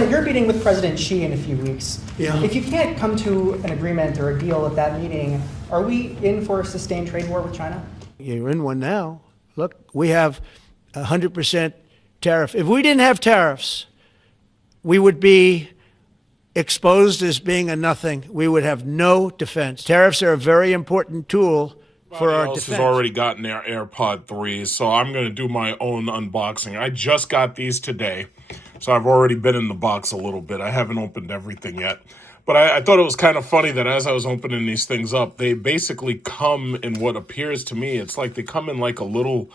President, you're meeting with President Xi in a few weeks. Yeah. If you can't come to an agreement or a deal at that meeting, are we in for a sustained trade war with China? You're in one now. Look, we have 100% tariff. If we didn't have tariffs, we would be exposed as being a nothing. We would have no defense. Tariffs are a very important tool for our defense. Has already gotten their AirPod 3s, so I'm going to do my own unboxing. I just got these today, so I've already been in the box a little bit. I haven't opened everything yet. But I thought it was kind of funny that as I was opening these things up, they basically come in what appears to me, it's like they come in like a little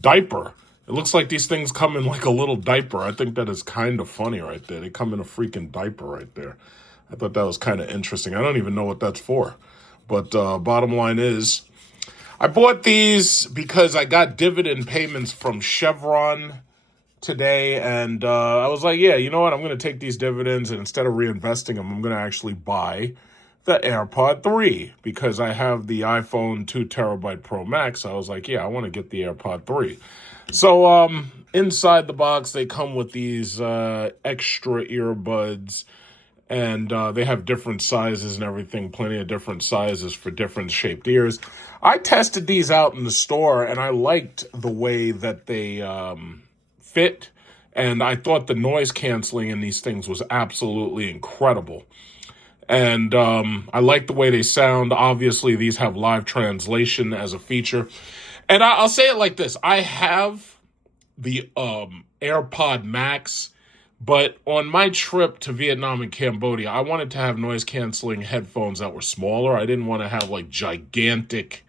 diaper. It looks like these things come in like a little diaper. I think that is kind of funny right there. They come in a freaking diaper right there. I thought that was kind of interesting. I don't even know what that's for. But bottom line is, I bought these because I got dividend payments from Chevron today, and I was like, yeah, you know what? I'm going to take these dividends, and instead of reinvesting them, I'm going to actually buy the AirPod 3 because I have the iPhone 2 terabyte Pro Max. I was like, yeah, I want to get the AirPod 3. So inside the box, they come with these extra earbuds, and they have different sizes and everything, plenty of different sizes for different shaped ears. I tested these out in the store, and I liked the way that they fit, and I thought the noise canceling in these things was absolutely incredible. And I like the way they sound. Obviously, these have live translation as a feature. And I'll say it like this. I have the AirPod Max, but on my trip to Vietnam and Cambodia, I wanted to have noise-canceling headphones that were smaller. I didn't want to have, like, gigantic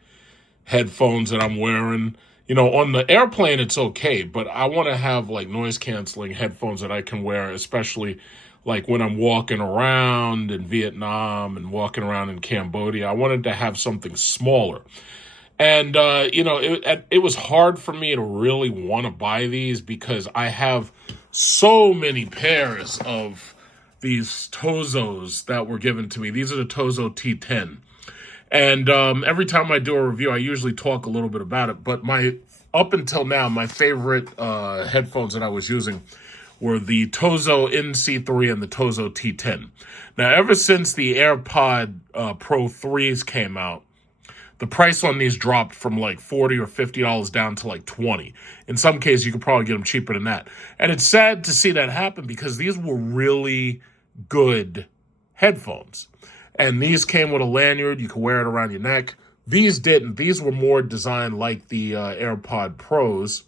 headphones that I'm wearing. You know, on the airplane, it's okay, but I want to have, like, noise-canceling headphones that I can wear, especially, like, when I'm walking around in Vietnam and walking around in Cambodia. I wanted to have something smaller. And, you know, it was hard for me to really want to buy these because I have so many pairs of these Tozos that were given to me. These are the Tozo T10. And every time I do a review, I usually talk a little bit about it. But up until now, my favorite headphones that I was using were the Tozo NC3 and the Tozo T10. Now, ever since the AirPod Pro 3s came out, the price on these dropped from like $40 or $50 down to like $20. In some cases, you could probably get them cheaper than that. And it's sad to see that happen because these were really good headphones. And these came with a lanyard. You could wear it around your neck. These didn't. These were more designed like the AirPod Pros.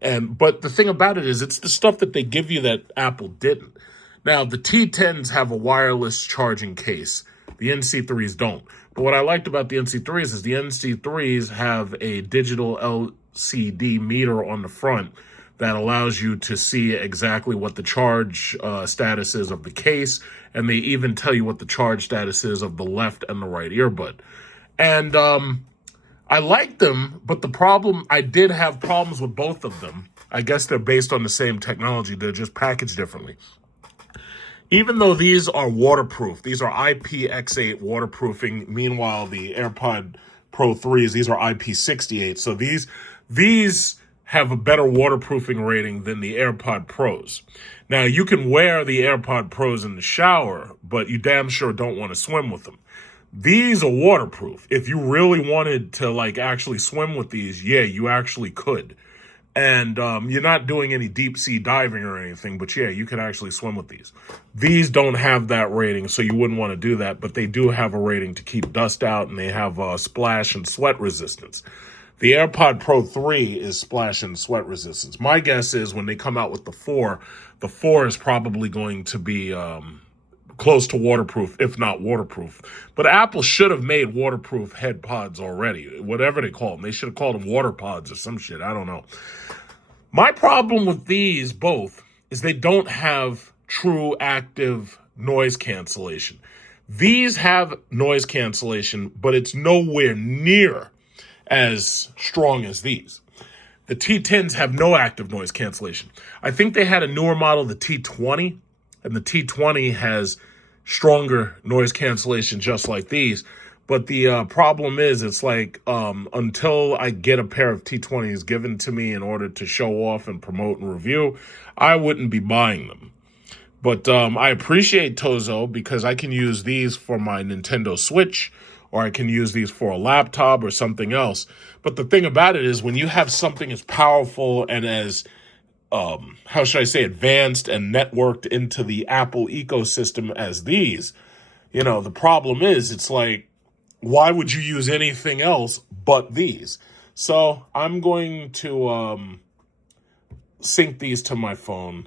But the thing about it is it's the stuff that they give you that Apple didn't. Now, the T10s have a wireless charging case. The NC3s don't. But what I liked about the NC3s is the NC3s have a digital LCD meter on the front that allows you to see exactly what the charge status is of the case, and they even tell you what the charge status is of the left and the right earbud. And I liked them, but I did have problems with both of them. I guess they're based on the same technology. They're just packaged differently. Even though these are waterproof, these are IPX8 waterproofing. Meanwhile, the AirPod Pro 3s, these are IP68. So these have a better waterproofing rating than the AirPod Pros. Now, you can wear the AirPod Pros in the shower, but you damn sure don't want to swim with them. These are waterproof. If you really wanted to like actually swim with these, yeah, you actually could. And you're not doing any deep sea diving or anything, but yeah, you can actually swim with these. These don't have that rating, so you wouldn't want to do that, but they do have a rating to keep dust out, and they have splash and sweat resistance. The AirPod Pro 3 is splash and sweat resistance. My guess is when they come out with the 4 is probably going to be close to waterproof, if not waterproof. But Apple should have made waterproof head pods already, whatever they call them. They should have called them water pods or some shit. I don't know. My problem with these both is they don't have true active noise cancellation. These have noise cancellation, but it's nowhere near as strong as these. The T10s have no active noise cancellation. I think they had a newer model, the T20, and the T20 has stronger noise cancellation just like these. But the problem is it's like until I get a pair of T20s given to me in order to show off and promote and review, I wouldn't be buying them. But I appreciate Tozo because I can use these for my Nintendo Switch, or I can use these for a laptop or something else. But the thing about it is when you have something as powerful and as, how should I say, advanced and networked into the Apple ecosystem as these, the problem is it's like, why would you use anything else but these? So I'm going to sync these to my phone.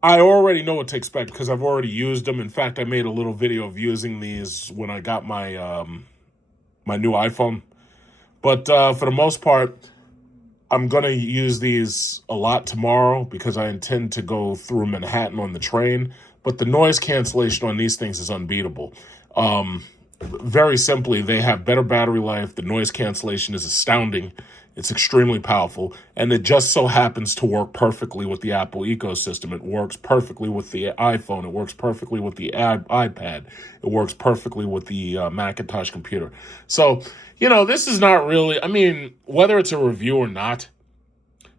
I already know what to expect because I've already used them. In fact, I made a little video of using these when I got my my new iPhone. But for the most part, I'm going to use these a lot tomorrow because I intend to go through Manhattan on the train. But the noise cancellation on these things is unbeatable. Very simply, they have better battery life. The noise cancellation is astounding. It's extremely powerful, and it just so happens to work perfectly with the Apple ecosystem. It works perfectly with the iPhone. It works perfectly with the iPad. It works perfectly with the Macintosh computer. So, this is not really, whether it's a review or not,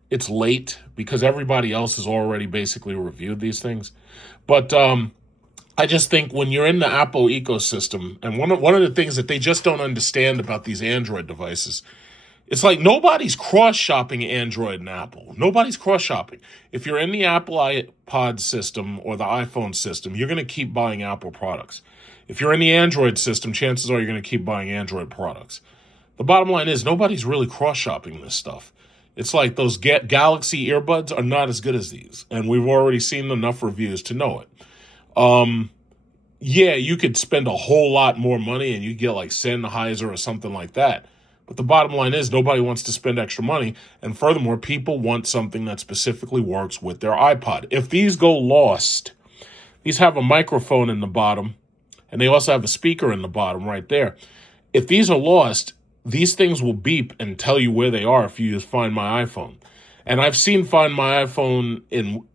it's late because everybody else has already basically reviewed these things. But I just think when you're in the Apple ecosystem, and one of the things that they just don't understand about these Android devices, it's like nobody's cross-shopping Android and Apple. Nobody's cross-shopping. If you're in the Apple iPod system or the iPhone system, you're going to keep buying Apple products. If you're in the Android system, chances are you're going to keep buying Android products. The bottom line is nobody's really cross-shopping this stuff. It's like those Galaxy earbuds are not as good as these, and we've already seen enough reviews to know it. Yeah, you could spend a whole lot more money and you get like Sennheiser or something like that. But the bottom line is nobody wants to spend extra money. And furthermore, people want something that specifically works with their iPod. If these go lost, these have a microphone in the bottom, and they also have a speaker in the bottom right there. If these are lost, these things will beep and tell you where they are if you use Find My iPhone. And I've seen Find My iPhone in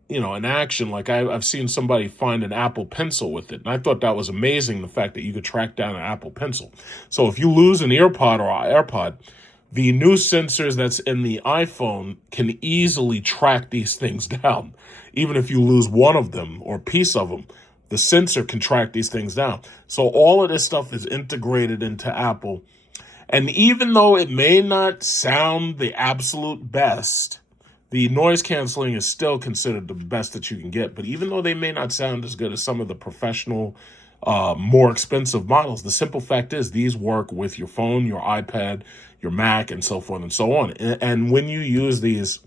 action. Like I've seen somebody find an Apple Pencil with it. And I thought that was amazing, the fact that you could track down an Apple Pencil. So if you lose an earpod or AirPod, the new sensors that's in the iPhone can easily track these things down. Even if you lose one of them or a piece of them, the sensor can track these things down. So all of this stuff is integrated into Apple. And even though it may not sound the absolute best, the noise canceling is still considered the best that you can get. But even though they may not sound as good as some of the professional, more expensive models, the simple fact is these work with your phone, your iPad, your Mac, and so forth and so on. And when you use these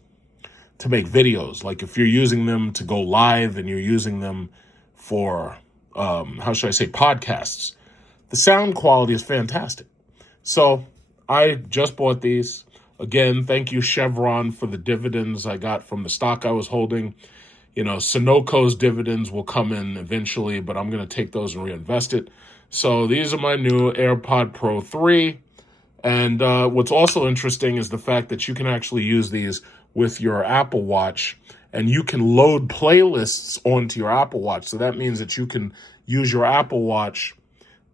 to make videos, like if you're using them to go live and you're using them for, podcasts, the sound quality is fantastic. So I just bought these. Again, thank you, Chevron, for the dividends I got from the stock I was holding. Sunoco's dividends will come in eventually, but I'm going to take those and reinvest it. So these are my new AirPod Pro 3. And what's also interesting is the fact that you can actually use these with your Apple Watch, and you can load playlists onto your Apple Watch. So that means that you can use your Apple Watch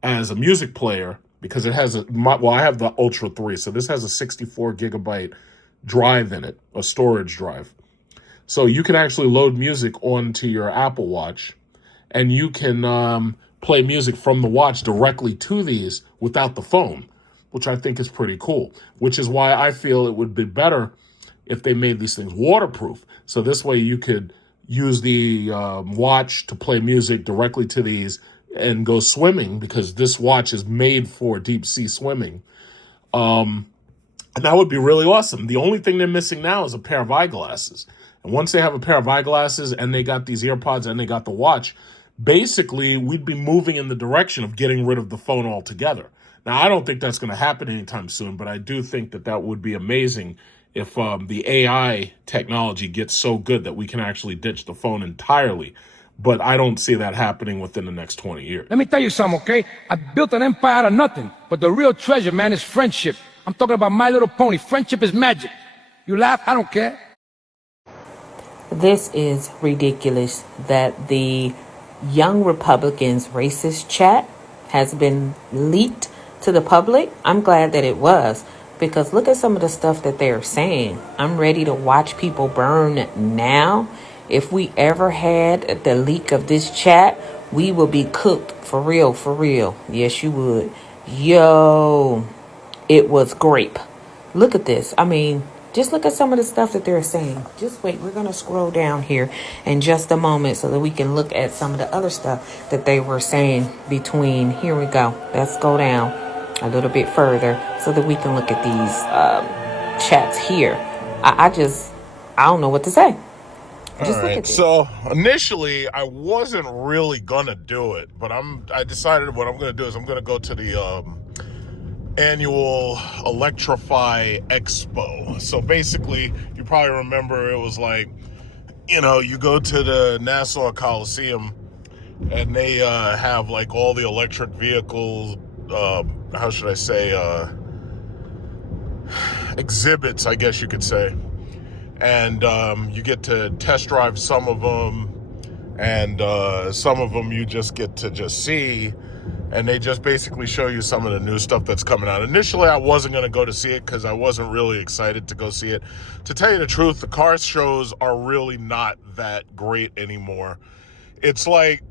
as a music player, because it has I have the Ultra 3, so this has a 64 gigabyte drive in it, a storage drive. So you can actually load music onto your Apple Watch, and you can play music from the watch directly to these without the phone, which I think is pretty cool, which is why I feel it would be better if they made these things waterproof. So this way you could use the watch to play music directly to these and go swimming, because this watch is made for deep sea swimming. And that would be really awesome. The only thing they're missing now is a pair of eyeglasses. And once they have a pair of eyeglasses and they got these earpods and they got the watch, basically we'd be moving in the direction of getting rid of the phone altogether. Now, I don't think that's going to happen anytime soon, but I do think that would be amazing if the AI technology gets so good that we can actually ditch the phone entirely. But I don't see that happening within the next 20 years. Let me tell you something, okay? I built an empire out of nothing, but the real treasure, man, is friendship. I'm talking about My Little Pony. Friendship is magic. You laugh, I don't care. This is ridiculous that the Young Republicans racist chat has been leaked to the public. I'm glad that it was, because look at some of the stuff that they're saying. I'm ready to watch people burn now. If we ever had the leak of this chat, we would be cooked for real, for real. Yes, you would. Yo, it was grape. Look at this. I mean, just look at some of the stuff that they're saying. Just wait. We're going to scroll down here in just a moment so that we can look at some of the other stuff that they were saying between. Here we go. Let's go down a little bit further so that we can look at these chats here. I don't know what to say. All Just look right. at this. So initially, I wasn't really gonna do it, but I decided what I'm gonna do is I'm gonna go to the annual Electrify Expo. So basically, you probably remember it was like, you go to the Nassau Coliseum and they have like all the electric vehicles. How should I say? Exhibits, I guess you could say. And you get to test drive some of them, and some of them you just get to just see, and they just basically show you some of the new stuff that's coming out. Initially, I wasn't going to go to see it because I wasn't really excited to go see it. To tell you the truth, the car shows are really not that great anymore. It's like,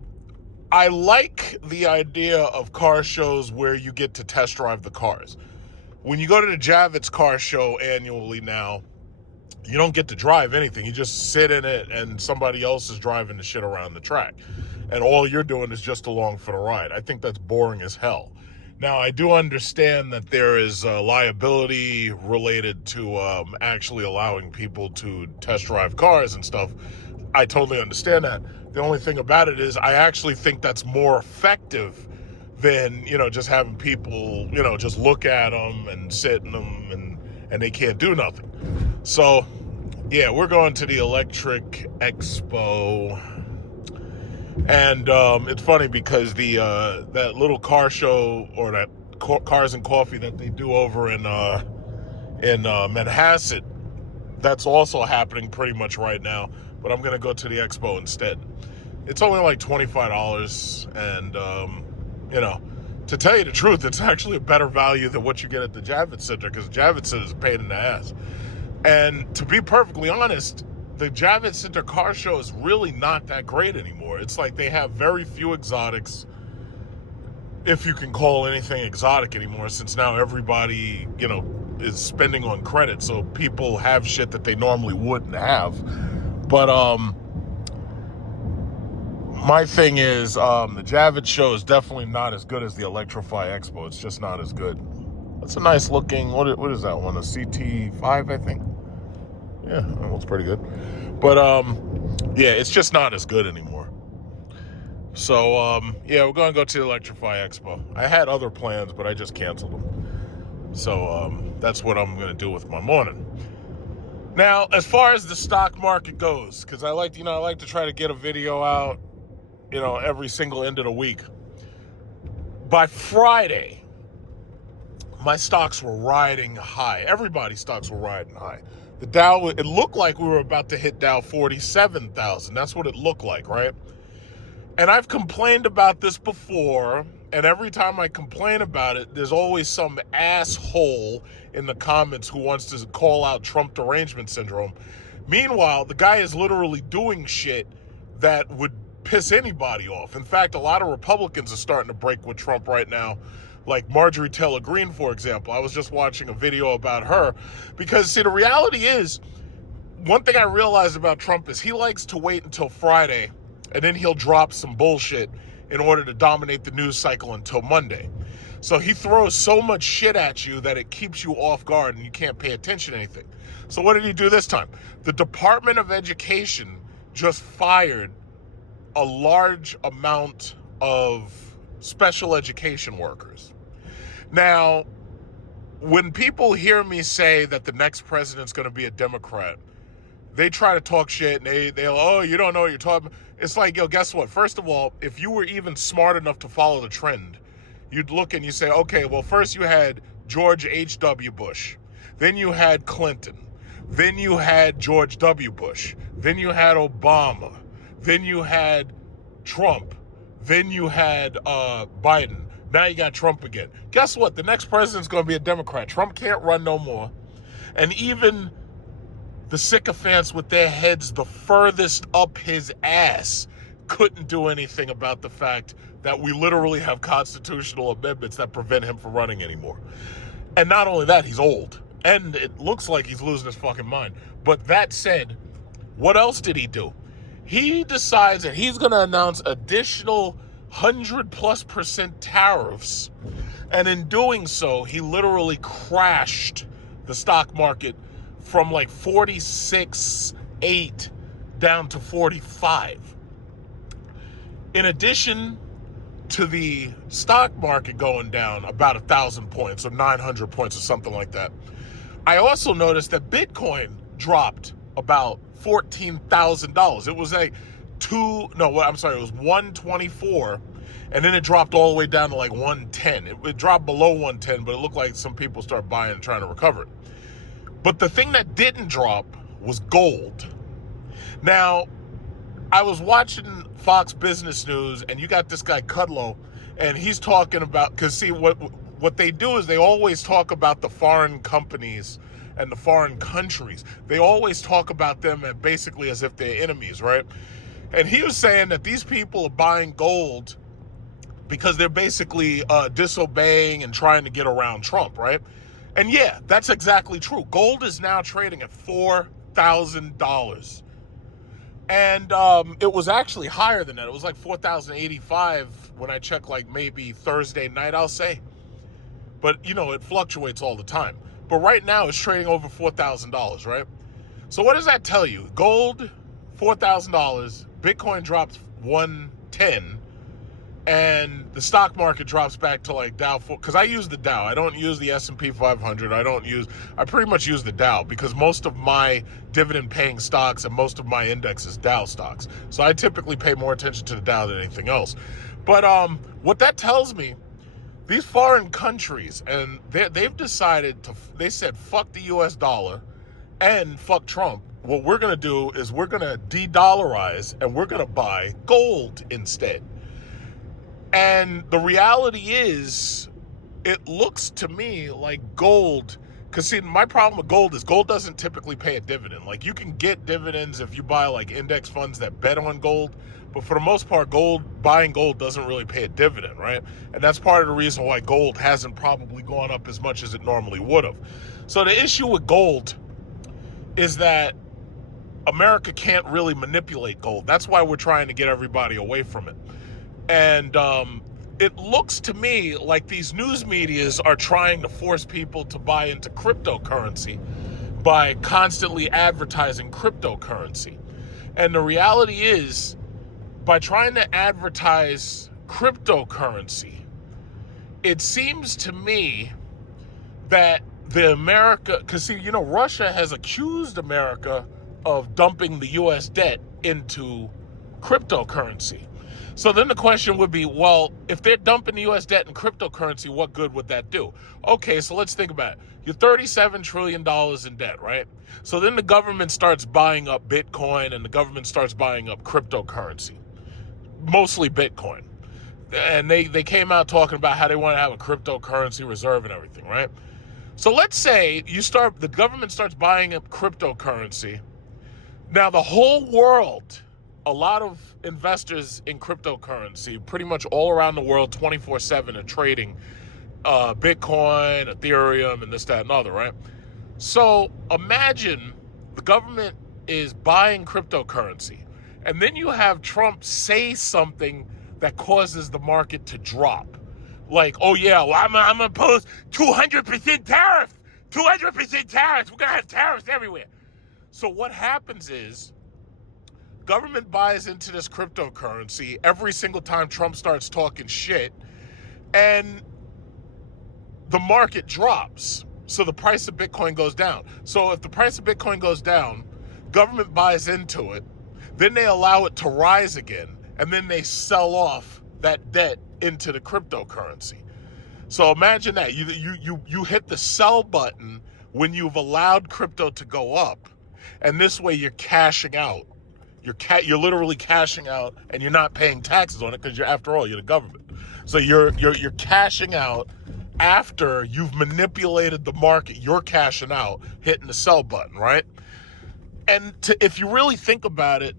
I like the idea of car shows where you get to test drive the cars. When you go to the Javits car show annually now, you don't get to drive anything. You just sit in it and somebody else is driving the shit around the track. And all you're doing is just along for the ride. I think that's boring as hell. Now, I do understand that there is liability related to actually allowing people to test drive cars and stuff. I totally understand that. The only thing about it is I actually think that's more effective than, just having people, just look at them and sit in them and they can't do nothing. So, yeah, we're going to the Electric Expo, and it's funny because the that little car show, or that Cars and Coffee that they do over in Manhasset, that's also happening pretty much right now. But I'm gonna go to the expo instead. It's only like $25, and to tell you the truth, it's actually a better value than what you get at the Javits Center, because Javits Center is a pain in the ass. And to be perfectly honest, the Javits Center car show is really not that great anymore. It's like they have very few exotics, if you can call anything exotic anymore, since now everybody, is spending on credit. So people have shit that they normally wouldn't have. But my thing is, the Javits show is definitely not as good as the Electrify Expo. It's just not as good. That's a nice looking, what is that one? A CT5, I think? Yeah, that looks pretty good. But, yeah, it's just not as good anymore. So, yeah, we're going to go to the Electrify Expo. I had other plans, but I just canceled them. So, that's what I'm going to do with my morning. Now, as far as the stock market goes, because I like to try to get a video out, every single end of the week. By Friday, my stocks were riding high. Everybody's stocks were riding high. The Dow, it looked like we were about to hit Dow 47,000. That's what it looked like, right? And I've complained about this before, and every time I complain about it, there's always some asshole in the comments who wants to call out Trump derangement syndrome. Meanwhile, the guy is literally doing shit that would piss anybody off. In fact, a lot of Republicans are starting to break with Trump right now. Like Marjorie Taylor Greene, for example. I was just watching a video about her because, see, the reality is, one thing I realized about Trump is he likes to wait until Friday and then he'll drop some bullshit in order to dominate the news cycle until Monday. So he throws so much shit at you that it keeps you off guard and you can't pay attention to anything. So what did he do this time? The Department of Education just fired a large amount of special education workers. Now, when people hear me say that the next president's going to be a Democrat, they try to talk shit and they'll, oh, you don't know what you're talking about. It's like, yo, guess what? First of all, if you were even smart enough to follow the trend, you'd look and you say, okay, well, first you had George H.W. Bush. Then you had Clinton. Then you had George W. Bush. Then you had Obama. Then you had Trump. Then you had Biden. Now you got Trump again. Guess what? The next president's going to be a Democrat. Trump can't run no more. And even the sycophants with their heads the furthest up his ass couldn't do anything about the fact that we literally have constitutional amendments that prevent him from running anymore. And not only that, he's old. And it looks like he's losing his fucking mind. But that said, what else did he do? He decides that he's going to announce additional 100+% tariffs. And in doing so, he literally crashed the stock market from like 46.8 down to 45. In addition to the stock market going down about 1,000 points or 900 points or something like that, I also noticed that Bitcoin dropped about $14,000. It was it was 124, and then it dropped all the way down to like 110. It dropped below 110, but it looked like some people started buying and trying to recover it. But the thing that didn't drop was gold. Now, I was watching Fox Business News, and you got this guy Kudlow, and he's talking about, because see, what they do is they always talk about the foreign companies and the foreign countries. They always talk about them basically as if they're enemies, right? And he was saying that these people are buying gold because they're basically disobeying and trying to get around Trump, right? And yeah, that's exactly true. Gold is now trading at $4,000. And it was actually higher than that. It was like 4,085 when I checked, like maybe Thursday night, I'll say. But, you know, it fluctuates all the time. But right now it's trading over $4,000, right? So what does that tell you? Gold, $4,000. Bitcoin drops 110. And the stock market drops back to like Dow, because I use the Dow. I don't use the S&P 500. I pretty much use the Dow because most of my dividend paying stocks and most of my index is Dow stocks. So I typically pay more attention to the Dow than anything else. But what that tells me, these foreign countries, and they've decided they said, fuck the US dollar and fuck Trump. What we're going to do is we're going to de-dollarize and we're going to buy gold instead. And the reality is, it looks to me like gold, because see, my problem with gold is gold doesn't typically pay a dividend. Like, you can get dividends if you buy like index funds that bet on gold, but for the most part, buying gold doesn't really pay a dividend, right? And that's part of the reason why gold hasn't probably gone up as much as it normally would have. So the issue with gold is that America can't really manipulate gold. That's why we're trying to get everybody away from it. And it looks to me like these news medias are trying to force people to buy into cryptocurrency by constantly advertising cryptocurrency. And the reality is, by trying to advertise cryptocurrency, it seems to me that because see, you know, Russia has accused America of dumping the US debt into cryptocurrency. So then the question would be, well, if they're dumping the US debt in cryptocurrency, what good would that do? Okay, so let's think about it. You're $37 trillion in debt, right? So then the government starts buying up Bitcoin and the government starts buying up cryptocurrency, mostly Bitcoin. And they came out talking about how they want to have a cryptocurrency reserve and everything, right? So let's say the government starts buying up cryptocurrency. Now the whole world, a lot of investors in cryptocurrency, pretty much all around the world, 24/7 are trading Bitcoin, Ethereum, and this, that, and other, right? So imagine the government is buying cryptocurrency, and then you have Trump say something that causes the market to drop. Like, oh yeah, well, I'm gonna impose 200% tariffs. 200% tariffs. We're gonna have tariffs everywhere. So what happens is, government buys into this cryptocurrency every single time Trump starts talking shit, and the market drops. So the price of Bitcoin goes down. So if the price of Bitcoin goes down, government buys into it, then they allow it to rise again, and then they sell off that debt into the cryptocurrency. So imagine that. You hit the sell button when you've allowed crypto to go up, and this way you're cashing out. You're literally cashing out, and you're not paying taxes on it because after all, you're the government. So you're cashing out after you've manipulated the market. You're cashing out, hitting the sell button, right? And if you really think about it,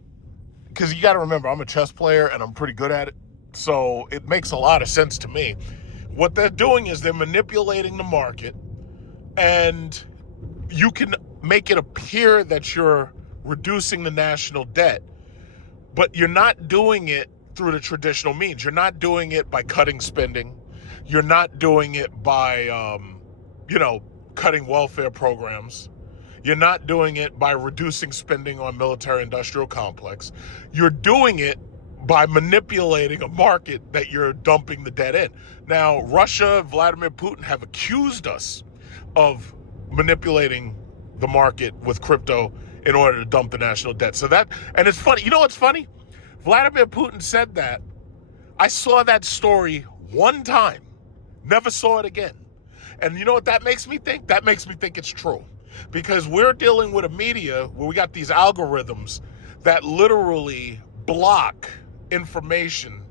because you got to remember, I'm a chess player and I'm pretty good at it, so it makes a lot of sense to me. What they're doing is they're manipulating the market, and you can make it appear that you're reducing the national debt, but you're not doing it through the traditional means. You're not doing it by cutting spending. You're not doing it by, cutting welfare programs. You're not doing it by reducing spending on military-industrial complex. You're doing it by manipulating a market that you're dumping the debt in. Now, Russia, Vladimir Putin have accused us of manipulating the market with crypto in order to dump the national debt. And it's funny. You know what's funny? Vladimir Putin said that. I saw that story one time, never saw it again. And you know what that makes me think? That makes me think it's true. Because we're dealing with a media where we got these algorithms that literally block information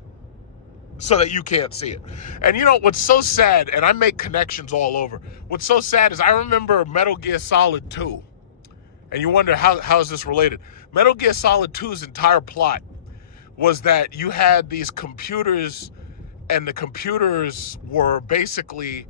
so that you can't see it. And you know what's so sad, and I make connections all over, what's so sad is I remember Metal Gear Solid 2. And you wonder, how is this related? Metal Gear Solid 2's entire plot was that you had these computers, and the computers were basically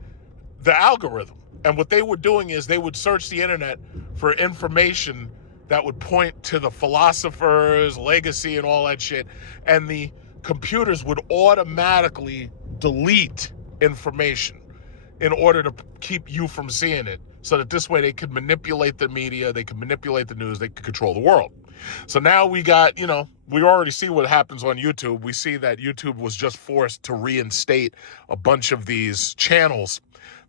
the algorithm. And what they were doing is they would search the internet for information that would point to the philosophers, legacy, and all that shit. And the computers would automatically delete information in order to keep you from seeing it, so that this way they could manipulate the media, they could manipulate the news, they could control the world. So now we got, we already see what happens on YouTube. We see that YouTube was just forced to reinstate a bunch of these channels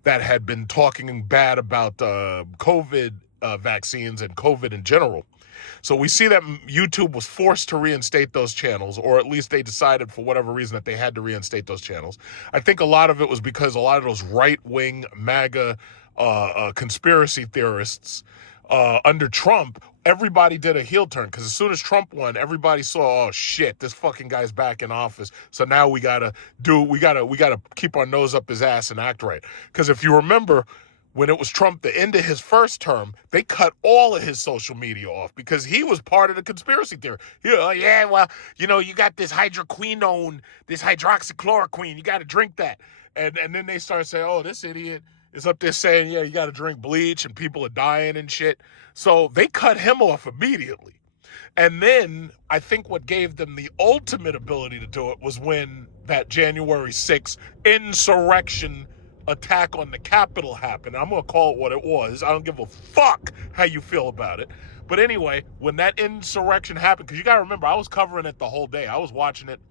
that had been talking bad about COVID vaccines and COVID in general. So we see that YouTube was forced to reinstate those channels, or at least they decided for whatever reason that they had to reinstate those channels. I think a lot of it was because a lot of those right-wing MAGA conspiracy theorists under Trump, everybody did a heel turn, because as soon as Trump won, everybody saw, oh shit, this fucking guy's back in office. So now we gotta keep our nose up his ass and act right. Because if you remember, when it was Trump, the end of his first term, they cut all of his social media off because he was part of the conspiracy theory. You got this hydroquinone, this hydroxychloroquine, you got to drink that. And then they start saying, oh, this idiot is up there saying, yeah, you got to drink bleach and people are dying and shit. So they cut him off immediately. And then I think what gave them the ultimate ability to do it was when that January 6th insurrection attack on the Capitol happened. I'm going to call it what it was. I don't give a fuck how you feel about it. But anyway, when that insurrection happened, because you got to remember, I was covering it the whole day. I was watching it,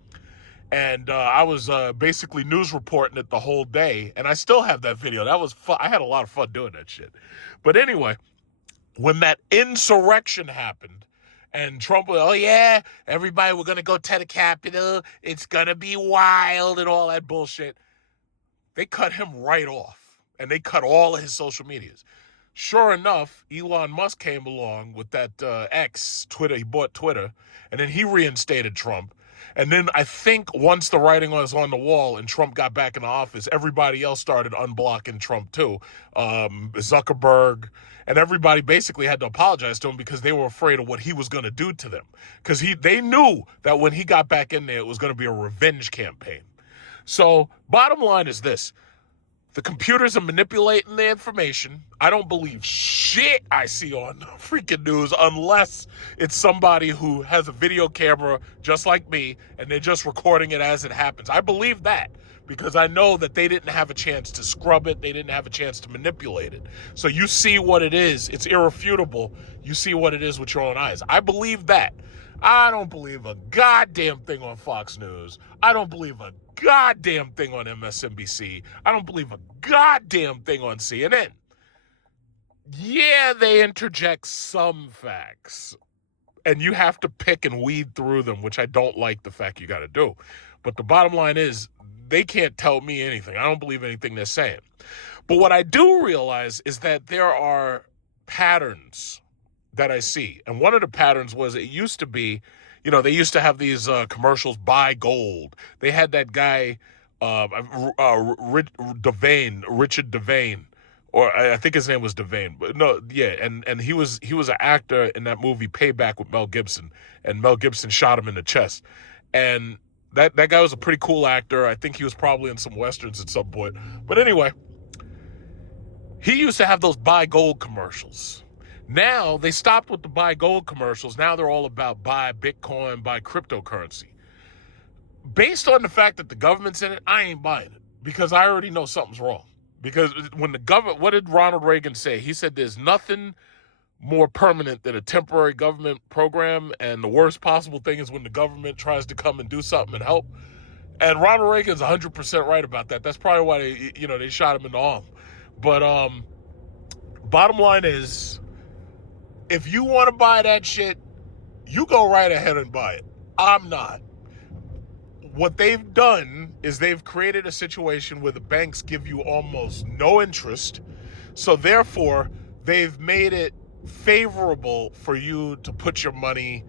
and I was basically news reporting it the whole day. And I still have that video. That was fun. I had a lot of fun doing that shit. But anyway, when that insurrection happened, and Trump was, oh yeah, everybody, we're going to go to the Capitol. It's going to be wild and all that bullshit. They cut him right off, and they cut all of his social medias. Sure enough, Elon Musk came along with that X, Twitter. He bought Twitter, and then he reinstated Trump. And then I think once the writing was on the wall and Trump got back in the office, everybody else started unblocking Trump too. Zuckerberg and everybody basically had to apologize to him because they were afraid of what he was going to do to them. Because they knew that when he got back in there, it was going to be a revenge campaign. So bottom line is this. The computers are manipulating the information. I don't believe shit I see on freaking news unless it's somebody who has a video camera just like me and they're just recording it as it happens. I believe that because I know that they didn't have a chance to scrub it. They didn't have a chance to manipulate it. So you see what it is. It's irrefutable. You see what it is with your own eyes. I believe that. I don't believe a goddamn thing on Fox News. I don't believe a goddamn thing on MSNBC. I don't believe a goddamn thing on CNN. Yeah, they interject some facts, and you have to pick and weed through them, which I don't like the fact you got to do. But the bottom line is, they can't tell me anything. I don't believe anything they're saying. But what I do realize is that there are patterns that I see. And one of the patterns was it used to be, they used to have these commercials, buy gold. They had that guy, Richard Devane, or I think his name was Devane. But no, yeah, and he was an actor in that movie Payback with Mel Gibson, and Mel Gibson shot him in the chest, and that guy was a pretty cool actor. I think he was probably in some westerns at some point. But anyway, he used to have those buy gold commercials. Now they stopped with the buy gold commercials. Now they're all about buy Bitcoin, buy cryptocurrency. Based on the fact that the government's in it, I ain't buying it because I already know something's wrong. Because when the government, what did Ronald Reagan say? He said there's nothing more permanent than a temporary government program, and the worst possible thing is when the government tries to come and do something and help. And Ronald Reagan's 100% right about that. That's probably why they shot him in the arm. But bottom line is, if you want to buy that shit, you go right ahead and buy it. I'm not. What they've done is they've created a situation where the banks give you almost no interest. So therefore, they've made it favorable for you to put your money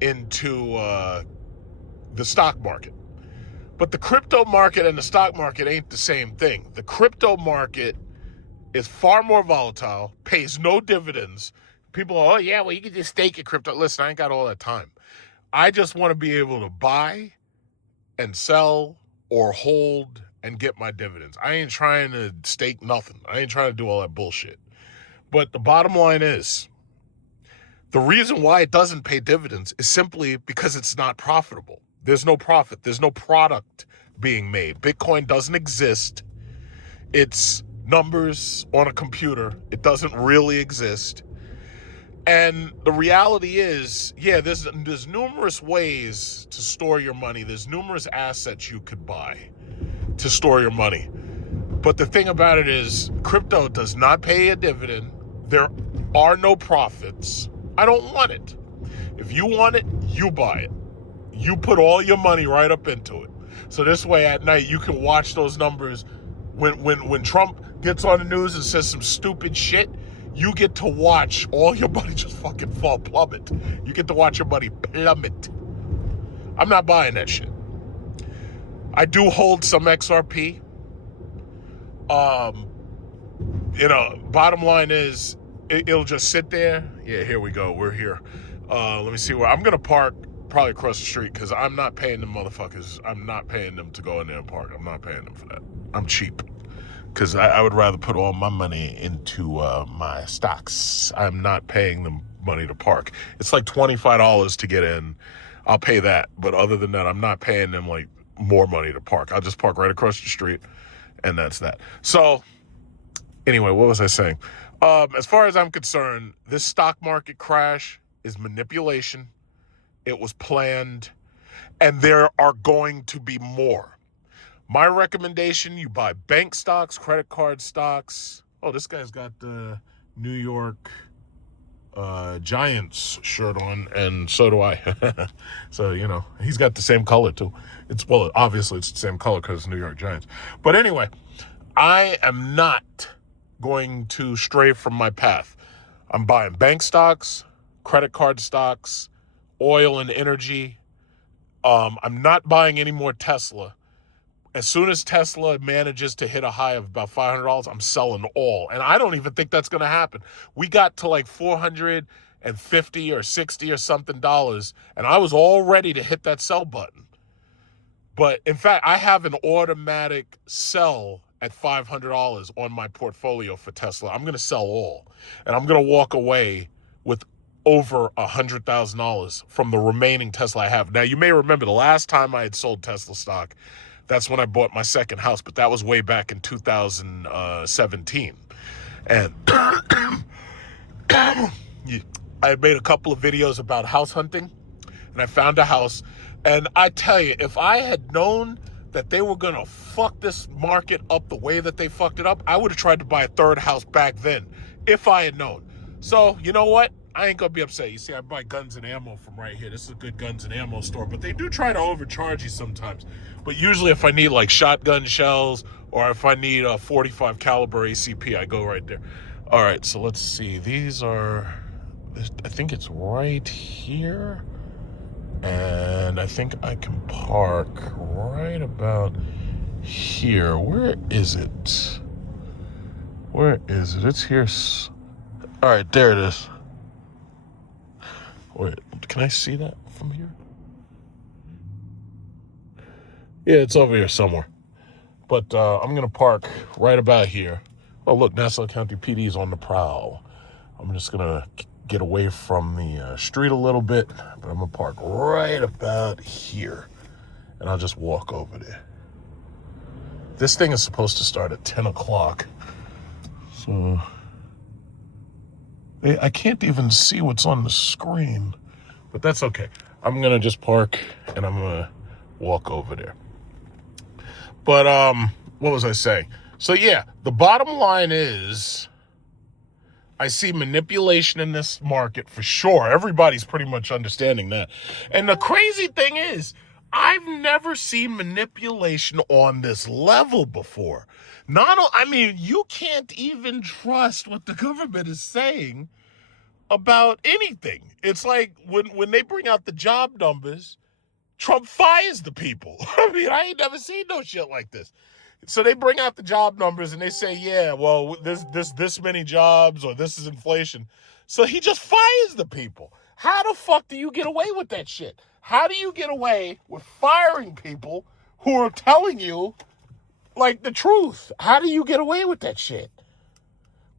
into the stock market. But the crypto market and the stock market ain't the same thing. The crypto market is far more volatile, pays no dividends. People are, oh yeah, well, you can just stake your crypto. Listen, I ain't got all that time. I just want to be able to buy and sell or hold and get my dividends. I ain't trying to stake nothing. I ain't trying to do all that bullshit. But the bottom line is, the reason why it doesn't pay dividends is simply because it's not profitable. There's no profit. There's no product being made. Bitcoin doesn't exist. It's numbers on a computer. It doesn't really exist. And the reality is, yeah, there's numerous ways to store your money. There's numerous assets you could buy to store your money. But the thing about it is, crypto does not pay a dividend. There are no profits. I don't want it. If you want it, you buy it. You put all your money right up into it. So this way at night, you can watch those numbers. When Trump gets on the news and says some stupid shit, you get to watch all your money just fucking fall plummet. You get to watch your money plummet. I'm not buying that shit. I do hold some XRP. Bottom line is, it'll just sit there. Yeah, here we go. We're here. Let me see where I'm gonna park. Probably across the street, because I'm not paying them motherfuckers. I'm not paying them to go in there and park. I'm not paying them for that. I'm cheap. Because I would rather put all my money into my stocks. I'm not paying them money to park. It's like $25 to get in. I'll pay that. But other than that, I'm not paying them like more money to park. I'll just park right across the street, and that's that. So anyway, what was I saying? As far as I'm concerned, this stock market crash is manipulation. It was planned, and there are going to be more. My recommendation, you buy bank stocks, credit card stocks. Oh, this guy's got the New York Giants shirt on, and so do I. So, he's got the same color too. Obviously it's the same color because it's New York Giants. But anyway, I am not going to stray from my path. I'm buying bank stocks, credit card stocks, oil and energy. I'm not buying any more Tesla. As soon as Tesla manages to hit a high of about $500, I'm selling all. And I don't even think that's going to happen. We got to like $450 or $60 or something dollars, and I was all ready to hit that sell button. But in fact, I have an automatic sell at $500 on my portfolio for Tesla. I'm going to sell all, and I'm going to walk away with over $100,000 from the remaining Tesla I have. Now, you may remember the last time I had sold Tesla stock, that's when I bought my second house, but that was way back in 2017. And I had made a couple of videos about house hunting, and I found a house. And I tell you, if I had known that they were going to fuck this market up the way that they fucked it up, I would have tried to buy a third house back then, if I had known. So, you know what? I ain't gonna be upset. You see, I buy guns and ammo from right here. This is a good guns and ammo store, but they do try to overcharge you sometimes. But usually if I need like shotgun shells or if I need a 45 caliber ACP, I go right there. All right, so let's see. These are, I think it's right here. And I think I can park right about here. Where is it? Where is it? It's here. All right, there it is. Wait, can I see that from here? Yeah, it's over here somewhere. But I'm going to park right about here. Oh, look, Nassau County PD is on the prowl. I'm just going to get away from the street a little bit, but I'm going to park right about here. And I'll just walk over there. This thing is supposed to start at 10 o'clock. So I can't even see what's on the screen, but that's okay. I'm going to just park and I'm going to walk over there. But what was I saying? So yeah, the bottom line is I see manipulation in this market for sure. Everybody's pretty much understanding that. And the crazy thing is, I've never seen manipulation on this level before. I mean, you can't even trust what the government is saying about anything. It's like when they bring out the job numbers, Trump fires the people. I mean, I ain't never seen no shit like this. So they bring out the job numbers and they say, yeah, well, this many jobs or this is inflation. So he just fires the people. How the fuck do you get away with that shit? How do you get away with firing people who are telling you, like, the truth? How do you get away with that shit?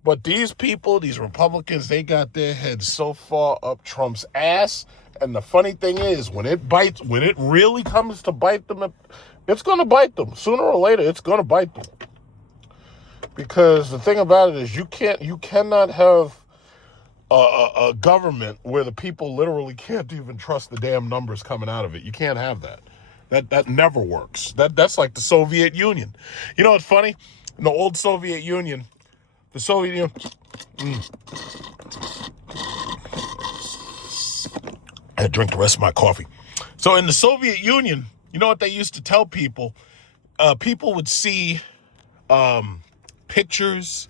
But these people, these Republicans, they got their heads so far up Trump's ass. And the funny thing is, when it really comes to bite them, it's going to bite them. Sooner or later, it's going to bite them. Because the thing about it is, you cannot have a government where the people literally can't even trust the damn numbers coming out of it. You can't have that. That never works. That's like the Soviet Union. You know what's funny? In the old Soviet Union, I had to drink the rest of my coffee. So in the Soviet Union, you know what they used to tell people? People would see pictures,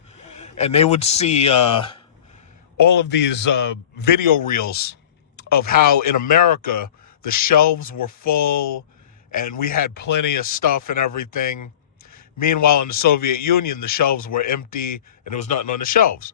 and they would see all of these video reels of how in America the shelves were full and we had plenty of stuff and everything. Meanwhile, in the Soviet Union, the shelves were empty and there was nothing on the shelves.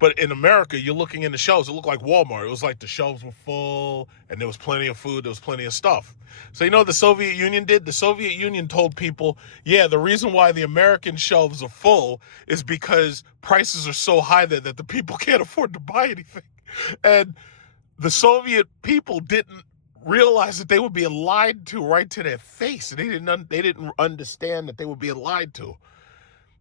But in America, you're looking in the shelves, it looked like Walmart. It was like the shelves were full and there was plenty of food, there was plenty of stuff. So you know what the Soviet Union did? The Soviet Union told people, yeah, the reason why the American shelves are full is because prices are so high there that the people can't afford to buy anything. And the Soviet people didn't realize that they were being lied to right to their face. And they didn't understand that they were being lied to.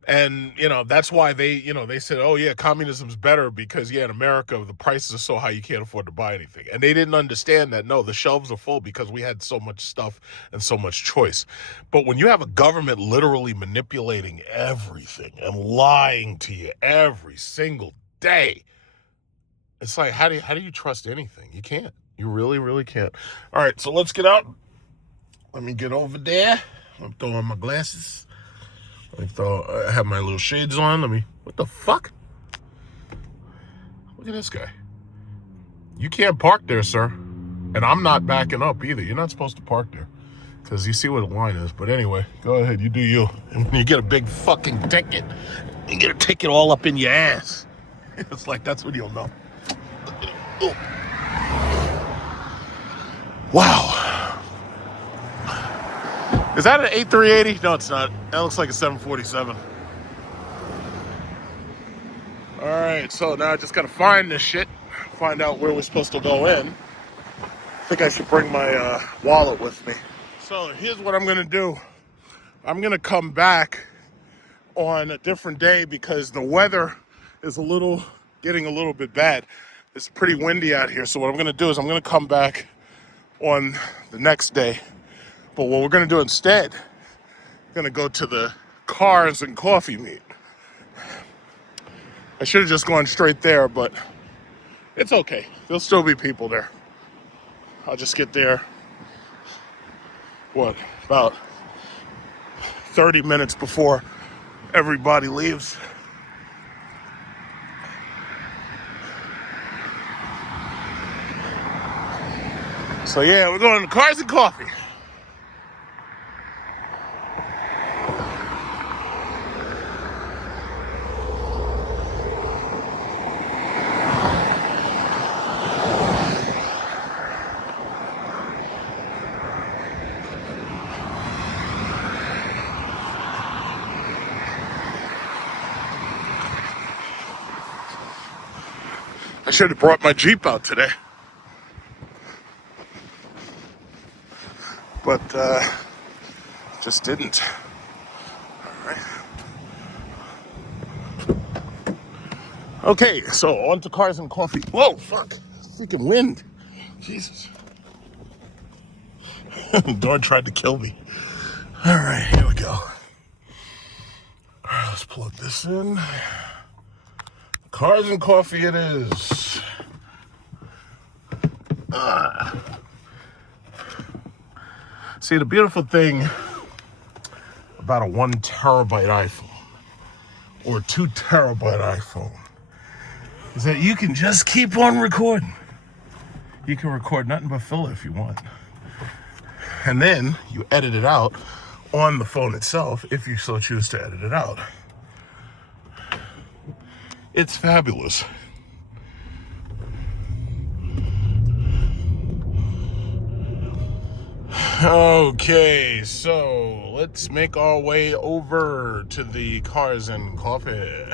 And, you know, that's why they said, oh, yeah, communism's better because, yeah, in America, the prices are so high you can't afford to buy anything. And they didn't understand that, no, the shelves are full because we had so much stuff and so much choice. But when you have a government literally manipulating everything and lying to you every single day, it's like, how do you trust anything? You can't. You really, really can't. All right, so let's get out. Let me get over there. I'm throwing on my glasses. I have my little shades on. What the fuck? Look at this guy. You can't park there, sir. And I'm not backing up either. You're not supposed to park there. Because you see where the line is. But anyway, go ahead. You do you. And when you get a big fucking ticket, you get a ticket all up in your ass. It's like, that's when you'll know. Oh. Wow. Is that an A380? No, it's not. That looks like a 747. All right, so now I just got to find this shit, find out where we're supposed to go in. I think I should bring my wallet with me. So here's what I'm going to do. I'm going to come back on a different day because the weather is getting a little bit bad. It's pretty windy out here. So what I'm going to do is I'm going to come back on the next day. But what we're going to do instead, we're going to go to the cars and coffee meet. I should have just gone straight there, but it's okay. There'll still be people there. I'll just get there, about 30 minutes before everybody leaves. So yeah, we're going to cars and coffee. I should have brought my Jeep out today. But just didn't. All right. Okay, so on to cars and coffee. Whoa, fuck. Freaking wind. Jesus. The dog tried to kill me. All right, here we go. All right, let's plug this in. Cars and coffee it is. See, the beautiful thing about a 1 terabyte iPhone or 2 terabyte iPhone is that you can just keep on recording. You can record nothing but filler if you want. And then you edit it out on the phone itself if you so choose to edit it out. It's fabulous. Okay, so let's make our way over to the cars and coffee.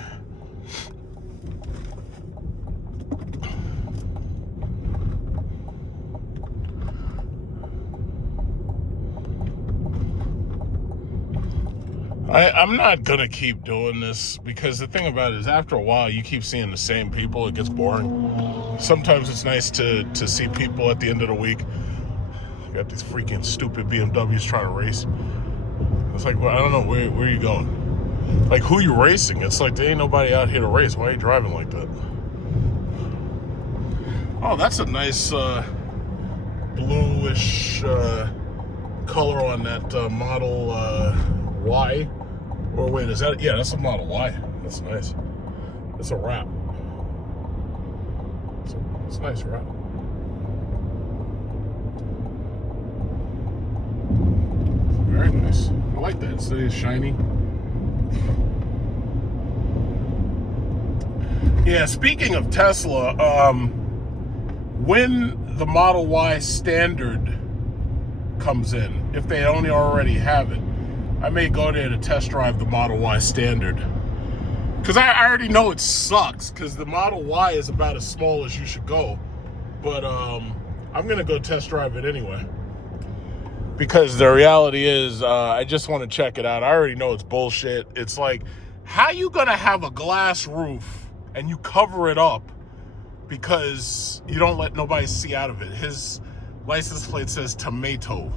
I'm not gonna keep doing this because the thing about it is after a while you keep seeing the same people, it gets boring. Sometimes it's nice to see people at the end of the week. You got these freaking stupid BMWs trying to race. It's like, well, I don't know, where are you going? Like, who are you racing? It's like, there ain't nobody out here to race. Why are you driving like that? Oh, that's a nice bluish color on that Model Y. Or wait, is that, yeah, that's a Model Y. That's nice. It's a wrap. It's a nice wrap. Very nice. I like that. It's shiny. Yeah, speaking of Tesla, when the Model Y standard comes in, if they only already have it, I may go there to test drive the Model Y standard. Because I already know it sucks, because the Model Y is about as small as you should go. But I'm going to go test drive it anyway. Because the reality is, I just want to check it out. I already know it's bullshit. It's like, how you going to have a glass roof and you cover it up because you don't let nobody see out of it? His license plate says tomato.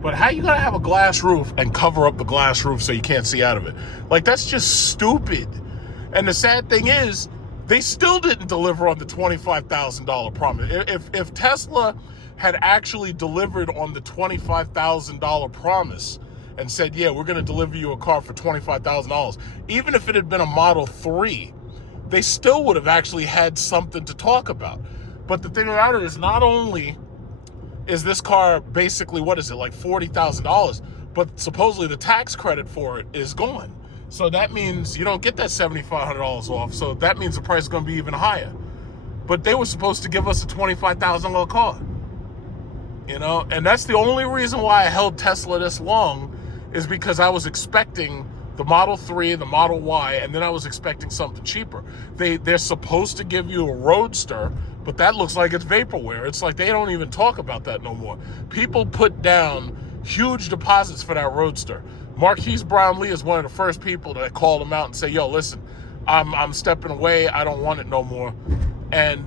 But how you gonna have a glass roof and cover up the glass roof so you can't see out of it? Like, that's just stupid. And the sad thing is, they still didn't deliver on the $25,000 promise. If Tesla had actually delivered on the $25,000 promise and said, yeah, we're gonna deliver you a car for $25,000, even if it had been a Model 3, they still would have actually had something to talk about. But the thing about it is, not only is this car basically, what is it, like $40,000, but supposedly the tax credit for it is gone. So that means you don't get that $7,500 off. So that means the price is going to be even higher. But they were supposed to give us a $25,000 car. You know, and that's the only reason why I held Tesla this long, is because I was expecting the Model 3, the Model Y, and then I was expecting something cheaper. They're supposed to give you a Roadster, but that looks like it's vaporware. It's like they don't even talk about that no more. People put down huge deposits for that Roadster. Marquise Brownlee is one of the first people that called him out and say, yo, listen, I'm stepping away. I don't want it no more. And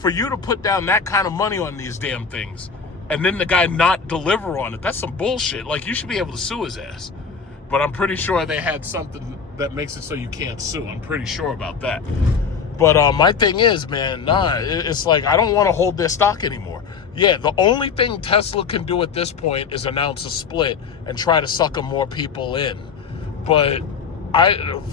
for you to put down that kind of money on these damn things and then the guy not deliver on it, that's some bullshit. Like, you should be able to sue his ass. But I'm pretty sure they had something that makes it so you can't sue. I'm pretty sure about that. But my thing is, man, it's like, I don't want to hold their stock anymore. Yeah, the only thing Tesla can do at this point is announce a split and try to sucker more people in. But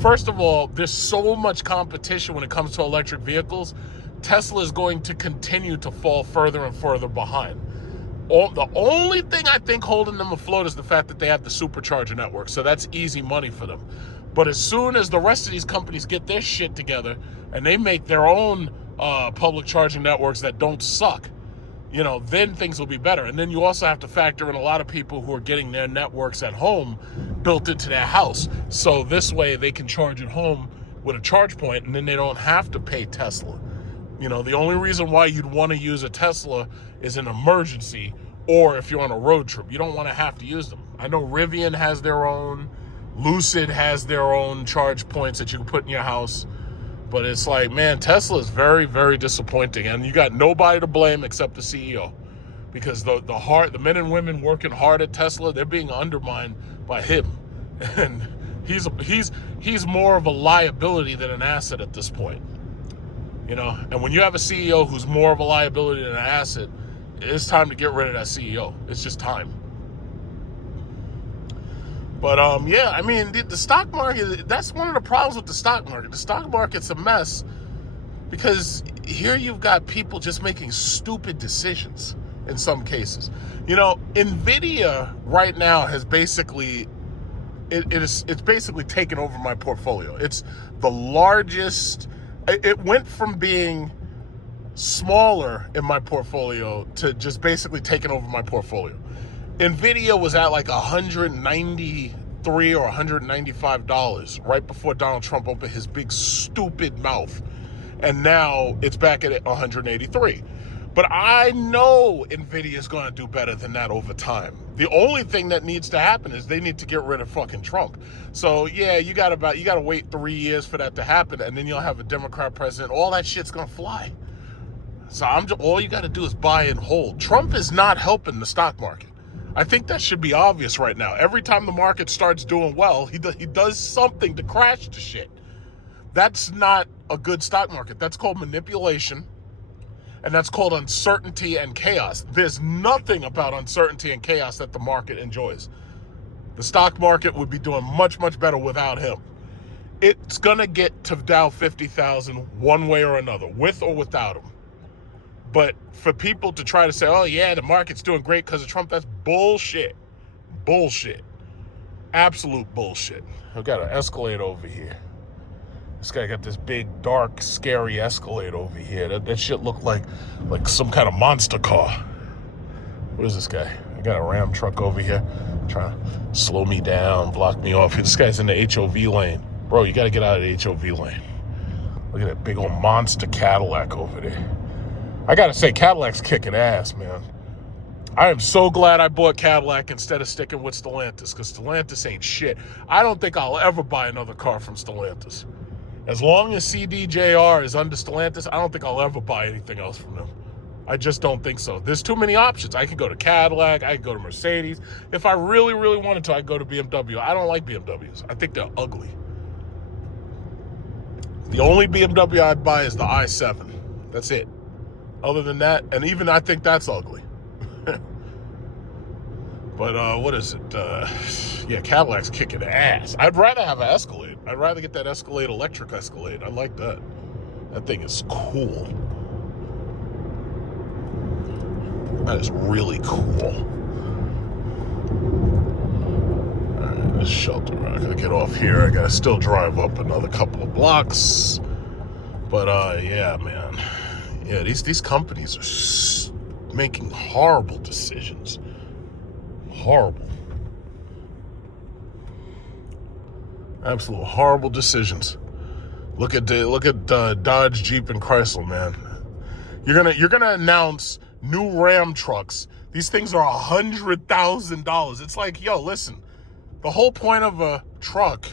first of all, there's so much competition when it comes to electric vehicles. Tesla is going to continue to fall further and further behind. The only thing I think holding them afloat is the fact that they have the supercharger network. So that's easy money for them. But as soon as the rest of these companies get their shit together and they make their own public charging networks that don't suck, you know, then things will be better. And then you also have to factor in a lot of people who are getting their networks at home built into their house. So this way they can charge at home with a charge point, and then they don't have to pay Tesla. You know, the only reason why you'd want to use a Tesla is an emergency or if you're on a road trip. You don't want to have to use them. I know Rivian has their own, Lucid has their own charge points that you can put in your house. But it's like, man, Tesla is very, very disappointing. And you got nobody to blame except the CEO. Because the men and women working hard at Tesla, they're being undermined by him. And he's more of a liability than an asset at this point. You know, and when you have a CEO who's more of a liability than an asset, it's time to get rid of that CEO. It's just time. But yeah, I mean, the stock market, that's one of the problems with the stock market. The stock market's a mess because here you've got people just making stupid decisions in some cases. You know, Nvidia right now has basically, it's basically taken over my portfolio. It's the largest. It went from being smaller in my portfolio to just basically taking over my portfolio. Nvidia was at like $193 or $195 right before Donald Trump opened his big stupid mouth. And now it's back at 183. But I know Nvidia is going to do better than that over time. The only thing that needs to happen is they need to get rid of fucking Trump. So yeah, you got to wait 3 years for that to happen, and then you'll have a Democrat president. All that shit's going to fly. So all you got to do is buy and hold. Trump is not helping the stock market. I think that should be obvious right now. Every time the market starts doing well, he does something to crash the shit. That's not a good stock market. That's called manipulation. And that's called uncertainty and chaos. There's nothing about uncertainty and chaos that the market enjoys. The stock market would be doing much, much better without him. It's going to get to Dow 50,000 one way or another, with or without him. But for people to try to say, oh yeah, the market's doing great because of Trump, that's bullshit. Bullshit. Absolute bullshit. I've got an Escalade over here. This guy got this big, dark, scary Escalade over here. That shit looked like some kind of monster car. What is this guy? I got a Ram truck over here trying to slow me down, block me off. This guy's in the HOV lane. Bro, you got to get out of the HOV lane. Look at that big old monster Cadillac over there. I got to say, Cadillac's kicking ass, man. I am so glad I bought Cadillac instead of sticking with Stellantis, because Stellantis ain't shit. I don't think I'll ever buy another car from Stellantis. As long as CDJR is under Stellantis, I don't think I'll ever buy anything else from them. I just don't think so. There's too many options. I can go to Cadillac. I can go to Mercedes. If I really, really wanted to, I'd go to BMW. I don't like BMWs. I think they're ugly. The only BMW I'd buy is the i7. That's it. Other than that, and even I think that's ugly. But what is it? Yeah, Cadillac's kicking ass. I'd rather have an Escalade. I'd rather get that Escalade, electric Escalade. I like that. That thing is cool. That is really cool. Alright, this shelter. I gotta get off here. I gotta still drive up another couple of blocks. But yeah, man. Yeah, these companies are making horrible decisions. Horrible. Absolute horrible decisions. Look at Dodge, Jeep, and Chrysler, man. You're gonna announce new Ram trucks. These things are $100,000. It's like, yo, listen. The whole point of a truck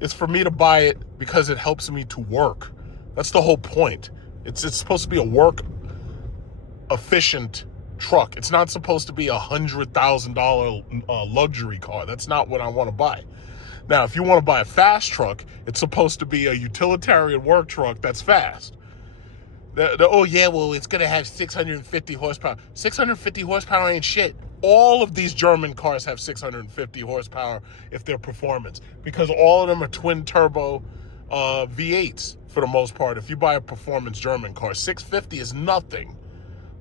is for me to buy it because it helps me to work. That's the whole point. It's supposed to be a work efficient truck. It's not supposed to be $100,000 luxury car. That's not what I want to buy. Now, if you want to buy a fast truck, it's supposed to be a utilitarian work truck that's fast. Oh yeah, well, it's going to have 650 horsepower. 650 horsepower ain't shit. All of these German cars have 650 horsepower if they're performance, because all of them are twin turbo V8s for the most part. If you buy a performance German car, 650 is nothing.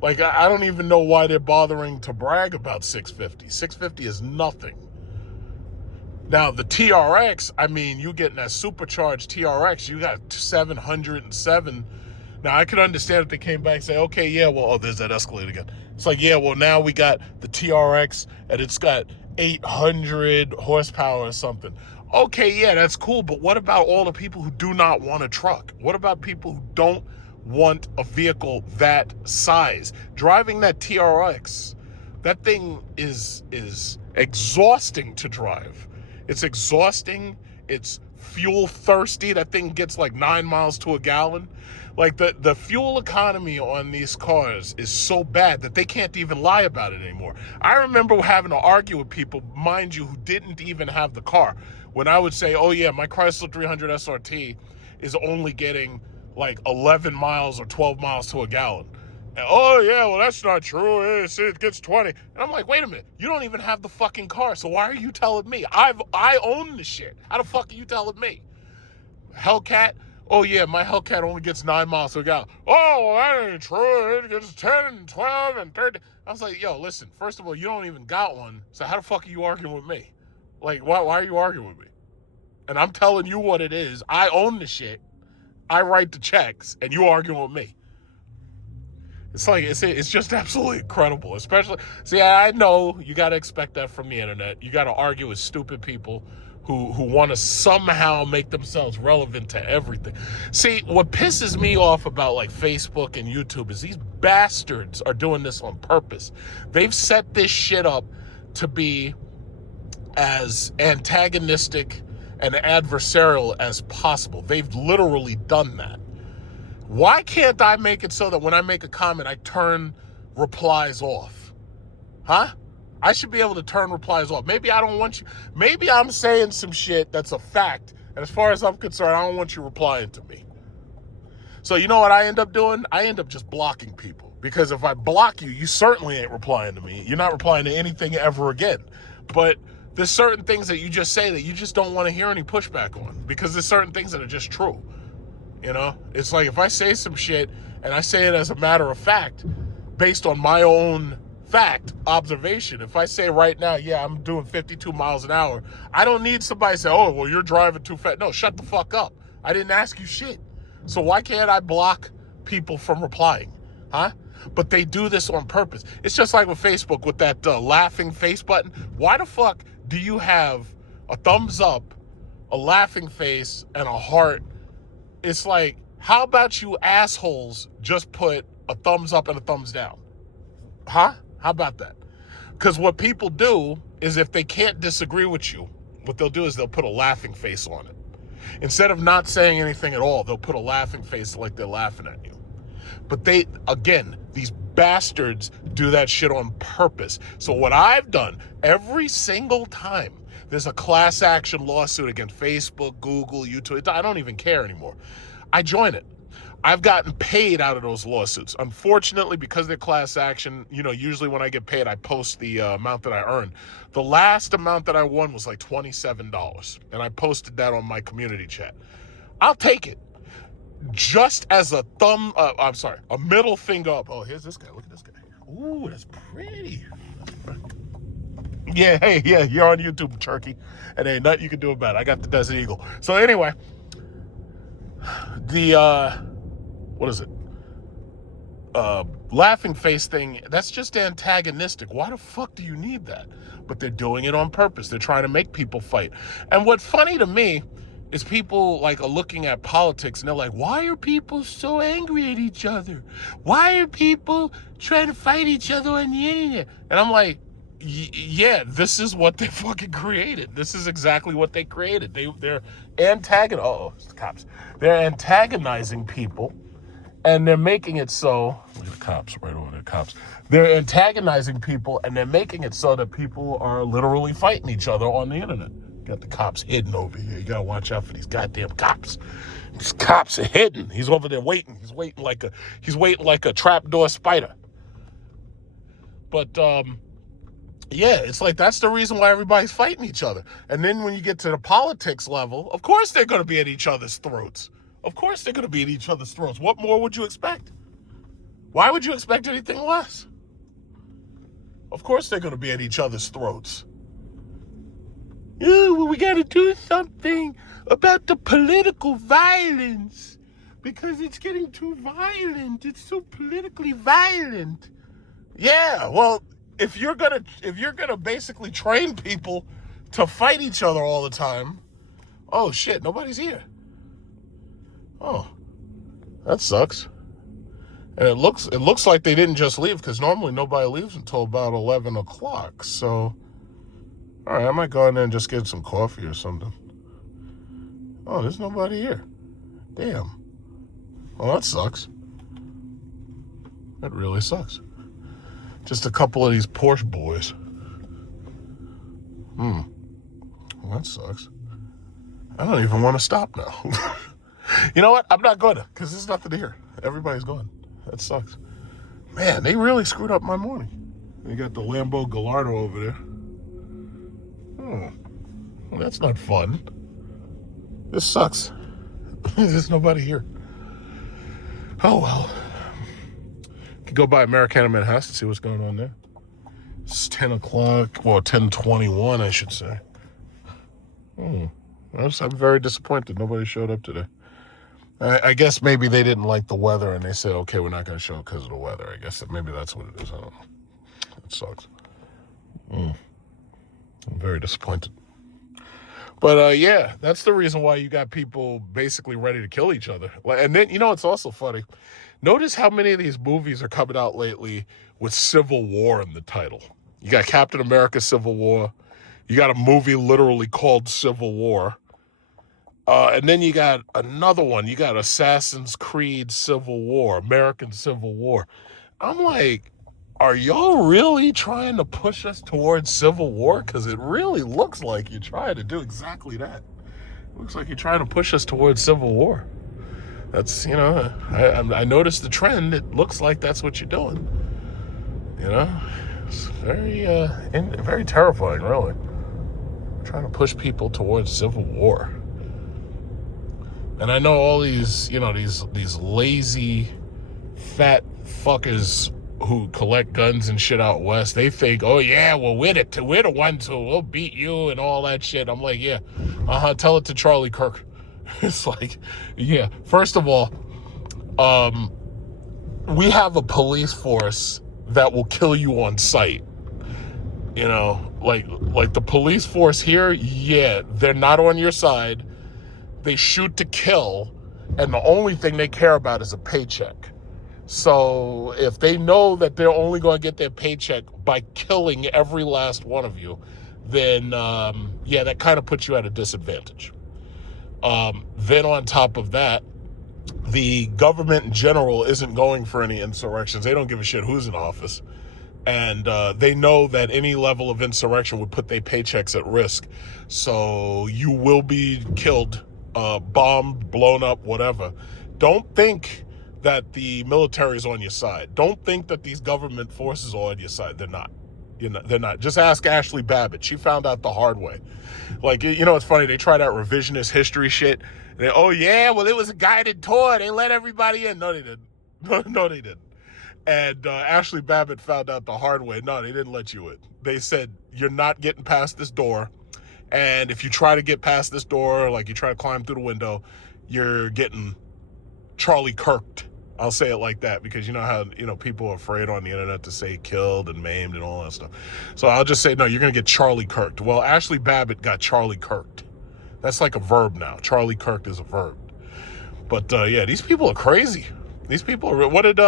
Like, I don't even know why they're bothering to brag about 650. 650 is nothing. Now, the TRX, I mean, you getting that supercharged TRX, you got 707. Now, I could understand if they came back and say, okay, yeah, well, oh, there's that Escalade again. It's like, yeah, well, now we got the TRX, and it's got 800 horsepower or something. Okay, yeah, that's cool, but what about all the people who do not want a truck? What about people who don't want a vehicle that size? Driving that TRX, that thing is exhausting to drive. It's exhausting. It's fuel thirsty. That thing gets like 9 miles to a gallon. Like the fuel economy on these cars is so bad that they can't even lie about it anymore. I remember having to argue with people, mind you, who didn't even have the car. When I would say, oh yeah, my Chrysler 300 SRT is only getting like 11 miles or 12 miles to a gallon. And, oh yeah, well that's not true. It gets 20. And I'm like, wait a minute, you don't even have the fucking car, so why are you telling me? I own the shit. How the fuck are you telling me? Hellcat, oh yeah, my Hellcat only gets 9 miles to a gallon. Oh, well, that ain't true. It gets 10 and 12 and 30. I was like, yo, listen, first of all, you don't even got one, so how the fuck are you arguing with me? Like, why are you arguing with me? And I'm telling you what it is. I own the shit. I write the checks, and you arguing with me. It's like, it's just absolutely incredible. Especially, see, I know you got to expect that from the internet. You got to argue with stupid people who want to somehow make themselves relevant to everything. See, what pisses me off about like Facebook and YouTube is these bastards are doing this on purpose. They've set this shit up to be as antagonistic and adversarial as possible. They've literally done that. Why can't I make it so that when I make a comment, I turn replies off? Huh? I should be able to turn replies off. Maybe I don't want you. Maybe I'm saying some shit that's a fact. And as far as I'm concerned, I don't want you replying to me. So you know what I end up doing? I end up just blocking people. Because if I block you, you certainly ain't replying to me. You're not replying to anything ever again. But there's certain things that you just say that you just don't want to hear any pushback on. Because there's certain things that are just true. You know? It's like if I say some shit and I say it as a matter of fact, based on my own fact, observation. If I say right now, yeah, I'm doing 52 miles an hour, I don't need somebody to say, oh, well, you're driving too fast. No, shut the fuck up. I didn't ask you shit. So why can't I block people from replying? Huh? But they do this on purpose. It's just like with Facebook with that laughing face button. Why the fuck do you have a thumbs up, a laughing face, and a heart? It's like, how about you assholes just put a thumbs up and a thumbs down? Huh? How about that? Because what people do is if they can't disagree with you, what they'll do is they'll put a laughing face on it. Instead of not saying anything at all, they'll put a laughing face like they're laughing at you. But they, again, these bastards do that shit on purpose. So what I've done, every single time there's a class action lawsuit against Facebook, Google, YouTube, I don't even care anymore. I join it. I've gotten paid out of those lawsuits. Unfortunately, because they're class action, you know, usually when I get paid, I post the amount that I earned. The last amount that I won was like $27, and I posted that on my community chat. I'll take it. Just as a a middle finger up. Oh, here's this guy. Look at this guy. Ooh, that's pretty. Yeah, hey, yeah, you're on YouTube, turkey. And ain't nothing you can do about it. I got the Desert Eagle. So anyway, what is it? Laughing face thing, that's just antagonistic. Why the fuck do you need that? But they're doing it on purpose. They're trying to make people fight. And what's funny to me is people like are looking at politics and they're like, why are people so angry at each other? Why are people trying to fight each other on the internet? And I'm like, yeah, this is what they fucking created. This is exactly what they created. They're cops. They're antagonizing people, and they're making it so. Look at the cops right over there, cops. They're antagonizing people, and they're making it so that people are literally fighting each other on the internet. Got the cops hidden over here. You gotta watch out for these goddamn cops. These cops are hidden. He's over there waiting. He's waiting like a trapdoor spider. But yeah, it's like that's the reason why everybody's fighting each other. And then when you get to the politics level, of course they're going to be at each other's throats. Of course they're going to be at each other's throats. What more would you expect? Why would you expect anything less? Of course they're going to be at each other's throats. Well, we got to do something about the political violence because it's getting too violent. It's so politically violent. Yeah, well, if you're gonna basically train people to fight each other all the time, oh shit, nobody's here. Oh, that sucks. And it looks like they didn't just leave, because normally nobody leaves until about 11 o'clock. So, all right, I might go in there and just get some coffee or something. Oh, there's nobody here. Damn. Well, that sucks. That really sucks. Just a couple of these Porsche boys. Well, that sucks. I don't even want to stop now. You know what? I'm not going to, because there's nothing to hear. Everybody's gone. That sucks. Man, they really screwed up my morning. They got the Lambo Gallardo over there. Oh, well, that's not fun. This sucks. There's nobody here. Oh, well. Could go by Americana Manhattan to see what's going on there. It's 10 o'clock. Well, 10:21, I should say. I'm very disappointed. Nobody showed up today. I guess maybe they didn't like the weather and they said, okay, we're not going to show up because of the weather. I guess maybe that's what it is. I don't know. It sucks. I'm very disappointed. But yeah, that's the reason why you got people basically ready to kill each other. And then, it's also funny. Notice how many of these movies are coming out lately with Civil War in the title. You got Captain America Civil War. You got a movie literally called Civil War. And then you got another one. You got Assassin's Creed Civil War, American Civil War. I'm like, are y'all really trying to push us towards Civil War? Because it really looks like you're trying to do exactly that. It looks like you're trying to push us towards Civil War. That's, I noticed the trend. It looks like that's what you're doing. It's very terrifying, really. Trying to push people towards Civil War. And I know all these, these lazy, fat fuckers who collect guns and shit out west. They think, oh yeah, well we're the ones who will beat you and all that shit. I'm like, yeah, tell it to Charlie Kirk. It's like, yeah. First of all, we have a police force that will kill you on sight. Like the police force here, yeah, they're not on your side. They shoot to kill, and the only thing they care about is a paycheck. So if they know that they're only going to get their paycheck by killing every last one of you, then, yeah, that kind of puts you at a disadvantage. Then on top of that, the government in general isn't going for any insurrections. They don't give a shit who's in office. And they know that any level of insurrection would put their paychecks at risk. So you will be killed, bombed, blown up, whatever. Don't think that the military is on your side. Don't think that these government forces are on your side. They're not. They're not. Just ask Ashley Babbitt. She found out the hard way. Like, it's funny. They try that revisionist history shit. Oh, yeah, well, it was a guided tour. They let everybody in. No, they didn't. No, they didn't. And Ashley Babbitt found out the hard way. No, they didn't let you in. They said, you're not getting past this door. And if you try to get past this door, like you try to climb through the window, you're getting Charlie Kirked. I'll say it like that because you know how, people are afraid on the internet to say killed and maimed and all that stuff. So I'll just say, no, you're going to get Charlie Kirked. Well, Ashley Babbitt got Charlie Kirked. That's like a verb now. Charlie Kirked is a verb. But yeah, these people are crazy. These people are, what did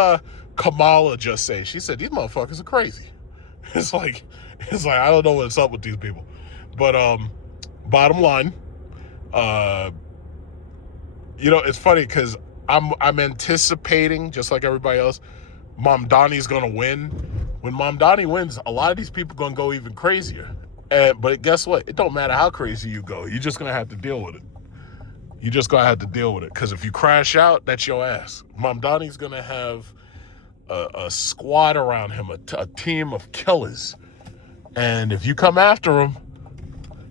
Kamala just say? She said, these motherfuckers are crazy. It's like, I don't know what's up with these people. But bottom line, it's funny because I'm anticipating, just like everybody else, Mamdani's gonna win. When Mamdani wins, a lot of these people gonna go even crazier. But guess what? It don't matter how crazy you go. You're just gonna have to deal with it. You just gonna have to deal with it. Because if you crash out, that's your ass. Mamdani's gonna have a squad around him, a team of killers. And if you come after him,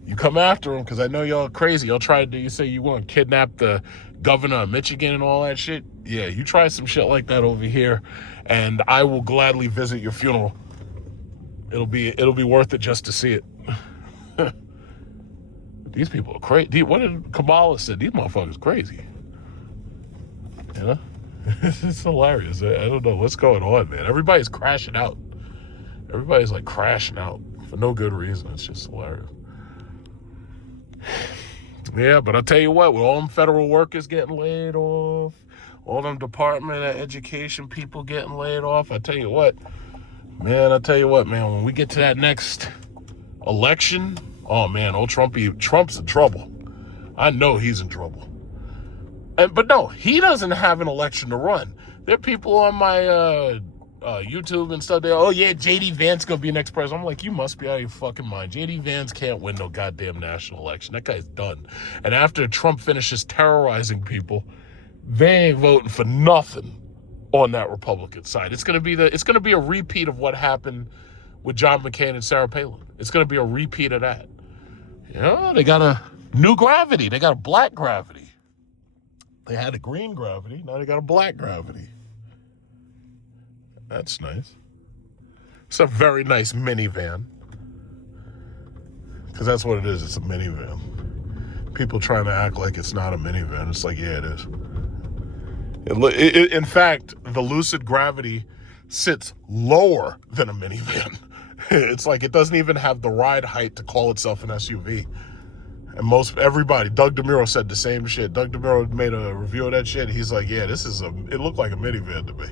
because I know y'all crazy. Y'all try to do, you say you want to kidnap the governor of Michigan and all that shit. Yeah, you try some shit like that over here, and I will gladly visit your funeral. It'll be worth it just to see it. These people are crazy. What did Kamala say? These motherfuckers crazy. It's hilarious. I don't know what's going on, man. Everybody's crashing out. Everybody's like crashing out for no good reason. It's just hilarious. Yeah, but I'll tell you what, with all them federal workers getting laid off, all them Department of Education people getting laid off, I tell you what, man, when we get to that next election, oh man, old Trump's in trouble. I know he's in trouble. But no, he doesn't have an election to run. There are people on my YouTube and stuff. Oh yeah, JD Vance gonna be next president. I'm like, you must be out of your fucking mind. JD Vance can't win no goddamn national election. That guy's done. And after Trump finishes terrorizing people, they ain't voting for nothing on that Republican side. It's gonna be a repeat of what happened with John McCain and Sarah Palin. It's gonna be a repeat of that. You know, they got a new gravity. They got a black gravity. They had a green gravity. Now they got a black gravity. That's nice. It's a very nice minivan. Because that's what it is. It's a minivan. People trying to act like it's not a minivan. It's like, yeah, it is. In fact, the Lucid Gravity sits lower than a minivan. It's like it doesn't even have the ride height to call itself an SUV. And everybody, Doug DeMuro said the same shit. Doug DeMuro made a review of that shit. He's like, yeah, it looked like a minivan to me.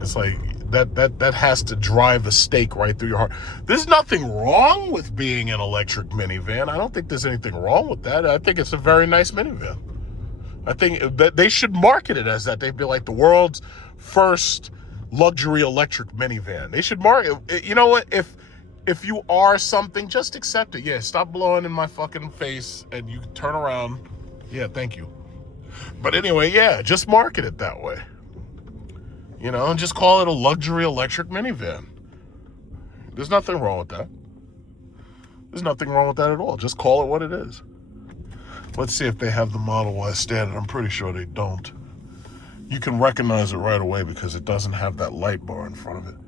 It's like, that has to drive a stake right through your heart. There's nothing wrong with being an electric minivan. I don't think there's anything wrong with that. I think it's a very nice minivan. I think that they should market it as that. They'd be like the world's first luxury electric minivan. They should market it. You know what? If you are something, just accept it. Yeah, stop blowing in my fucking face and you turn around. Yeah, thank you. But anyway, yeah, just market it that way. You know, and just call it a luxury electric minivan. There's nothing wrong with that. There's nothing wrong with that at all. Just call it what it is. Let's see if they have the Model Y standard. I'm pretty sure they don't. You can recognize it right away because it doesn't have that light bar in front of it.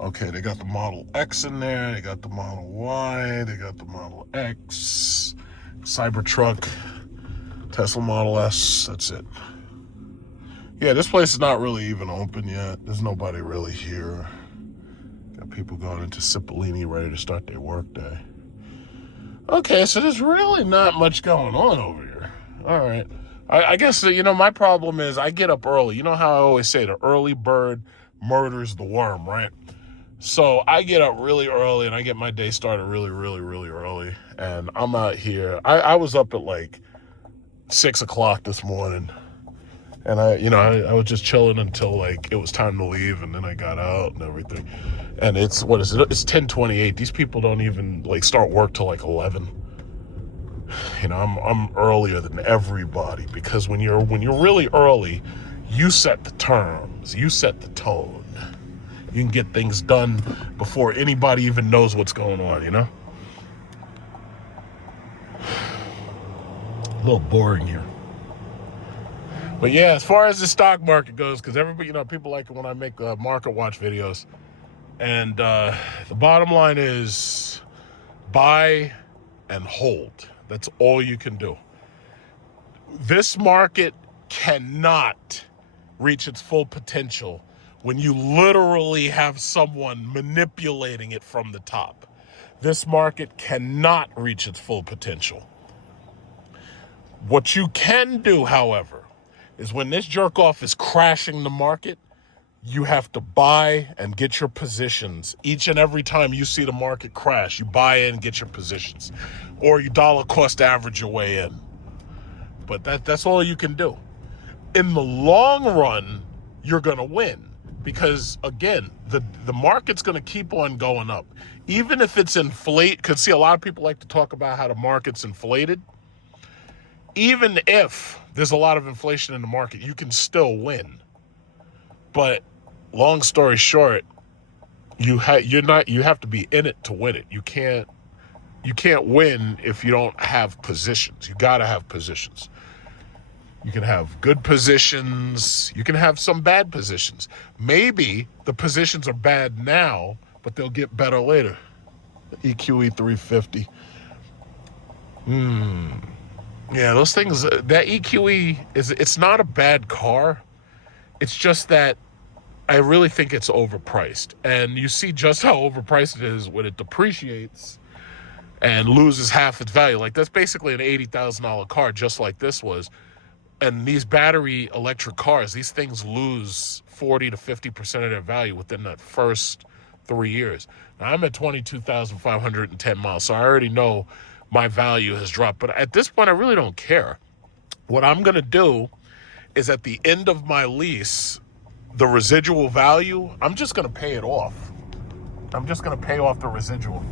Okay, they got the Model X in there. They got the Model Y. They got the Model X. Cybertruck. Tesla Model S. That's it. Yeah, this place is not really even open yet. There's nobody really here. Got people going into Cipollini ready to start their work day. Okay, so there's really not much going on over here. All right. I guess, my problem is I get up early. You know how I always say the early bird murders the worm, right? So I get up really early and I get my day started really, really, really early. And I'm out here. I was up at like 6 o'clock this morning. And I was just chilling until like it was time to leave, and then I got out and everything. And it's 10:28. These people don't even like start work till like 11. I'm earlier than everybody because when you're really early, you set the terms, you set the tone. You can get things done before anybody even knows what's going on, A little boring here. But yeah, as far as the stock market goes, because everybody, people like it when I make market watch videos. And the bottom line is buy and hold. That's all you can do. This market cannot reach its full potential when you literally have someone manipulating it from the top. This market cannot reach its full potential. What you can do, however, is when this jerk off is crashing the market, you have to buy and get your positions. Each and every time you see the market crash, you buy in and get your positions. Or you dollar cost average your way in. But that's all you can do. In the long run, you're going to win. Because, again, the market's going to keep on going up. Even if it's inflated, because see, a lot of people like to talk about how the market's inflated. Even if there's a lot of inflation in the market, you can still win. But long story short, you have to be in it to win it. You can't win if you don't have positions. You got to have positions. You can have good positions. You can have some bad positions. Maybe the positions are bad now, but they'll get better later. EQE 350. Yeah, those things, that EQE, it's not a bad car. It's just that I really think it's overpriced. And you see just how overpriced it is when it depreciates and loses half its value. Like, that's basically an $80,000 car, just like this was. And these battery electric cars, these things lose 40 to 50% of their value within that first 3 years. Now, I'm at 22,510 miles, so I already know my value has dropped. But at this point, I really don't care. What I'm going to do is, at the end of my lease, the residual value, I'm just going to pay it off. I'm just going to pay off the residual.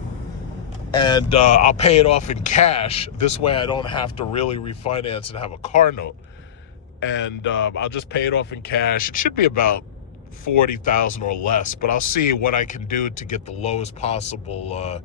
And I'll pay it off in cash. This way I don't have to really refinance and have a car note. And I'll just pay it off in cash. It should be about $40,000 or less, but I'll see what I can do to get the lowest possible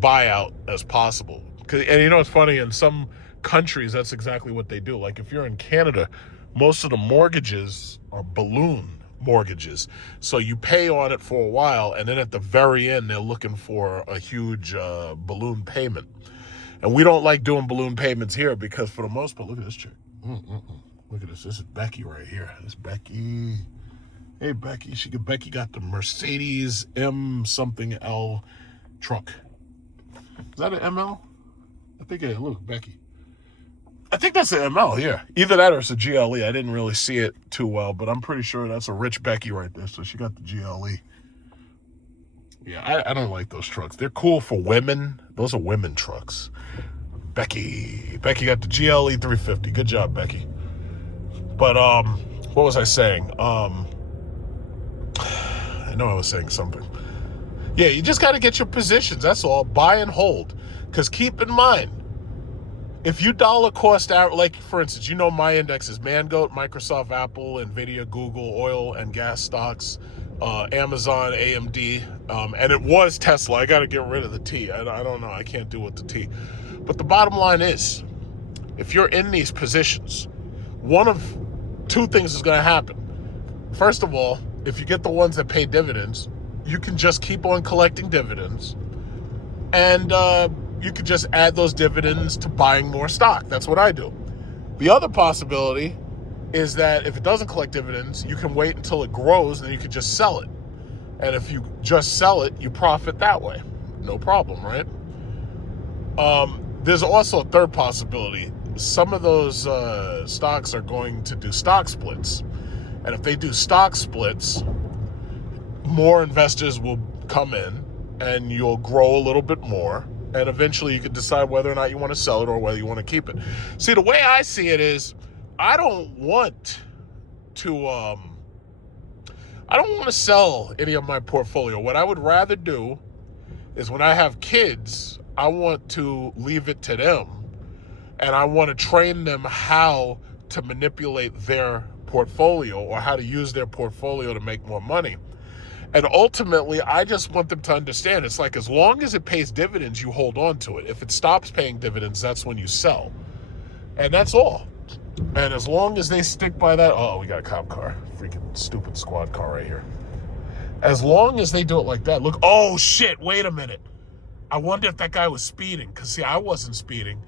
buyout as possible. And you know, it's funny, in some countries, that's exactly what they do. Like, if you're in Canada, most of the mortgages are balloon mortgages. So you pay on it for a while, and then at the very end, they're looking for a huge balloon payment. And we don't like doing balloon payments here because, for the most part, look at this chick. Look at this. This is Becky right here. This is Becky. Hey, Becky. Becky got the Mercedes M something L truck. Is that an ML? I think it is. Look, Becky. I think that's an ML, yeah. Either that or it's a GLE. I didn't really see it too well, but I'm pretty sure that's a rich Becky right there. So she got the GLE. Yeah, I don't like those trucks. They're cool for women. Those are women trucks. Becky got the GLE 350. Good job, Becky. But what was I saying? I know I was saying something. Yeah, you just got to get your positions. That's all. Buy and hold. Because keep in mind, if you dollar cost out, like, for instance, you know my index is Mangoat, Microsoft, Apple, Nvidia, Google, oil and gas stocks, Amazon, AMD, and it was Tesla. I got to get rid of the T. I don't know. I can't do with the T. But the bottom line is, if you're in these positions, one of two things is going to happen. First of all, if you get the ones that pay dividends, you can just keep on collecting dividends, and you could just add those dividends to buying more stock. That's what I do. The other possibility is that if it doesn't collect dividends, you can wait until it grows and then you can just sell it. And if you just sell it, you profit that way. No problem, right? There's also a third possibility. Some of those stocks are going to do stock splits. And if they do stock splits, more investors will come in and you'll grow a little bit more. And eventually you can decide whether or not you want to sell it or whether you want to keep it. See, the way I see it is, I don't want to sell any of my portfolio. What I would rather do is, when I have kids, I want to leave it to them. And I want to train them how to manipulate their portfolio or how to use their portfolio to make more money. And ultimately, I just want them to understand, it's like, as long as it pays dividends, you hold on to it. If it stops paying dividends, that's when you sell. And that's all. And as long as they stick by that, oh, we got a cop car. Freaking stupid squad car right here. As long as they do it like that, look, oh shit, wait a minute. I wonder if that guy was speeding, because see, I wasn't speeding.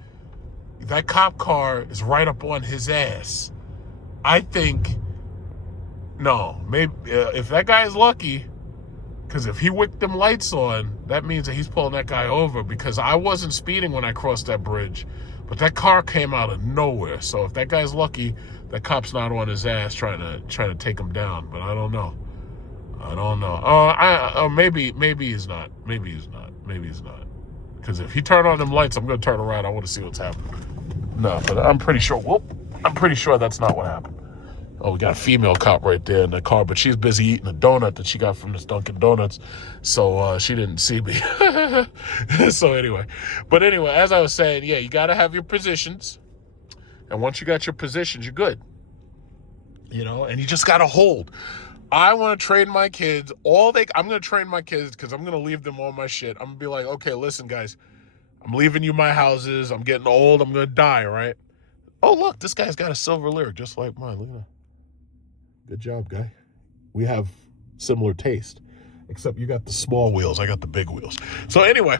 That cop car is right up on his ass. I think, no, maybe if that guy is lucky, because if he wicked them lights on, that means that he's pulling that guy over, because I wasn't speeding when I crossed that bridge, but that car came out of nowhere. So if that guy's lucky, that cop's not on his ass trying to take him down. But I don't know. Maybe he's not. Maybe he's not. Because if he turned on them lights, I'm gonna turn around. I want to see what's happening. No, but I'm pretty sure. I'm pretty sure that's not what happened. Oh, we got a female cop right there in the car, but she's busy eating a donut that she got from this Dunkin' Donuts, so she didn't see me. So anyway, as I was saying, yeah, you got to have your positions, and once you got your positions, you're good. You know, and you just got to hold. I want to train my kids. I'm going to train my kids because I'm going to leave them all my shit. I'm going to be like, okay, listen, guys, I'm leaving you my houses. I'm getting old. I'm going to die, right? Oh, look, this guy's got a silver lyric just like mine. Look at that. Good job, guy. We have similar taste, except you got the small wheels. I got the big wheels. So anyway,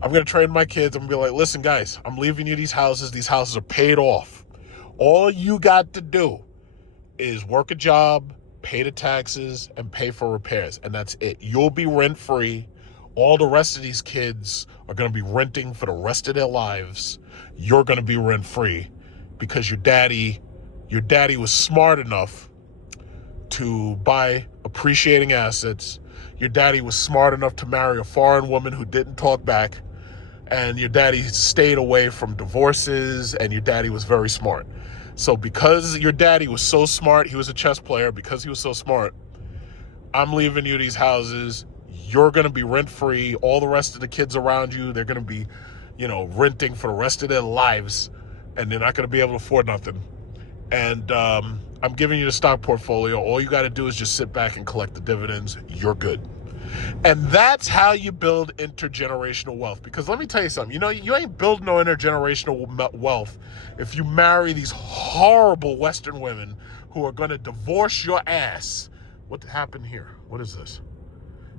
I'm going to train my kids. I'm going to be like, listen, guys, I'm leaving you these houses. These houses are paid off. All you got to do is work a job, pay the taxes, and pay for repairs, and that's it. You'll be rent-free. All the rest of these kids are going to be renting for the rest of their lives. You're going to be rent-free because your daddy was smart enough to buy appreciating assets. Your daddy was smart enough to marry a foreign woman who didn't talk back. And your daddy stayed away from divorces, and your daddy was very smart. So because your daddy was so smart, he was a chess player, because he was so smart, I'm leaving you these houses. You're going to be rent-free. All the rest of the kids around you, they're going to be, renting for the rest of their lives, and they're not going to be able to afford nothing. And I'm giving you the stock portfolio. All you got to do is just sit back and collect the dividends. You're good. And that's how you build intergenerational wealth. Because let me tell you something. You ain't building no intergenerational wealth if you marry these horrible Western women who are going to divorce your ass. What happened here? What is this?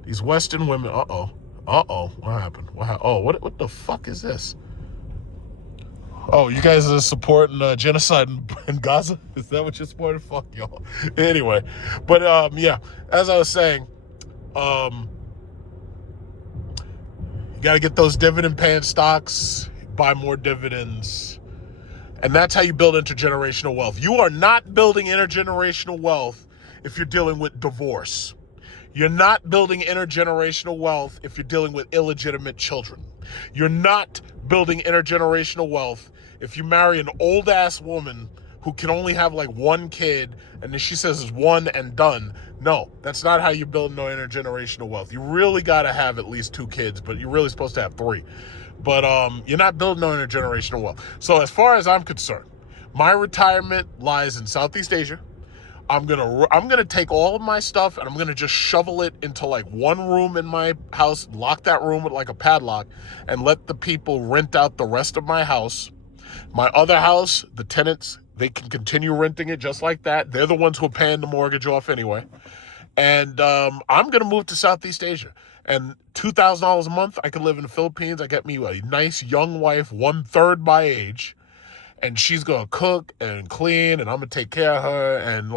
These Western women. Uh-oh. What happened? What the fuck is this? Oh, you guys are supporting genocide in Gaza? Is that what you're supporting? Fuck y'all. Anyway, but yeah, as I was saying, you got to get those dividend-paying stocks, buy more dividends, and that's how you build intergenerational wealth. You are not building intergenerational wealth if you're dealing with divorce. You're not building intergenerational wealth if you're dealing with illegitimate children. You're not building intergenerational wealth if you marry an old-ass woman who can only have like one kid, and then she says it's one and done. No, that's not how you build no intergenerational wealth. You really got to have at least 2 kids, but you're really supposed to have 3. But you're not building no intergenerational wealth. So as far as I'm concerned, my retirement lies in Southeast Asia. I'm gonna take all of my stuff and I'm gonna just shovel it into like one room in my house, lock that room with like a padlock, and let the people rent out the rest of my house. My other house, the tenants, they can continue renting it just like that. They're the ones who are paying the mortgage off anyway. And I'm gonna move to Southeast Asia. And $2,000 a month, I can live in the Philippines. I get me a nice young wife, 1/3 my age. And she's going to cook and clean, and I'm going to take care of her. And,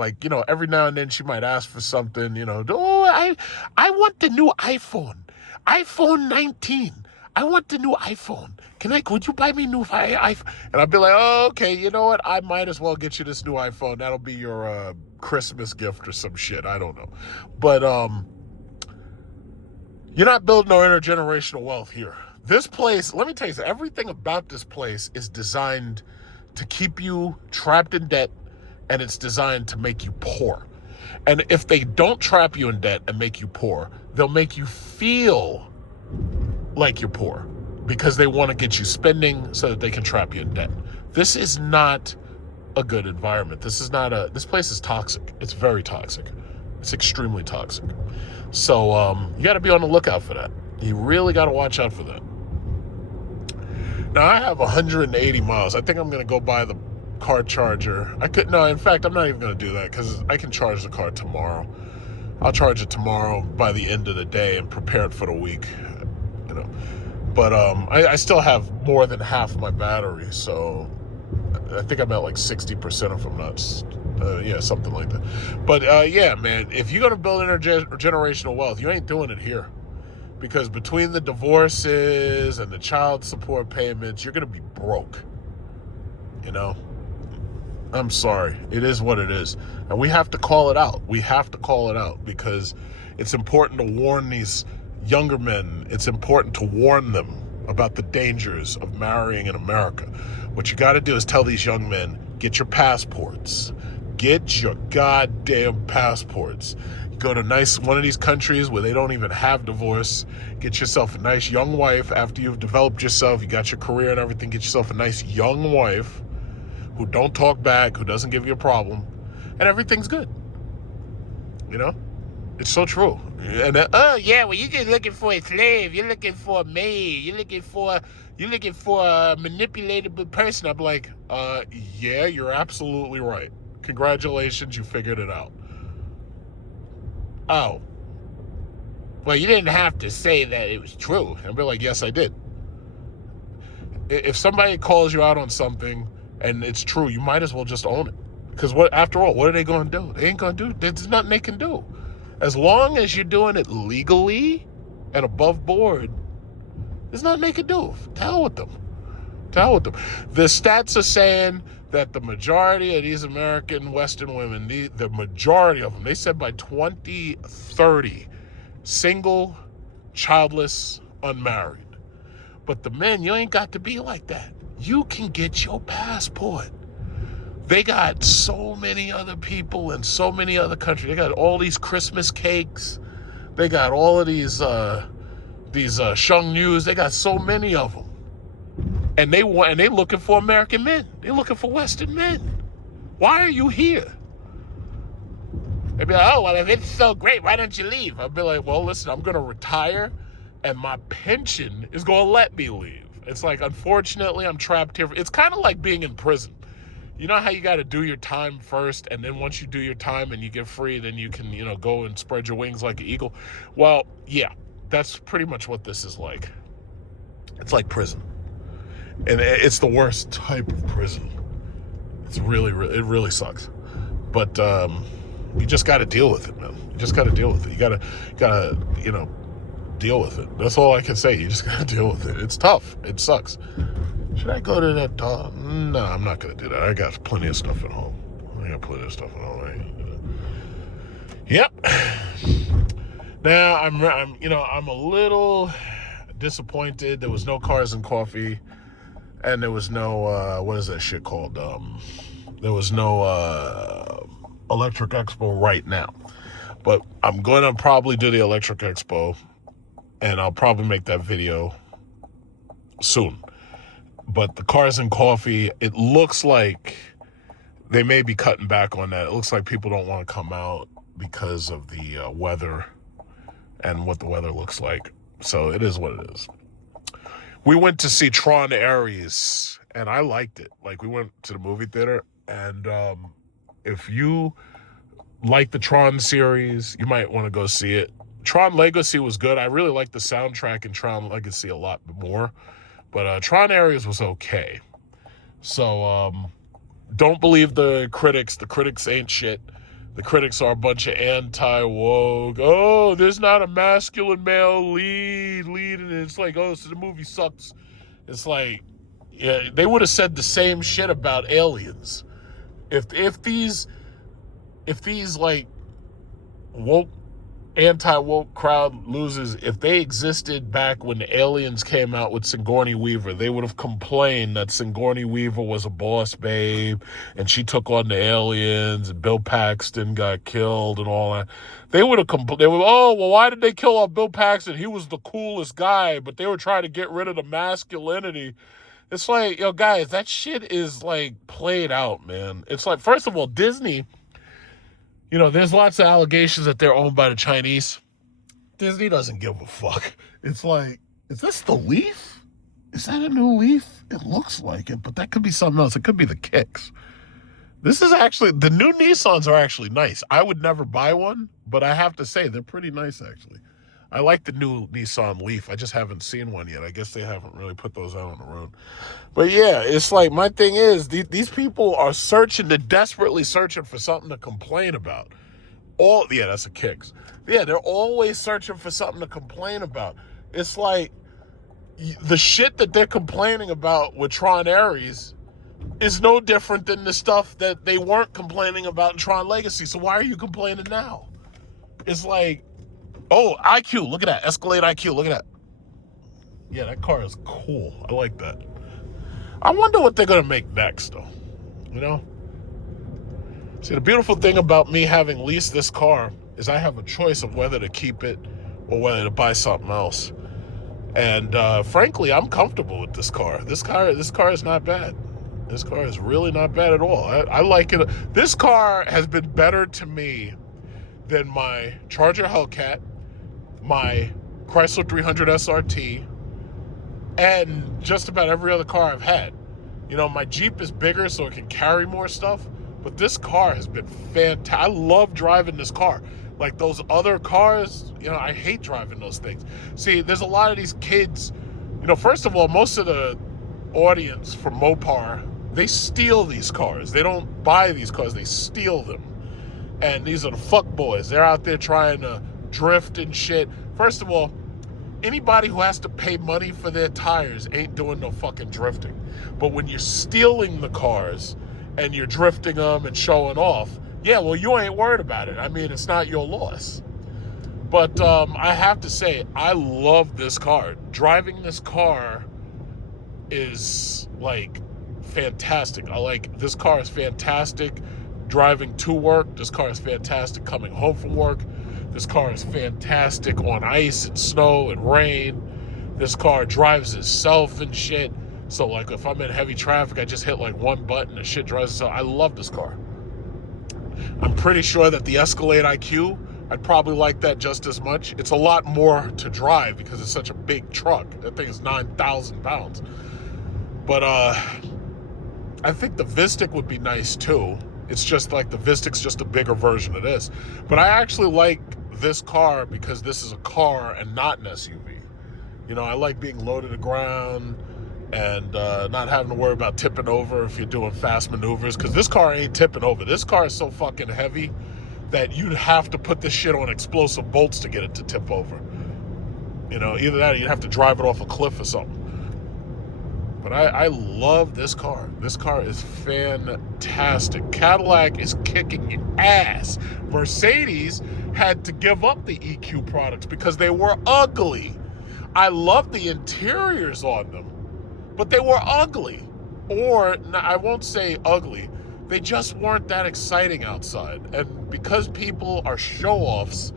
every now and then she might ask for something, I want the new iPhone 19. I want the new iPhone. Would you buy me new iPhone? And I'd be like, oh, okay, you know what? I might as well get you this new iPhone. That'll be your Christmas gift or some shit. I don't know. But you're not building no intergenerational wealth here. This place, let me tell you something, everything about this place is designed to keep you trapped in debt, and it's designed to make you poor. And if they don't trap you in debt and make you poor, they'll make you feel like you're poor because they want to get you spending so that they can trap you in debt. This is not a good environment. This place is toxic. It's very toxic. It's extremely toxic. So you got to be on the lookout for that. You really got to watch out for that. Now, I have 180 miles. I think I'm going to go buy the car charger. In fact, I'm not even going to do that because I can charge the car tomorrow. I'll charge it tomorrow by the end of the day and prepare it for the week, But I still have more than half my battery, so I think I'm at like 60% if I'm not, something like that. But yeah, man, if you're going to build intergenerational wealth, you ain't doing it here. Because between the divorces and the child support payments, you're going to be broke. I'm sorry. It is what it is. And we have to call it out. We have to call it out because it's important to warn these younger men. It's important to warn them about the dangers of marrying in America. What you got to do is tell these young men, get your passports. Get your goddamn passports. Go to one of these countries where they don't even have divorce. Get yourself a nice young wife after you've developed yourself. You got your career and everything. Get yourself a nice young wife who don't talk back, who doesn't give you a problem, and everything's good. It's so true. And well, you're just looking for a slave. You're looking for a maid. You're looking for a manipulatable person. I'm like, yeah, you're absolutely right. Congratulations, you figured it out. Oh, well, you didn't have to say that it was true. And be like, yes, I did. If somebody calls you out on something and it's true, you might as well just own it. Because after all, what are they going to do? They ain't going to do. There's nothing they can do. As long as you're doing it legally and above board, there's nothing they can do. To hell with them. To hell with them. The stats are saying that the majority of these American Western women, the majority of them, they said by 2030, single, childless, unmarried. But the men, you ain't got to be like that. You can get your passport. They got so many other people in so many other countries. They got all these Christmas cakes. They got all of these Sheng News. They got so many of them. And they looking for American men. They're looking for Western men. Why are you here? They'd be like, oh, well, if it's so great, why don't you leave? I'd be like, well, listen, I'm going to retire, and my pension is going to let me leave. It's like, unfortunately, I'm trapped here. It's kind of like being in prison. You know how you got to do your time first, and then once you do your time and you get free, then you can, go and spread your wings like an eagle? Well, yeah, that's pretty much what this is like. It's like prison. And it's the worst type of prison. It's really, it really sucks. But you just got to deal with it, man. You just got to deal with it. You got to, deal with it. That's all I can say. You just got to deal with it. It's tough. It sucks. Should I go to that dog? No, I'm not going to do that. I got plenty of stuff at home. Yep. Now I'm a little disappointed. There was no Cars and Coffee, and there was no what is that shit called? There was no Electric Expo right now, but I'm going to probably do the Electric Expo, and I'll probably make that video soon. But the Cars and Coffee, it looks like they may be cutting back on that. It looks like people don't want to come out because of the weather and what the weather looks like. So it is what it is. We went to see Tron Ares, and I liked it. Like, we went to the movie theater, and if you like the Tron series, you might want to go see it. Tron Legacy was good. I really liked the soundtrack in Tron Legacy a lot more. But Tron Ares was okay. So don't believe the critics. The critics ain't shit. The critics are a bunch of anti-woke. Oh, there's not a masculine male lead. And it's like, oh, so the movie sucks. It's like, yeah, they would have said the same shit about Aliens. If these like woke, anti-woke crowd losers, if they existed back when the Aliens came out with Sigourney Weaver, they would have complained that Sigourney Weaver was a boss babe and she took on the aliens and Bill Paxton got killed and all that. They would have complained. They would, oh, well, why did they kill off Bill Paxton? He was the coolest guy, but they were trying to get rid of the masculinity. It's like, yo, guys, that shit is like played out, man. It's like, first of all, Disney, there's lots of allegations that they're owned by the Chinese. Disney doesn't give a fuck. It's like, is this the Leaf? Is that a new Leaf? It looks like it, but that could be something else. It could be the Kicks. This is actually, the new Nissans are actually nice. I would never buy one, but I have to say, they're pretty nice, actually. I like the new Nissan Leaf. I just haven't seen one yet. I guess they haven't really put those out on the road. But yeah, it's like, my thing is, these people are they're desperately searching for something to complain about. That's a Kicks. Yeah, they're always searching for something to complain about. It's like, the shit that they're complaining about with Tron Ares is no different than the stuff that they weren't complaining about in Tron Legacy. So why are you complaining now? It's like, oh, IQ, look at that. Escalade IQ, look at that. Yeah, that car is cool. I like that. I wonder what they're going to make next, though. See, the beautiful thing about me having leased this car is I have a choice of whether to keep it or whether to buy something else. And frankly, I'm comfortable with this car. This car is not bad. This car is really not bad at all. I like it. This car has been better to me than my Charger Hellcat, my Chrysler 300 SRT, and just about every other car I've had. My Jeep is bigger so it can carry more stuff, but this car has been fantastic. I love driving this car. Like those other cars, I hate driving those things. See, there's a lot of these kids, first of all, most of the audience for Mopar They steal these cars. They don't buy these cars, they steal them. And these are the fuck boys. They're out there trying to drift and shit. First of all, anybody who has to pay money for their tires ain't doing no fucking drifting. But when you're stealing the cars and you're drifting them and showing off, yeah, well, you ain't worried about it. I mean, it's not your loss. But I have to say, I love this car. Driving this car is, like, fantastic. This car is fantastic driving to work. This car is fantastic coming home from work. This car is fantastic on ice and snow and rain. This car drives itself and shit. So, like, if I'm in heavy traffic, I just hit, like, one button and shit drives itself. I love this car. I'm pretty sure that the Escalade IQ, I'd probably like that just as much. It's a lot more to drive because it's such a big truck. That thing is 9,000 pounds. But I think the Vistic would be nice too. It's just like the Vistic's just a bigger version of this. But I actually like this car because this is a car and not an SUV. You know, I like being low to the ground and not having to worry about tipping over if you're doing fast maneuvers, because this car ain't tipping over. This car is so fucking heavy that you'd have to put this shit on explosive bolts to get it to tip over. You know, either that or you'd have to drive it off a cliff or something. But I love this car. This car is fantastic. Cadillac is kicking ass. Mercedes had to give up the EQ products because they were ugly. I love the interiors on them, but they were ugly. Or, I won't say ugly, they just weren't that exciting outside. And because people are show-offs,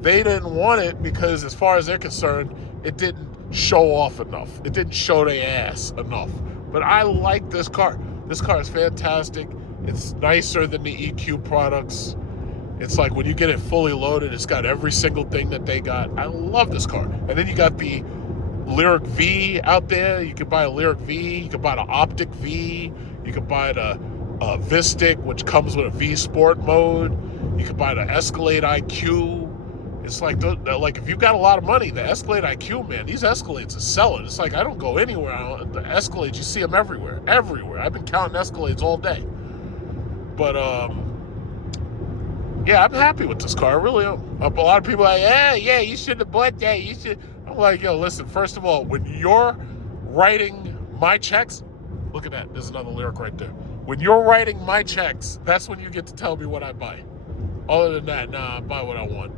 they didn't want it because, as far as they're concerned, it didn't show off enough. It didn't show their ass enough. But I like this car. This car is fantastic. It's nicer than the EQ products. It's like when you get it fully loaded, it's got every single thing that they got. I love this car. And then you got the Lyric V out there. You can buy a Lyric V. You can buy the Optic V. You can buy the Vistic, which comes with a V Sport mode. You can buy the Escalade IQ. It's like, if you've got a lot of money, the Escalade IQ, man, these Escalades are selling. It's like I don't go anywhere. The Escalades, you see them everywhere. Everywhere. I've been counting Escalades all day. But, yeah, I'm happy with this car. I really am. A lot of people are like, yeah, you shouldn't have bought that. You should. I'm like, yo, listen, first of all, when you're writing my checks, look at that. There's another lyric right there. When you're writing my checks, that's when you get to tell me what I buy. Other than that, nah, I buy what I want.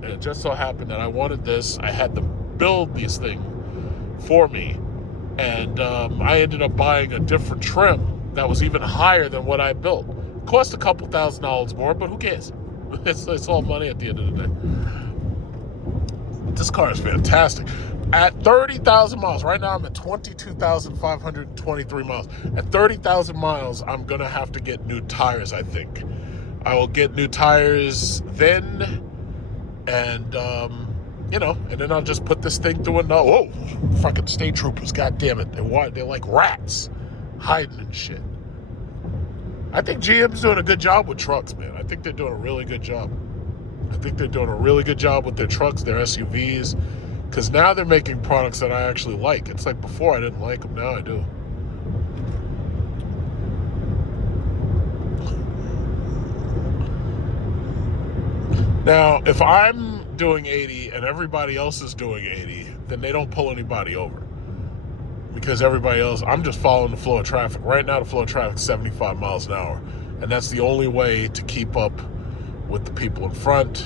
And it just so happened that I wanted this. I had to build these things for me. And I ended up buying a different trim that was even higher than what I built. It cost a couple $1,000s more, but who cares? It's all money at the end of the day. This car is fantastic. At 30,000 miles, right now I'm at 22,523 miles. At 30,000 miles, I'm going to have to get new tires, I think. I will get new tires then. And, and then I'll just put this thing through another. Whoa, fucking state troopers, God damn it. They're like rats hiding and shit. I think GM's doing a good job with trucks, man. I think they're doing a really good job. I think they're doing a really good job with their trucks, their SUVs, because now they're making products that I actually like. It's like before I didn't like them, now I do. Now, if I'm doing 80 and everybody else is doing 80, then they don't pull anybody over. Because everybody else, I'm just following the flow of traffic. Right now, the flow of traffic is 75 miles an hour. And that's the only way to keep up with the people in front.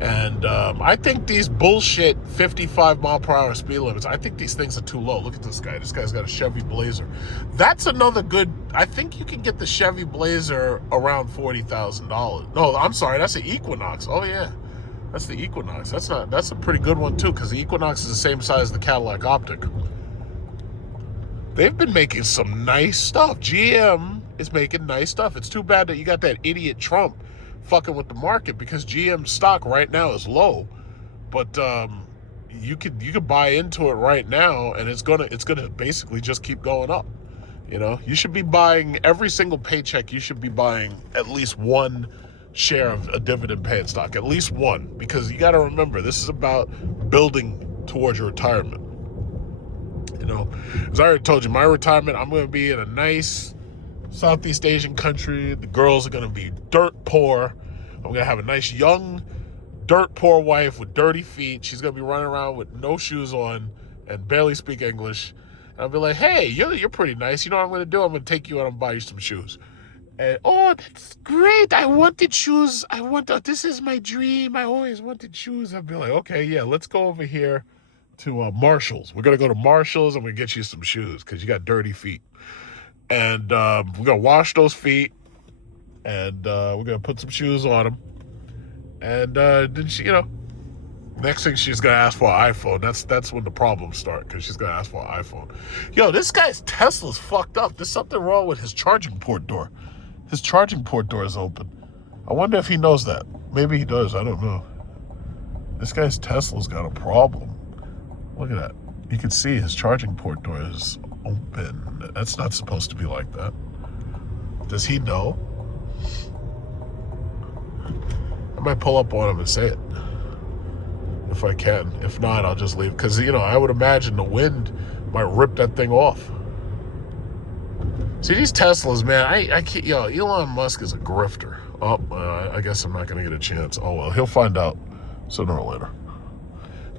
And I think these bullshit 55 mile per hour speed limits, I think these things are too low. Look at this guy. This guy's got a Chevy Blazer. That's another good, I think you can get the Chevy Blazer around $40,000. No, I'm sorry, that's the Equinox. Oh yeah, that's the Equinox. That's a pretty good one too, because the Equinox is the same size as the Cadillac Optic. They've been making some nice stuff. GM is making nice stuff. It's too bad that you got that idiot Trump fucking with the market, because GM stock right now is low, but you could buy into it right now, and it's gonna basically just keep going up. You know, you should be buying every single paycheck. You should be buying at least one share of a dividend paying stock, at least one, because you got to remember, this is about building towards your retirement. You know, as I already told you, my retirement, I'm going to be in a nice Southeast Asian country. The girls are going to be dirt poor. I'm going to have a nice young dirt poor wife with dirty feet. She's going to be running around with no shoes on and barely speak English. And I'll be like, hey, you're pretty nice. You know what I'm going to do? I'm going to take you out and buy you some shoes. And, oh, that's great. I wanted shoes. This is my dream. I always wanted shoes. I'll be like, okay, yeah, let's go over here to Marshall's. We're going to go to Marshall's. I'm going to get you some shoes because you got dirty feet. And we're going to wash those feet. And we're going to put some shoes on them. And then she, next thing she's going to ask for an iPhone. That's when the problems start, because she's going to ask for an iPhone. Yo, this guy's Tesla's fucked up. There's something wrong with his charging port door. His charging port door is open. I wonder if he knows that. Maybe he does. I don't know. This guy's Tesla's got a problem. Look at that. You can see his charging port door is open. That's not supposed to be like that. Does he know? I might pull up on him and say it. If I can. If not, I'll just leave. Because, I would imagine the wind might rip that thing off. See, these Teslas, man, I can't, Elon Musk is a grifter. Oh, I guess I'm not going to get a chance. Oh, well, he'll find out sooner or later.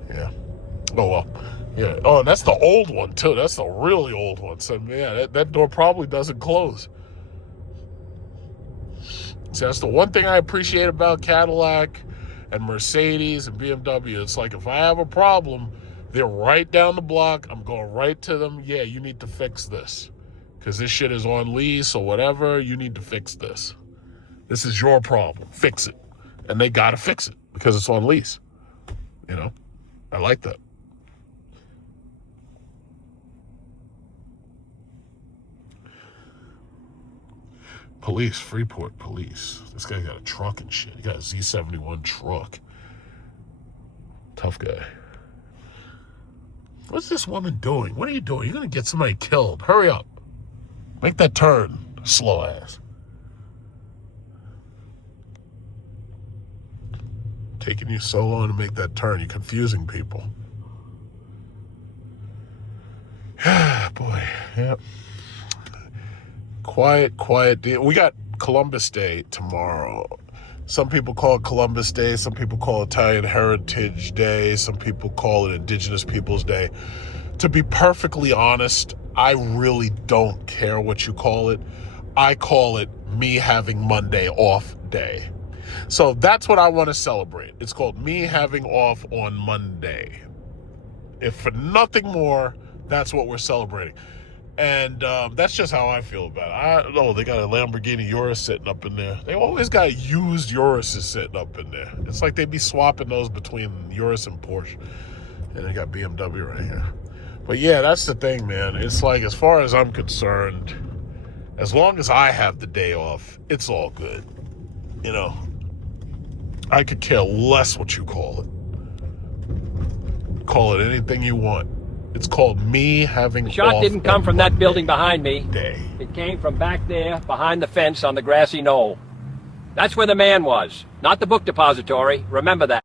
Yeah. Oh, well. Yeah. Oh, and that's the old one, too. That's the really old one. So, yeah, that door probably doesn't close. See, that's the one thing I appreciate about Cadillac and Mercedes and BMW. It's like, if I have a problem, they're right down the block. I'm going right to them. Yeah, you need to fix this. Because this shit is on lease or whatever, you need to fix this. This is your problem. Fix it. And they got to fix it because it's on lease. I like that. Police, Freeport police. This guy got a truck and shit. He got a Z71 truck. Tough guy. What's this woman doing? What are you doing? You're going to get somebody killed. Hurry up. Make that turn, slow ass. Taking you so long to make that turn. You're confusing people. Boy, yep. Quiet day. We got Columbus Day tomorrow. Some people call it Columbus Day. Some people call it Italian Heritage Day. Some people call it Indigenous Peoples Day. To be perfectly honest, I really don't care what you call it. I call it me having Monday off day. So that's what I want to celebrate. It's called me having off on Monday. If for nothing more, that's what we're celebrating. And that's just how I feel about it. They got a Lamborghini Urus sitting up in there. They always got used Uruses sitting up in there. It's like they be swapping those between Urus and Porsche. And they got BMW right here. But yeah, that's the thing, man. It's like, as far as I'm concerned, as long as I have the day off, it's all good. I could care less what you call it. Call it anything you want. It's called me having The shot off didn't come from that building behind me. Day. It came from back there, behind the fence on the grassy knoll. That's where the man was, not the book depository. Remember that.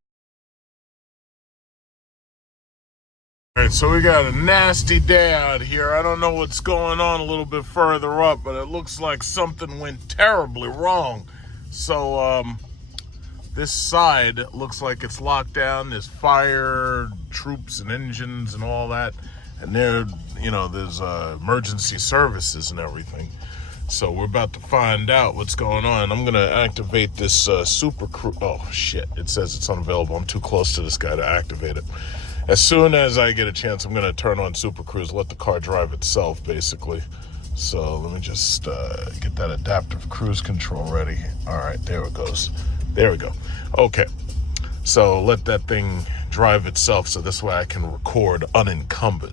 All right, so we got a nasty day out here. I don't know what's going on a little bit further up, but it looks like something went terribly wrong. So, this side looks like it's locked down. There's fire, troops, and engines and all that. And there's emergency services and everything. So we're about to find out what's going on. I'm going to activate this Super Cruise. Oh, shit. It says it's unavailable. I'm too close to this guy to activate it. As soon as I get a chance, I'm going to turn on Super Cruise, let the car drive itself, basically. So let me just get that adaptive cruise control ready. All right, there it goes. There we go. Okay, so let that thing drive itself so this way I can record unencumbered.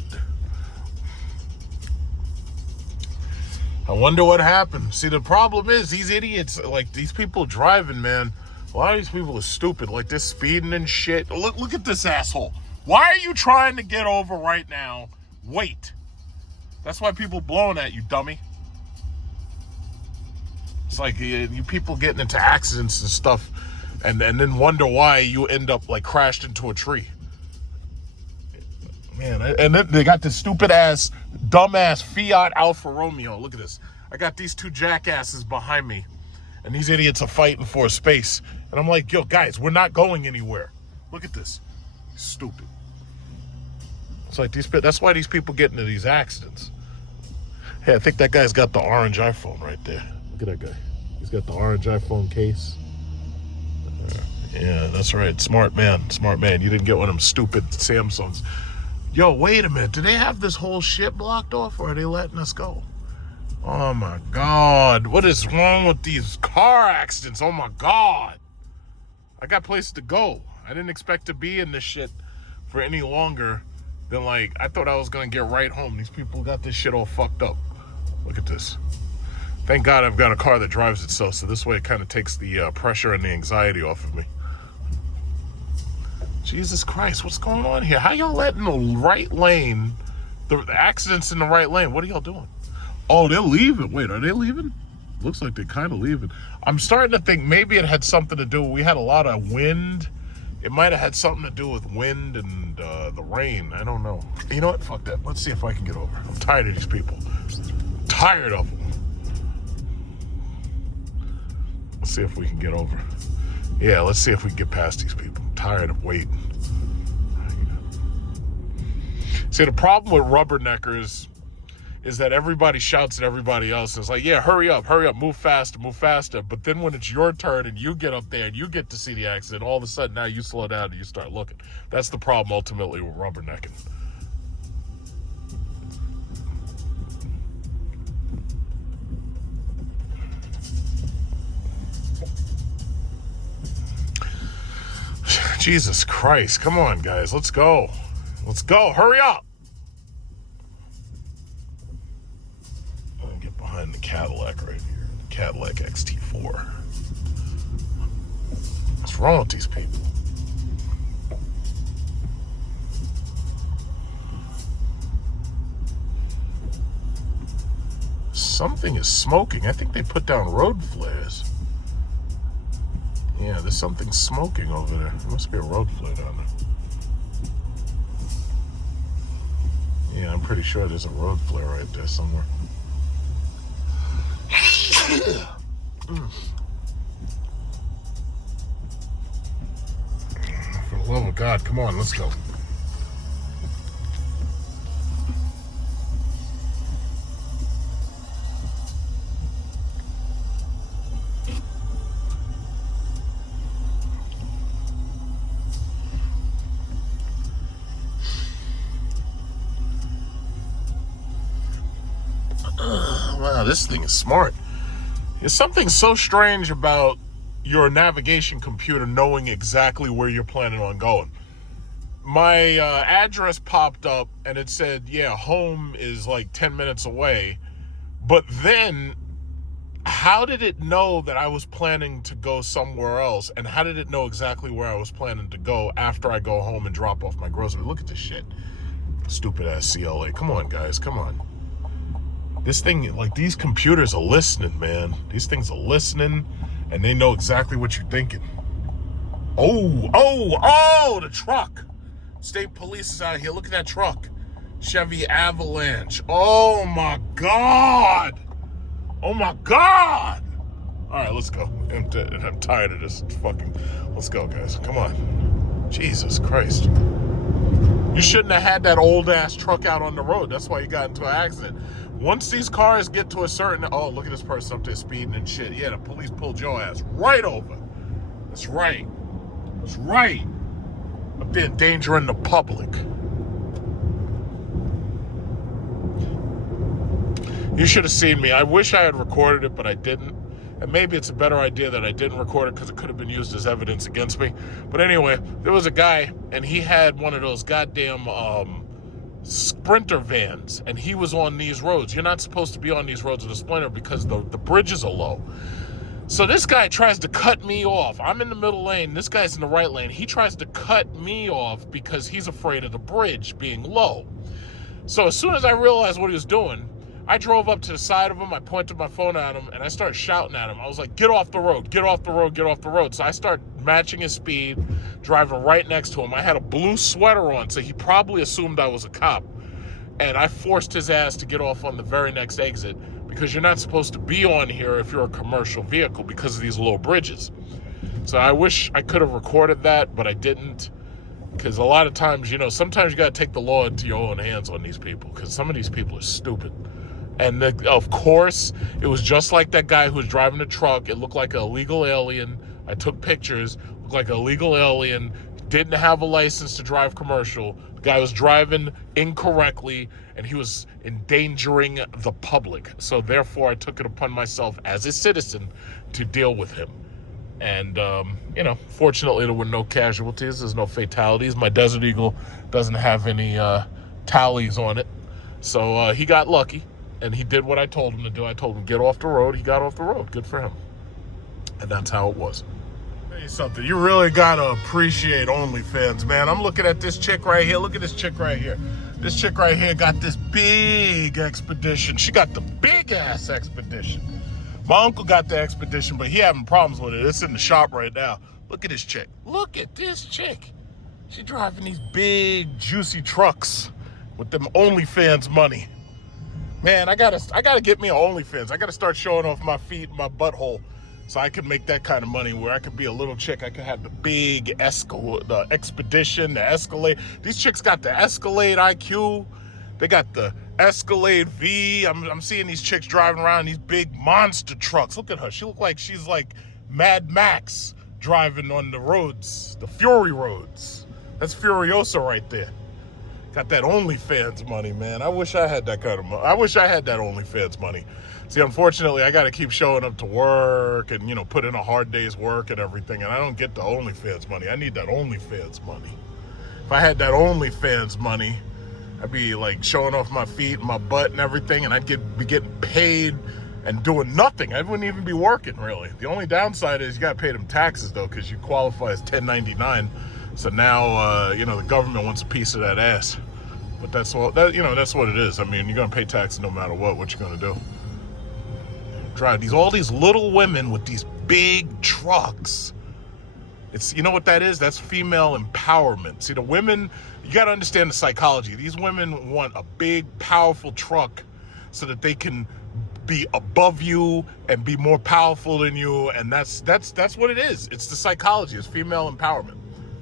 I wonder what happened. See, the problem is these idiots, like these people driving, man, a lot of these people are stupid. Like they're speeding and shit. Look at this asshole. Why are you trying to get over right now? Wait. That's why people blowing at you, dummy. It's like you people getting into accidents and stuff and then wonder why you end up like crashed into a tree. Man, and then they got this stupid ass, dumbass Fiat Alfa Romeo. Look at this. I got these two jackasses behind me, and these idiots are fighting for space. And I'm like, yo, guys, we're not going anywhere. Look at this. Stupid. It's like that's why these people get into these accidents. Hey, I think that guy's got the orange iPhone right there. Look at that guy. He's got the orange iPhone case. Yeah, that's right. Smart man. Smart man. You didn't get one of them stupid Samsungs. Yo, wait a minute. Do they have this whole shit blocked off, or are they letting us go? Oh, my God. What is wrong with these car accidents? Oh, my God. I got places to go. I didn't expect to be in this shit for any longer than, like, I thought I was going to get right home. These people got this shit all fucked up. Look at this. Thank God I've got a car that drives itself, so this way it kind of takes the pressure and the anxiety off of me. Jesus Christ, what's going on here? How y'all letting the right lane, the accidents in the right lane? What are y'all doing? Oh, they're leaving. Wait, are they leaving? Looks like they're kind of leaving. I'm starting to think maybe it had something to do. We had a lot of wind. It might have had something to do with wind and the rain. I don't know. You know what? Fuck that. Let's see if I can get over. I'm tired of these people. Tired of them. Let's see if we can get over. Yeah, let's see if we can get past these people. I'm tired of waiting. See, the problem with rubberneckers is that everybody shouts at everybody else. It's like, yeah, hurry up, move faster. But then when it's your turn and you get up there and you get to see the accident, all of a sudden now you slow down and you start looking. That's the problem ultimately with rubbernecking. Jesus Christ, come on, guys, let's go. Let's go, hurry up. I'm gonna get behind the Cadillac right here, the Cadillac XT4. What's wrong with these people? Something is smoking. I think they put down road flares. Yeah, there's something smoking over there. There must be a road flare down there. Yeah, I'm pretty sure there's a road flare right there somewhere. For the love of God, come on, let's go. Wow, this thing is smart. There's something so strange about your navigation computer knowing exactly where you're planning on going. My address popped up and it said, yeah, home is like 10 minutes away. But then, how did it know that I was planning to go somewhere else? And how did it know exactly where I was planning to go after I go home and drop off my groceries? Look at this shit. Stupid ass CLA. Come on, guys, come on. This thing, like, these computers are listening, man. These things are listening, and they know exactly what you're thinking. Oh, the truck. State police is out here. Look at that truck. Chevy Avalanche. Oh, my God. Oh, my God. All right, let's go. I'm tired of this fucking... Let's go, guys. Come on. Jesus Christ. You shouldn't have had that old-ass truck out on the road. That's why you got into an accident. Once these cars get to a certain... Oh, look at this person up there speeding and shit. Yeah, the police pulled your ass right over. That's right. That's right. Up there endangering the public. You should have seen me. I wish I had recorded it, but I didn't. And maybe it's a better idea that I didn't record it because it could have been used as evidence against me. But anyway, there was a guy, and he had one of those goddamn... Sprinter vans, and he was on these roads. You're not supposed to be on these roads with a Sprinter because the bridges are low. So this guy tries to cut me off. I'm in the middle lane. This guy's in the right lane. He tries to cut me off because he's afraid of the bridge being low. So as soon as I realized what he was doing, I drove up to the side of him. I pointed my phone at him, and I started shouting at him. I was like, get off the road, get off the road, get off the road. So I started matching his speed, driving right next to him. I had a blue sweater on, so he probably assumed I was a cop. And I forced his ass to get off on the very next exit, because you're not supposed to be on here if you're a commercial vehicle because of these low bridges. So I wish I could have recorded that, but I didn't. Because a lot of times, sometimes you got to take the law into your own hands on these people, because some of these people are stupid. And of course, it was just like that guy who was driving the truck. It looked like an illegal alien. I took pictures. Looked like an illegal alien. Didn't have a license to drive commercial. The guy was driving incorrectly, and he was endangering the public. So therefore, I took it upon myself as a citizen to deal with him. And, fortunately, there were no casualties. There's no fatalities. My Desert Eagle doesn't have any tallies on it. So he got lucky, and he did what I told him to do. I told him, get off the road. He got off the road. Good for him. And that's how it was. Tell you something. You really got to appreciate OnlyFans, man. I'm looking at this chick right here. Look at this chick right here. This chick right here got this big expedition. She got the big-ass expedition. My uncle got the expedition, but he having problems with it. It's in the shop right now. Look at this chick. Look at this chick. She driving these big, juicy trucks with them OnlyFans money. Man, I gotta get me an OnlyFans. I gotta start showing off my feet and my butthole so I can make that kind of money where I could be a little chick. I could have the big the expedition, the Escalade. These chicks got the Escalade IQ. They got the Escalade V. I'm seeing these chicks driving around in these big monster trucks. Look at her. She look like she's like Mad Max driving on the roads, the Fury roads. That's Furiosa right there. Got that OnlyFans money, man. I wish I had that kind of money. I wish I had that OnlyFans money. See, unfortunately, I got to keep showing up to work and, put in a hard day's work and everything, and I don't get the OnlyFans money. I need that OnlyFans money. If I had that OnlyFans money, I'd be like showing off my feet and my butt and everything, and I'd be getting paid and doing nothing. I wouldn't even be working, really. The only downside is you got to pay them taxes, though, because you qualify as 1099. So now, the government wants a piece of that ass. But that's what it is. I mean, you're going to pay taxes no matter what you're going to do. Drive all these little women with these big trucks. You know what that is? That's female empowerment. See, the women, you got to understand the psychology. These women want a big, powerful truck so that they can be above you and be more powerful than you. And that's what it is. It's the psychology. It's female empowerment.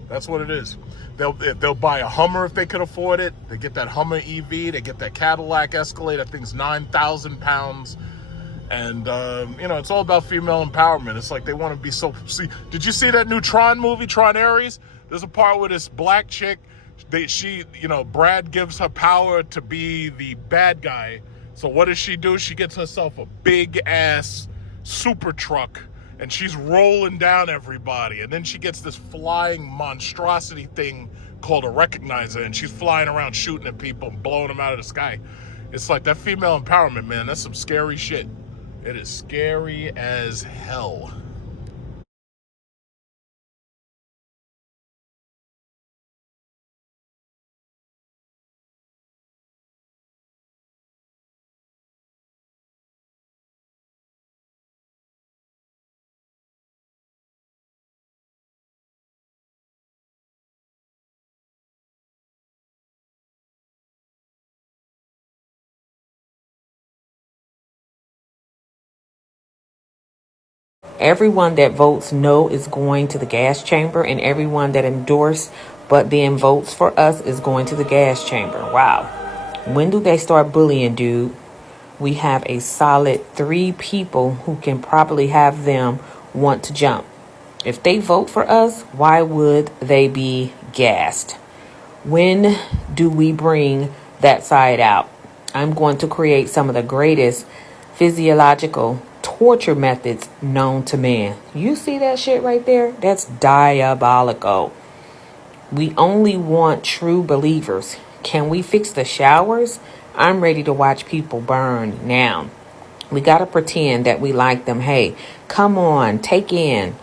That's what it is. They'll buy a Hummer if they could afford it. They get that Hummer EV. They get that Cadillac Escalade. I think it's 9,000 pounds. And, it's all about female empowerment. It's like they want to be so... See, did you see that new Tron movie, Tron Ares? There's a part where this black chick, Brad gives her power to be the bad guy. So what does she do? She gets herself a big-ass super truck, and she's rolling down everybody. And then she gets this flying monstrosity thing called a recognizer, and she's flying around shooting at people and blowing them out of the sky. It's like that female empowerment, man. That's some scary shit. It is scary as hell. Everyone that votes no is going to the gas chamber, and everyone that endorsed but then votes for us is going to the gas chamber. Wow. When do they start bullying, dude? We have a solid 3 people who can probably have them want to jump. If they vote for us, why would they be gassed? When do we bring that side out? I'm going to create some of the greatest physiological torture methods known to man. You see that shit right there? That's diabolical. We only want true believers. Can we fix the showers? I'm ready to watch people burn now. We got to pretend that we like them. Hey, come on, take a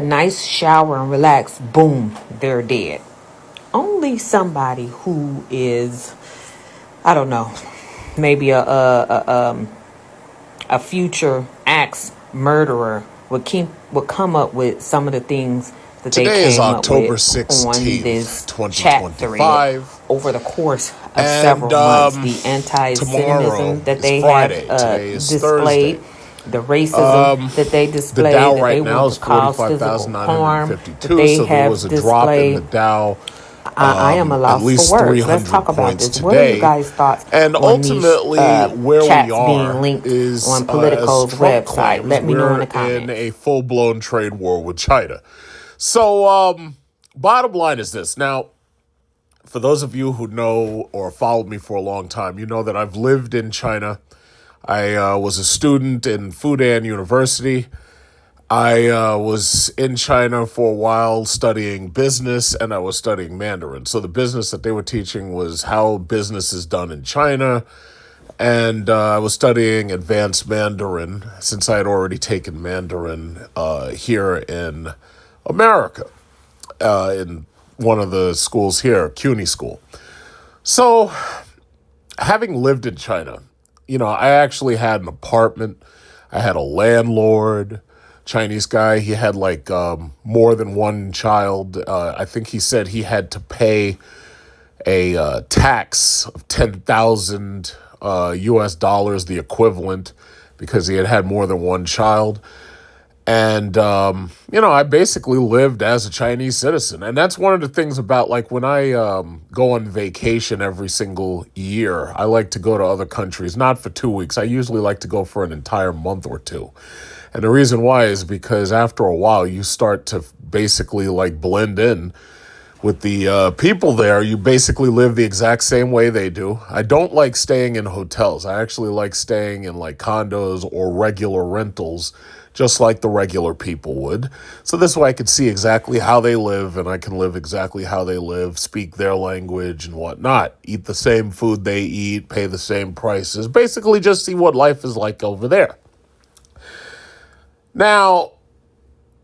nice shower and relax. Boom, they're dead. Only somebody who is, I don't know, maybe a future axe murderer would come up with some of the things that they Today is came up October with on 16th, this chat thread 2025. over the course of And several months. The tomorrow anti-Semitism that is they Friday. have Today is displayed, Thursday. the racism that they The displayed, Dow that right they now want is to cause physical harm, that 45,952. they So there have was a drop in the displayed. Dow I am a at loss for least words. Let's 300 talk about points this. What are you today. guys' thoughts And on these ultimately, where we chats being are linked is, on as Politico's Trump website? claims, Let me know in we're the in comments. a full-blown trade war with China. So, bottom line is this. Now, for those of you who know or followed me for a long time, you know that I've lived in China. I was a student in Fudan University. I was in China for a while studying business, and I was studying Mandarin. So the business that they were teaching was how business is done in China. And I was studying advanced Mandarin since I had already taken Mandarin here in America, in one of the schools here, CUNY School. So, having lived in China, I actually had an apartment. I had a landlord, Chinese guy. He had like more than one child. I think he said he had to pay a tax of 10,000 US dollars, the equivalent, because he had more than one child. And, I basically lived as a Chinese citizen. And that's one of the things about, like, when I go on vacation every single year, I like to go to other countries, not for 2 weeks. I usually like to go for an entire month or two. And the reason why is because after a while, you start to basically, like, blend in with the people there. You basically live the exact same way they do. I don't like staying in hotels. I actually like staying in like condos or regular rentals, just like the regular people would. So this way I could see exactly how they live, and I can live exactly how they live, speak their language and whatnot, eat the same food they eat, pay the same prices, basically just see what life is like over there. Now,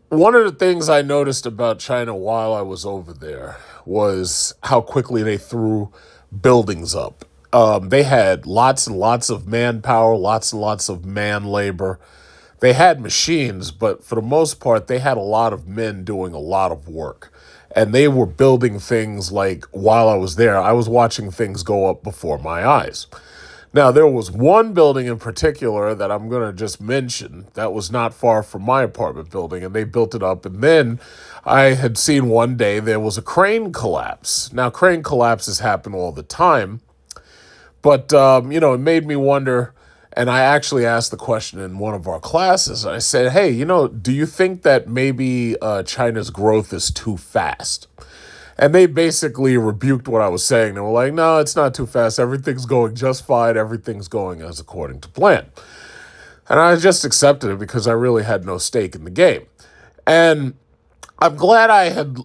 one of the things I noticed about China while I was over there was how quickly they threw buildings up. They had lots and lots of manpower, lots and lots of man labor. They had machines, but for the most part, they had a lot of men doing a lot of work. And they were building things like, while I was there, I was watching things go up before my eyes. Now, there was one building in particular that I'm going to just mention that was not far from my apartment building, and they built it up. And then I had seen one day there was a crane collapse. Now, crane collapses happen all the time, but, it made me wonder, and I actually asked the question in one of our classes. I said, hey, do you think that maybe China's growth is too fast? And they basically rebuked what I was saying. They were like, no, it's not too fast. Everything's going just fine. Everything's going as according to plan. And I just accepted it because I really had no stake in the game. And I'm glad I had,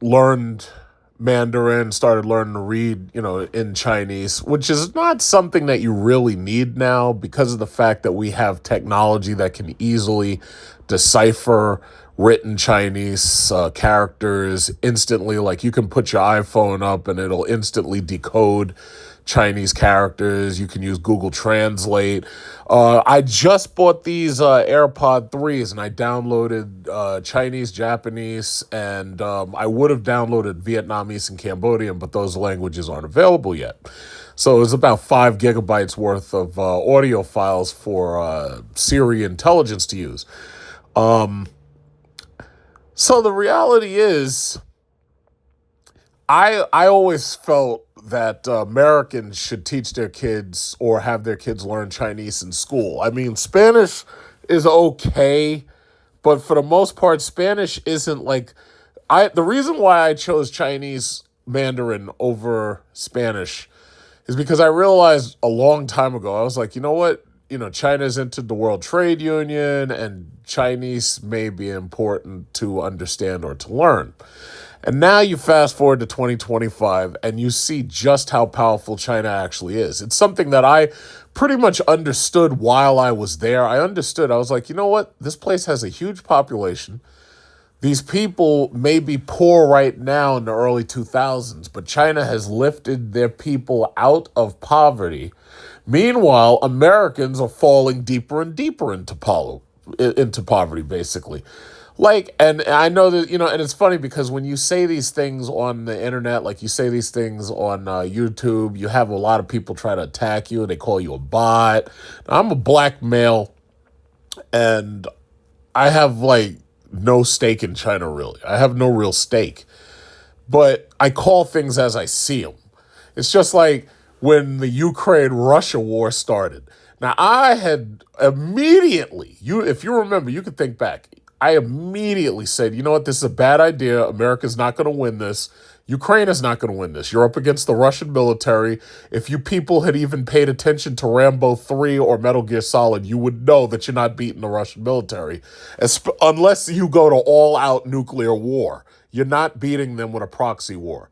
learned Mandarin, started learning to read, in Chinese, which is not something that you really need now because of the fact that we have technology that can easily decipher written Chinese characters instantly. Like, you can put your iPhone up and it'll instantly decode Chinese characters. You can use Google Translate. I just bought these AirPod 3s, and I downloaded Chinese, Japanese, and I would have downloaded Vietnamese and Cambodian, but those languages aren't available yet. So it was about 5 gigabytes worth of audio files for Siri intelligence to use. So the reality is, I always felt that Americans should teach their kids or have their kids learn Chinese in school. I mean, Spanish is okay, but for the most part, Spanish isn't like... The reason why I chose Chinese Mandarin over Spanish is because I realized a long time ago, I was like, you know what? China's entered the World Trade Union, and Chinese may be important to understand or to learn. And now you fast forward to 2025, and you see just how powerful China actually is. It's something that I pretty much understood while I was there. I was like, you know what? This place has a huge population. These people may be poor right now in the early 2000s, but China has lifted their people out of poverty. Meanwhile, Americans are falling deeper and deeper into poverty, basically. Like, and I know that, and it's funny because when you say these things on the internet, like you say these things on YouTube, you have a lot of people try to attack you and they call you a bot. Now, I'm a black male and I have like no stake in China, really. I have no real stake, but I call things as I see them. It's just like when the Ukraine-Russia war started. Now, I had immediately, if you remember, you could think back. I immediately said, you know what, this is a bad idea. America's not going to win this. Ukraine is not going to win this. You're up against the Russian military. If you people had even paid attention to Rambo 3 or Metal Gear Solid, you would know that you're not beating the Russian military, unless you go to all-out nuclear war. You're not beating them with a proxy war.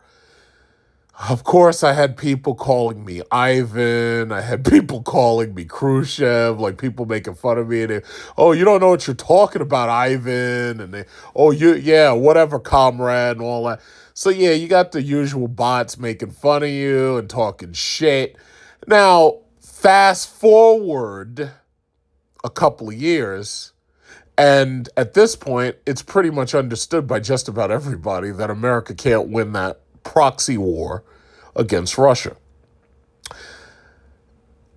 Of course, I had people calling me Ivan. I had people calling me Khrushchev, like people making fun of me. And oh, you don't know what you're talking about, Ivan. And whatever, comrade, and all that. So, yeah, you got the usual bots making fun of you and talking shit. Now, fast forward a couple of years, and at this point, it's pretty much understood by just about everybody that America can't win that proxy war against Russia.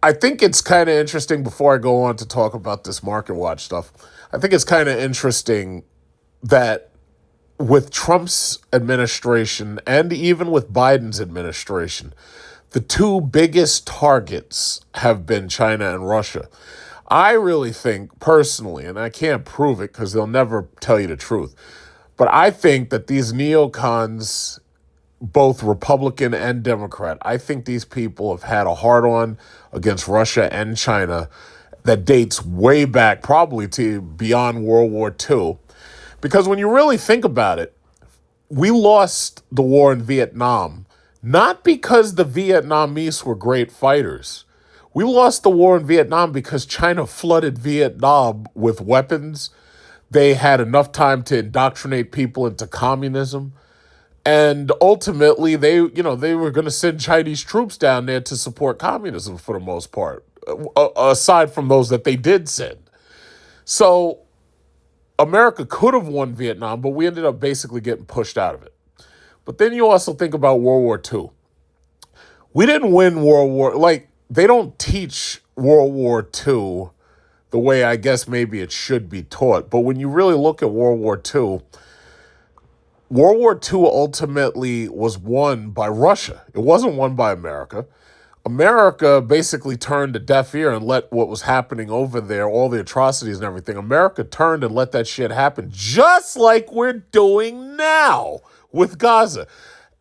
I think it's kind of interesting, before I go on to talk about this MarketWatch stuff, I think it's kind of interesting that with Trump's administration and even with Biden's administration, the two biggest targets have been China and Russia. I really think personally, and I can't prove it because they'll never tell you the truth, but I think that these neocons, both Republican and Democrat, I think these people have had a hard-on against Russia and China that dates way back, probably to beyond World War II. Because when you really think about it, we lost the war in Vietnam, not because the Vietnamese were great fighters. We lost the war in Vietnam because China flooded Vietnam with weapons. They had enough time to indoctrinate people into communism. And ultimately, they were going to send Chinese troops down there to support communism for the most part, aside from those that they did send. So America could have won Vietnam, but we ended up basically getting pushed out of it. But then you also think about World War II. We didn't win they don't teach World War II the way I guess maybe it should be taught. But when you really look at World War II ultimately was won by Russia. It wasn't won by America. America basically turned a deaf ear and let what was happening over there, all the atrocities and everything, America turned and let that shit happen, just like we're doing now with Gaza.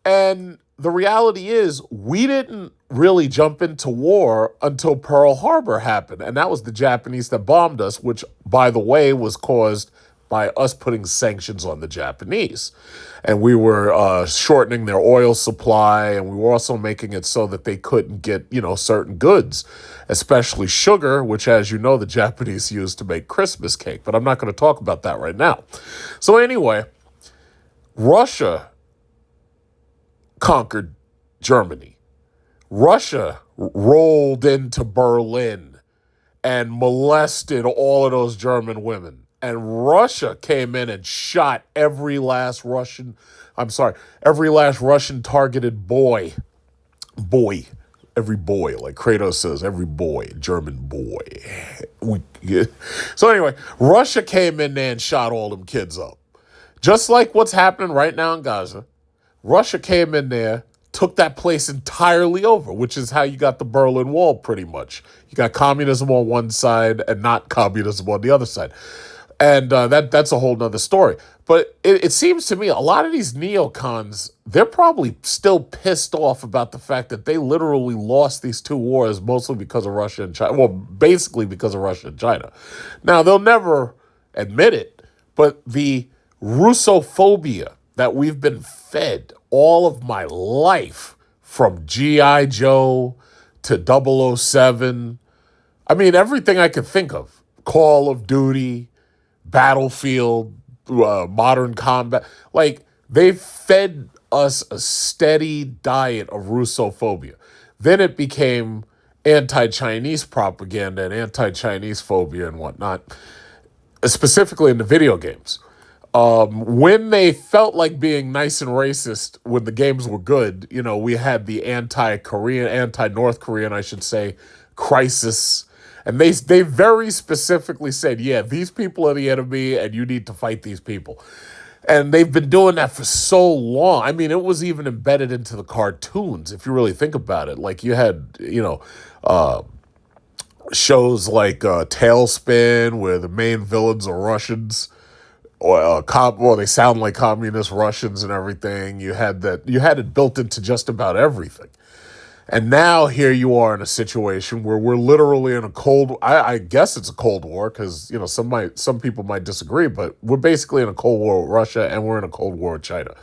And the reality is, we didn't really jump into war until Pearl Harbor happened. And that was the Japanese that bombed us, which, by the way, was caused by us putting sanctions on the Japanese. And we were shortening their oil supply, and we were also making it so that they couldn't get, certain goods, especially sugar, which, as you know, the Japanese used to make Christmas cake. But I'm not going to talk about that right now. So anyway, Russia conquered Germany. Russia rolled into Berlin and molested all of those German women. And Russia came in and shot every last Russian targeted boy. Every boy, like Kratos says, every boy, German boy. So anyway, Russia came in there and shot all them kids up. Just like what's happening right now in Gaza. Russia came in there, took that place entirely over, which is how you got the Berlin Wall pretty much. You got communism on one side and not communism on the other side. And that's a whole nother story. But it seems to me a lot of these neocons, they're probably still pissed off about the fact that they literally lost these two wars mostly because of Russia and China. Well, basically because of Russia and China. Now, they'll never admit it, but the Russophobia that we've been fed all of my life, from G.I. Joe to 007, I mean, everything I could think of, Call of Duty, Battlefield, modern combat. Like, they fed us a steady diet of Russophobia. Then it became anti-Chinese propaganda and anti-Chinese phobia and whatnot, specifically in the video games. When they felt like being nice and racist when the games were good, we had the anti-Korean, anti-North Korean, I should say, crisis. And they very specifically said, yeah, these people are the enemy and you need to fight these people. And they've been doing that for so long. I mean, it was even embedded into the cartoons, if you really think about it. Like, you had, shows like Tailspin, where the main villains are Russians, or they sound like communist Russians and everything. You had it built into just about everything. And now here you are in a situation where we're literally in a I guess it's a Cold War, because some people might disagree, but we're basically in a Cold War with Russia and we're in a Cold War with China.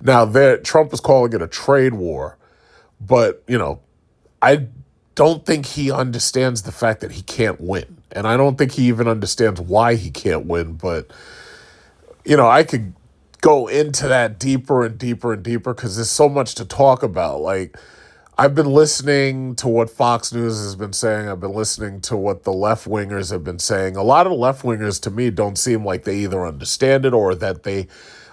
Now, Trump is calling it a trade war, but I don't think he understands the fact that he can't win, and I don't think he even understands why he can't win. But I could go into that deeper and deeper and deeper, because there's so much to talk about. Like, I've been listening to what Fox News has been saying. I've been listening to what the left-wingers have been saying. A lot of the left-wingers, to me, don't seem like they either understand it or that they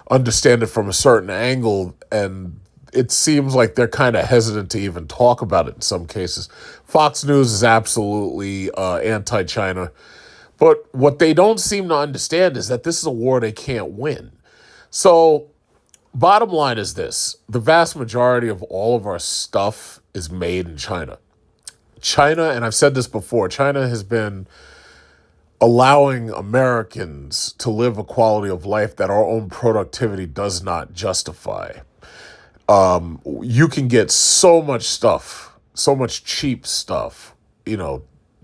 understand it from a certain angle, and it seems like they're kind of hesitant to even talk about it in some cases. Fox News is absolutely anti-China. But what they don't seem to understand is that this is a war they can't win. So, bottom line is this: the vast majority of all of our stuff is made in China. China, and I've said this before, China has been allowing Americans to live a quality of life that our own productivity does not justify. You can get so much stuff, so much cheap stuff,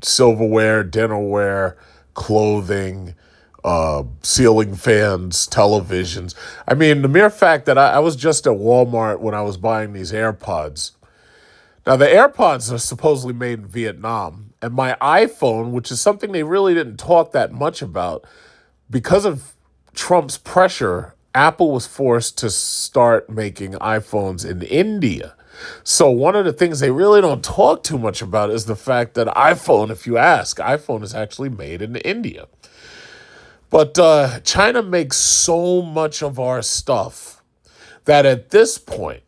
silverware, dinnerware, clothing, ceiling fans, televisions. I mean, the mere fact that I was just at Walmart when I was buying these AirPods. Now, the AirPods are supposedly made in Vietnam, and my iPhone, which is something they really didn't talk that much about, because of Trump's pressure, Apple was forced to start making iPhones in India. So one of the things they really don't talk too much about is the fact that if you ask, iPhone is actually made in India. But China makes so much of our stuff that at this point,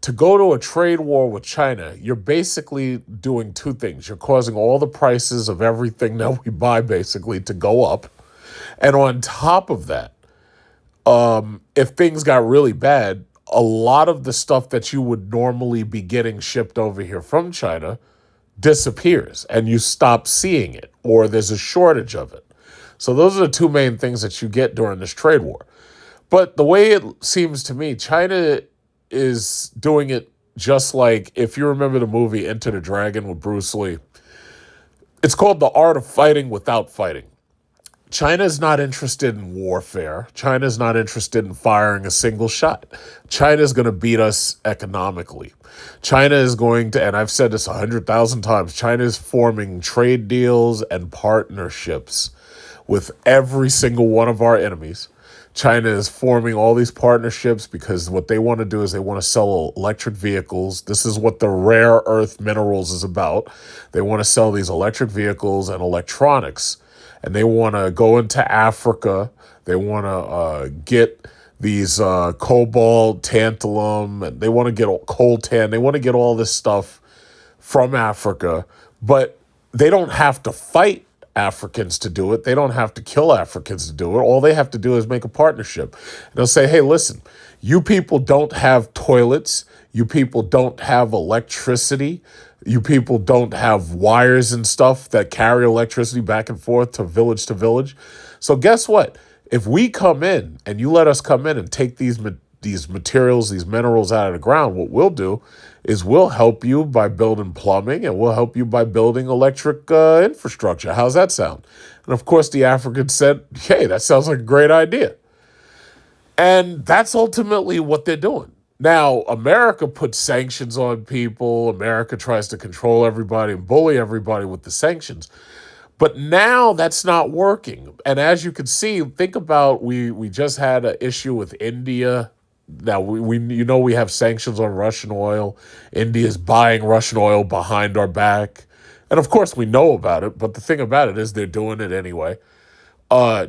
to go to a trade war with China, you're basically doing two things. You're causing all the prices of everything that we buy basically to go up. And on top of that, if things got really bad, a lot of the stuff that you would normally be getting shipped over here from China disappears and you stop seeing it, or there's a shortage of it. So those are the two main things that you get during this trade war. But the way it seems to me, China is doing it just like, if you remember the movie Enter the Dragon with Bruce Lee, it's called The Art of Fighting Without Fighting. China is not interested in warfare. China is not interested in firing a single shot. China is going to beat us economically. China is going to, and I've said this 100,000 times, China is forming trade deals and partnerships with every single one of our enemies. China is forming all these partnerships because what they want to do is they want to sell electric vehicles. This is what the rare earth minerals is about. They want to sell these electric vehicles and electronics. And they want to go into Africa. They want to get these cobalt, tantalum, and they want to get coltan. They want to get all this stuff from Africa. But they don't have to fight Africans to do it. They don't have to kill Africans to do it. All they have to do is make a partnership. And they'll say, hey, listen, you people don't have toilets. You people don't have electricity. You people don't have wires and stuff that carry electricity back and forth to village. So guess what? If we come in and you let us come in and take these materials, these minerals out of the ground, what we'll do is we'll help you by building plumbing and we'll help you by building electric infrastructure. How's that sound? And of course, the Africans said, hey, that sounds like a great idea. And that's ultimately what they're doing. Now, America puts sanctions on people. America tries to control everybody and bully everybody with the sanctions. But now that's not working. And as you can see, think about we just had an issue with India. Now we have sanctions on Russian oil. India's buying Russian oil behind our back. And of course we know about it, but the thing about it is they're doing it anyway.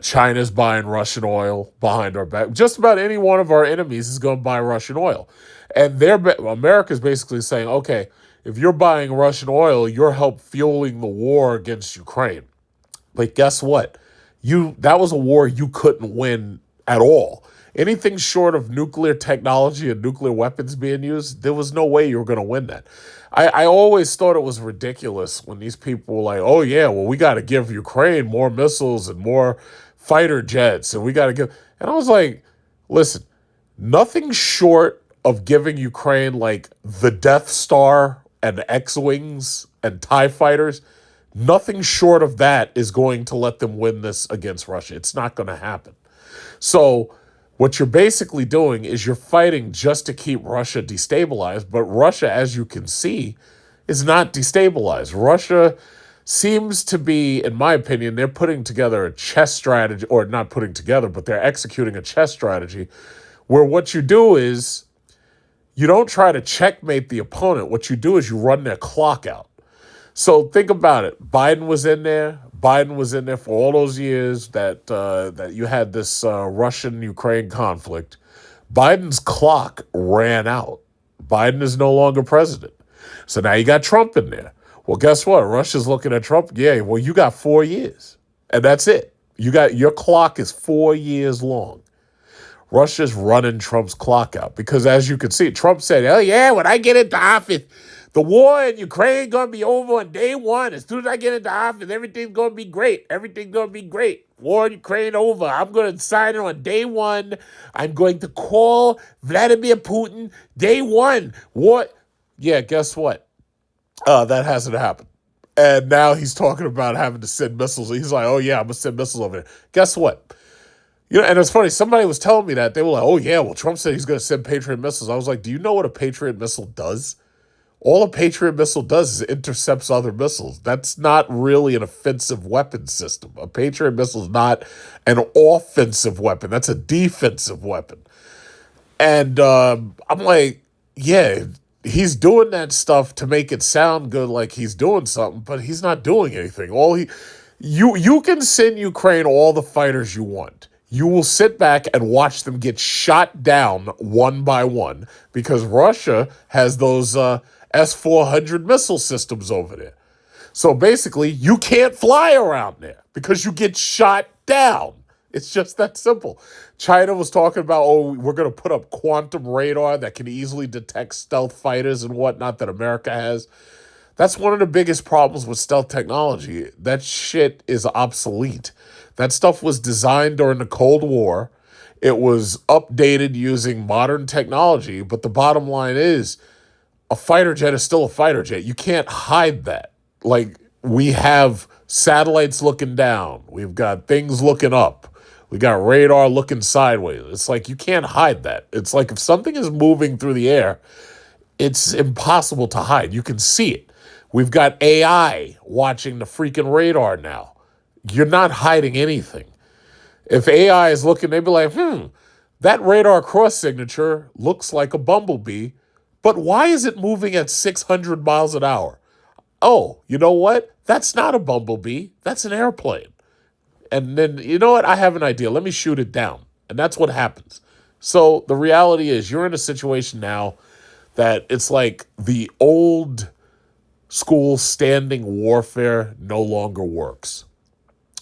China's buying Russian oil behind our back. Just about any one of our enemies is going to buy Russian oil. And America's basically saying, okay, if you're buying Russian oil, you're fueling the war against Ukraine. But guess what? That was a war you couldn't win at all. Anything short of nuclear technology and nuclear weapons being used, there was no way you were going to win that. I always thought it was ridiculous when these people were like, oh, yeah, well, we got to give Ukraine more missiles and more fighter jets, and we got to give. And I was like, listen, nothing short of giving Ukraine like the Death Star and X-Wings and TIE fighters, nothing short of that is going to let them win this against Russia. It's not going to happen. So what you're basically doing is you're fighting just to keep Russia destabilized, but Russia, as you can see, is not destabilized. Russia seems to be, in my opinion, they're putting together a chess strategy, or not putting together, but they're executing a chess strategy where what you do is you don't try to checkmate the opponent. What you do is you run their clock out. So think about it. Biden was in there. Biden was in there for all those years that you had this Russian-Ukraine conflict. Biden's clock ran out. Biden is no longer president. So now you got Trump in there. Well, guess what? Russia's looking at Trump. Yeah, well, you got 4 years. And that's it. Your clock is 4 years long. Russia's running Trump's clock out because, as you can see, Trump said, oh, yeah, when I get into office, the war in Ukraine going to be over on day one. As soon as I get into office, everything's going to be great. Everything's going to be great. War in Ukraine over. I'm going to sign it on day one. I'm going to call Vladimir Putin day one. What? Yeah, guess what? That hasn't happened. And now he's talking about having to send missiles. He's like, oh, yeah, I'm going to send missiles over there. Guess what? And it's funny. Somebody was telling me that. They were like, oh, yeah, well, Trump said he's going to send Patriot missiles. I was like, do you know what a Patriot missile does? All a Patriot missile does is it intercepts other missiles. That's not really an offensive weapon system. A Patriot missile is not an offensive weapon. That's a defensive weapon. And I'm like, yeah, he's doing that stuff to make it sound good like he's doing something, but he's not doing anything. You can send Ukraine all the fighters you want. You will sit back and watch them get shot down one by one because Russia has those S-400 missile systems over there. So basically, you can't fly around there because you get shot down. It's just that simple. China was talking about, oh, we're going to put up quantum radar that can easily detect stealth fighters and whatnot that America has. That's one of the biggest problems with stealth technology. That shit is obsolete. That stuff was designed during the Cold War. It was updated using modern technology, but the bottom line is a fighter jet is still a fighter jet. You can't hide that. Like, we have satellites looking down. We've got things looking up. We got radar looking sideways. It's like you can't hide that. It's like if something is moving through the air, it's impossible to hide. You can see it. We've got AI watching the freaking radar now. You're not hiding anything. If AI is looking, they'd be like, that radar cross signature looks like a bumblebee, but why is it moving at 600 miles an hour? Oh, you know what? That's not a bumblebee. That's an airplane. And then, you know what? I have an idea. Let me shoot it down. And that's what happens. So the reality is you're in a situation now that it's like the old school standing warfare no longer works.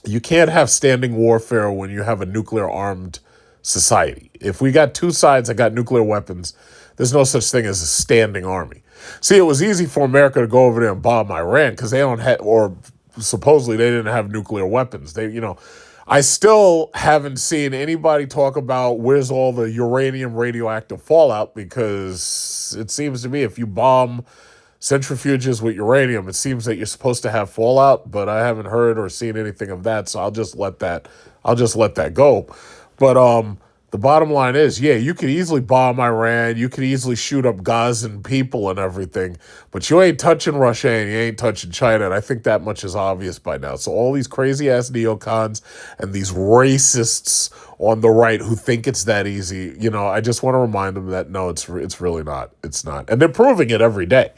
You can't have standing warfare when you have a nuclear armed society. If we got two sides that got nuclear weapons, there's no such thing as a standing army. See, it was easy for America to go over there and bomb Iran because they don't have, or supposedly they didn't have nuclear weapons. I still haven't seen anybody talk about where's all the uranium radioactive fallout because it seems to me if you bomb centrifuges with uranium, it seems that you're supposed to have fallout, but I haven't heard or seen anything of that, so I'll just let that go. But The bottom line is, yeah, you could easily bomb Iran, you could easily shoot up Gazan people and everything, but you ain't touching Russia and you ain't touching China, and I think that much is obvious by now. So all these crazy-ass neocons and these racists on the right who think it's that easy, I just want to remind them that, no, it's really not. It's not. And they're proving it every day.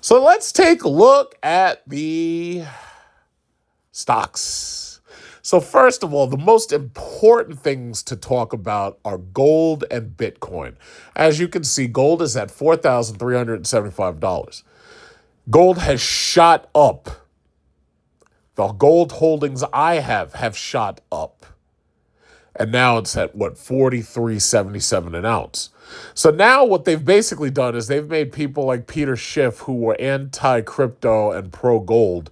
So let's take a look at the stocks. So first of all, the most important things to talk about are gold and Bitcoin. As you can see, gold is at $4,375. Gold has shot up. The gold holdings I have shot up. And now it's at, $43.77 an ounce. So now what they've basically done is they've made people like Peter Schiff, who were anti-crypto and pro-gold,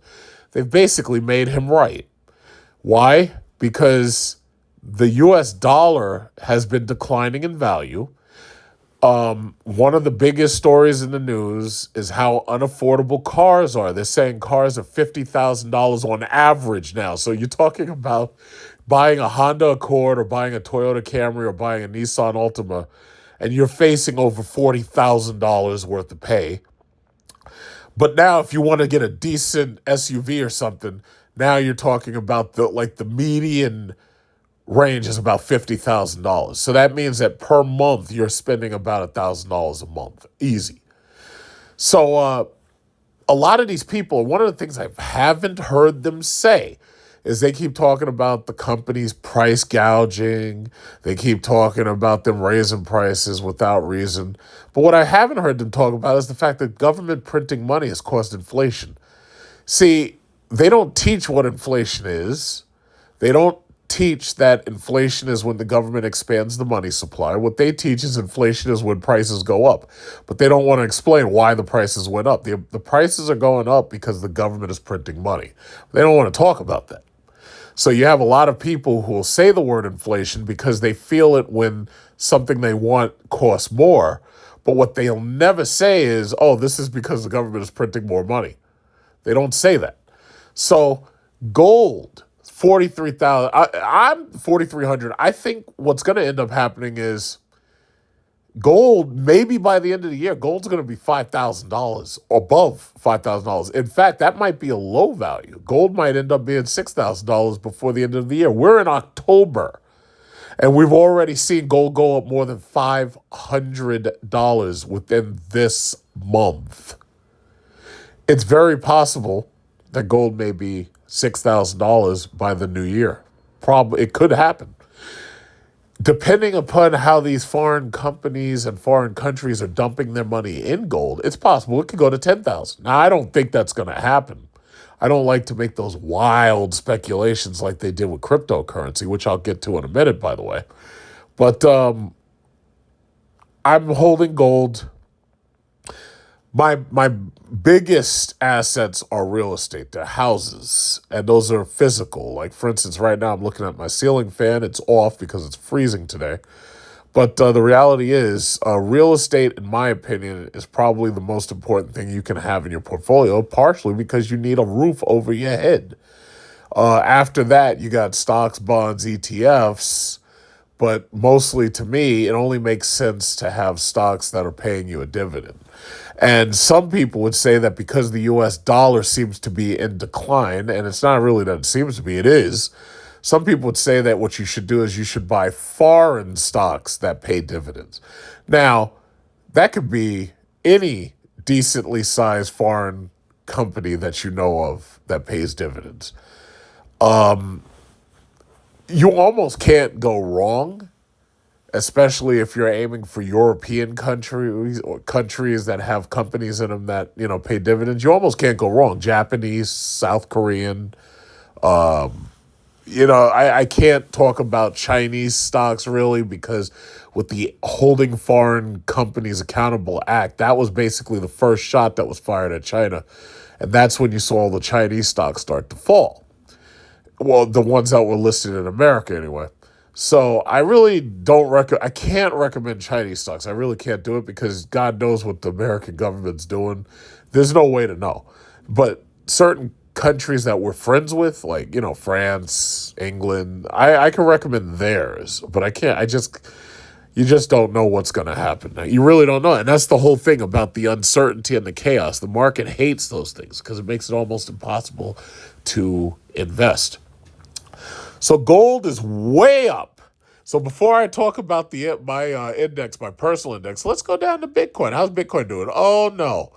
they've basically made him right. Why? Because the U.S. dollar has been declining in value. One of the biggest stories in the news is how unaffordable cars are. They're saying cars are $50,000 on average now. So you're talking about buying a Honda Accord or buying a Toyota Camry or buying a Nissan Altima, and you're facing over $40,000 worth of pay. But now if you want to get a decent SUV or something, now you're talking about the median range is about $50,000. So that means that per month you're spending about $1,000 a month. Easy. So a lot of these people, one of the things I haven't heard them say is they keep talking about the company's price gouging. They keep talking about them raising prices without reason. But what I haven't heard them talk about is the fact that government printing money has caused inflation. See, they don't teach what inflation is. They don't teach that inflation is when the government expands the money supply. What they teach is inflation is when prices go up. But they don't want to explain why the prices went up. The prices are going up because the government is printing money. They don't want to talk about that. So you have a lot of people who will say the word inflation because they feel it when something they want costs more. But what they'll never say is, oh, this is because the government is printing more money. They don't say that. So gold, 43,000. I'm 4,300. I think what's going to end up happening is gold, maybe by the end of the year, gold's going to be $5,000, above $5,000. In fact, that might be a low value. Gold might end up being $6,000 before the end of the year. We're in October, and we've already seen gold go up more than $500 within this month. It's very possible that gold may be $6,000 by the new year. Probably, it could happen. Depending upon how these foreign companies and foreign countries are dumping their money in gold, it's possible it could go to $10,000. Now, I don't think that's going to happen. I don't like to make those wild speculations like they did with cryptocurrency, which I'll get to in a minute, by the way. But I'm holding gold. My biggest assets are real estate. They're houses, and those are physical. Like, for instance, right now I'm looking at my ceiling fan. It's off because it's freezing today. But the reality is, real estate, in my opinion, is probably the most important thing you can have in your portfolio, partially because you need a roof over your head. After that, you got stocks, bonds, ETFs. But mostly, to me, it only makes sense to have stocks that are paying you a dividend. And some people would say that because the U.S. dollar seems to be in decline, and it's not really that it seems to be, it is. Some people would say that what you should do is you should buy foreign stocks that pay dividends. Now, that could be any decently sized foreign company that you know of that pays dividends. You almost can't go wrong, especially if you're aiming for European countries or countries that have companies in them that, pay dividends. You almost can't go wrong. Japanese, South Korean. I can't talk about Chinese stocks really because with the Holding Foreign Companies Accountable Act, that was basically the first shot that was fired at China. And that's when you saw all the Chinese stocks start to fall. Well, the ones that were listed in America anyway. So I really I can't recommend Chinese stocks. I really can't do it because God knows what the American government's doing. There's no way to know. But certain countries that we're friends with, like, France, England, I can recommend theirs, but you just don't know what's going to happen. You really don't know. And that's the whole thing about the uncertainty and the chaos. The market hates those things because it makes it almost impossible to invest. So gold is way up. So before I talk about my index, my personal index, let's go down to Bitcoin. How's Bitcoin doing? Oh, no.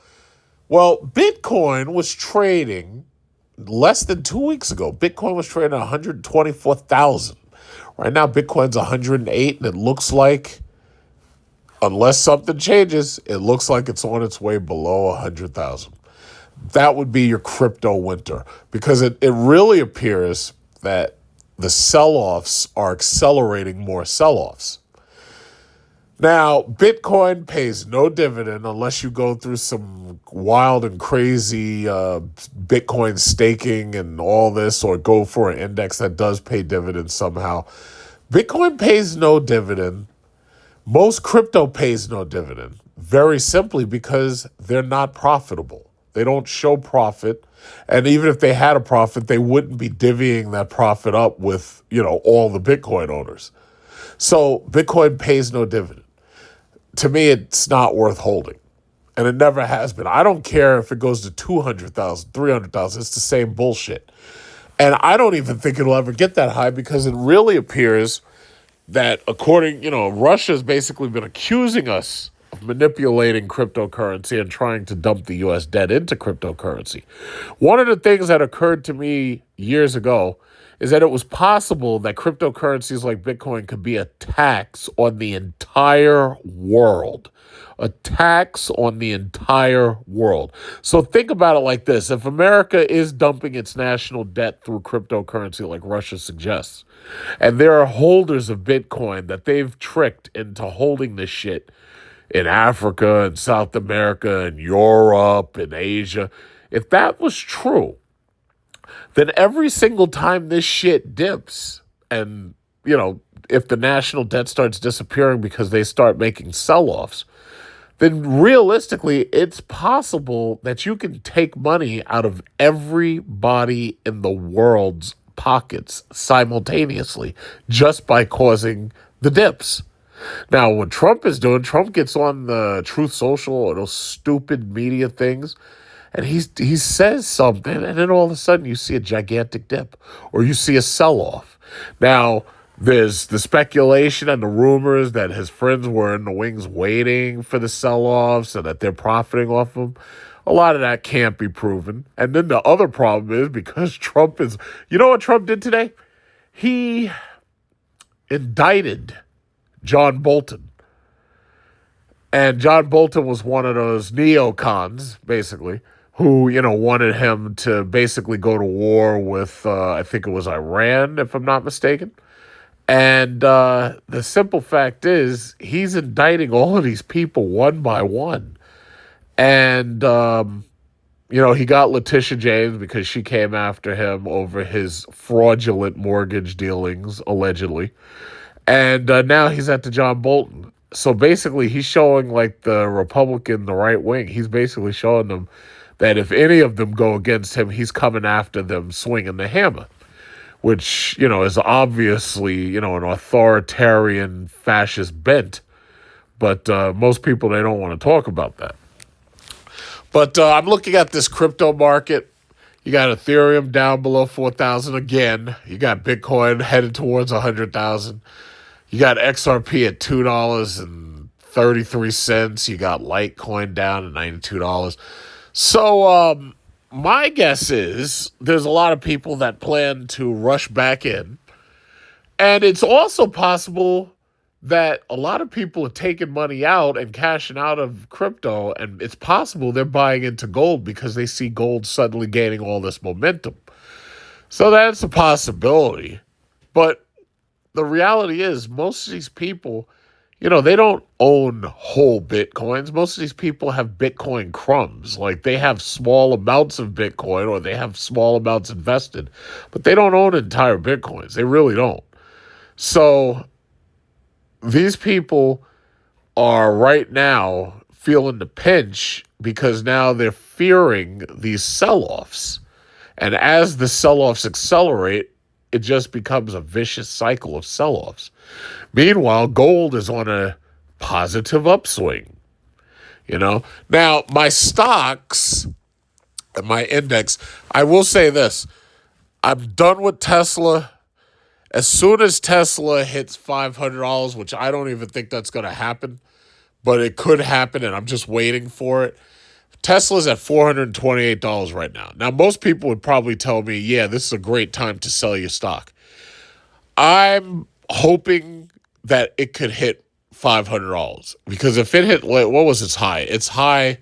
Well, Bitcoin was trading less than 2 weeks ago. Bitcoin was trading at 124,000. Right now, Bitcoin's 108, and it looks like, unless something changes, it looks like it's on its way below 100,000. That would be your crypto winter, because it really appears that the sell-offs are accelerating more sell-offs. Now, Bitcoin pays no dividend unless you go through some wild and crazy Bitcoin staking and all this, or go for an index that does pay dividends somehow. Bitcoin pays no dividend. Most crypto pays no dividend, very simply because they're not profitable. They don't show profit. And even if they had a profit, they wouldn't be divvying that profit up with, all the Bitcoin owners. So Bitcoin pays no dividend. To me, it's not worth holding. And it never has been. I don't care if it goes to 200,000, 300,000. It's the same bullshit. And I don't even think it'll ever get that high, because it really appears that Russia's basically been accusing us of manipulating cryptocurrency and trying to dump the U.S. debt into cryptocurrency. One of the things that occurred to me years ago is that it was possible that cryptocurrencies like Bitcoin could be a tax on the entire world. A tax on the entire world. So think about it like this. If America is dumping its national debt through cryptocurrency like Russia suggests, and there are holders of Bitcoin that they've tricked into holding this shit in Africa and South America and Europe and Asia, if that was true, then every single time this shit dips and, if the national debt starts disappearing because they start making sell-offs, then realistically, it's possible that you can take money out of everybody in the world's pockets simultaneously just by causing the dips. Now, what Trump is doing, Trump gets on the Truth Social or those stupid media things, and he says something, and then all of a sudden you see a gigantic dip or you see a sell-off. Now, there's the speculation and the rumors that his friends were in the wings waiting for the sell-offs and that they're profiting off them. A lot of that can't be proven. And then the other problem is, because Trump is... You know what Trump did today? He indicted John Bolton. And John Bolton was one of those neocons, basically, who, wanted him to basically go to war with, I think it was Iran, if I'm not mistaken. And the simple fact is, he's indicting all of these people one by one. And, he got Letitia James because she came after him over his fraudulent mortgage dealings, allegedly. And now he's at the John Bolton. So basically, he's showing, like, the Republican, the right wing, he's basically showing them that if any of them go against him, he's coming after them swinging the hammer, which, is obviously, an authoritarian fascist bent. But most people, they don't want to talk about that. But I'm looking at this crypto market. You got Ethereum down below 4,000 again. You got Bitcoin headed towards 100,000. You got XRP at $2.33. You got Litecoin down at $92. So my guess is there's a lot of people that plan to rush back in. And it's also possible that a lot of people are taking money out and cashing out of crypto, and it's possible they're buying into gold because they see gold suddenly gaining all this momentum. So that's a possibility. But the reality is, most of these people, they don't own whole Bitcoins. Most of these people have Bitcoin crumbs. Like, they have small amounts of Bitcoin, or they have small amounts invested, but they don't own entire Bitcoins. They really don't. So these people are right now feeling the pinch because now they're fearing these sell-offs. And as the sell-offs accelerate, it just becomes a vicious cycle of sell-offs. Meanwhile, gold is on a positive upswing. Now my stocks and my index, I will say this. I'm done with Tesla. As soon as Tesla hits $500, which I don't even think that's going to happen, but it could happen, and I'm just waiting for it. Tesla's at $428 right now. Now, most people would probably tell me, yeah, this is a great time to sell your stock. I'm hoping that it could hit $500, because if it hit, what was its high? Its high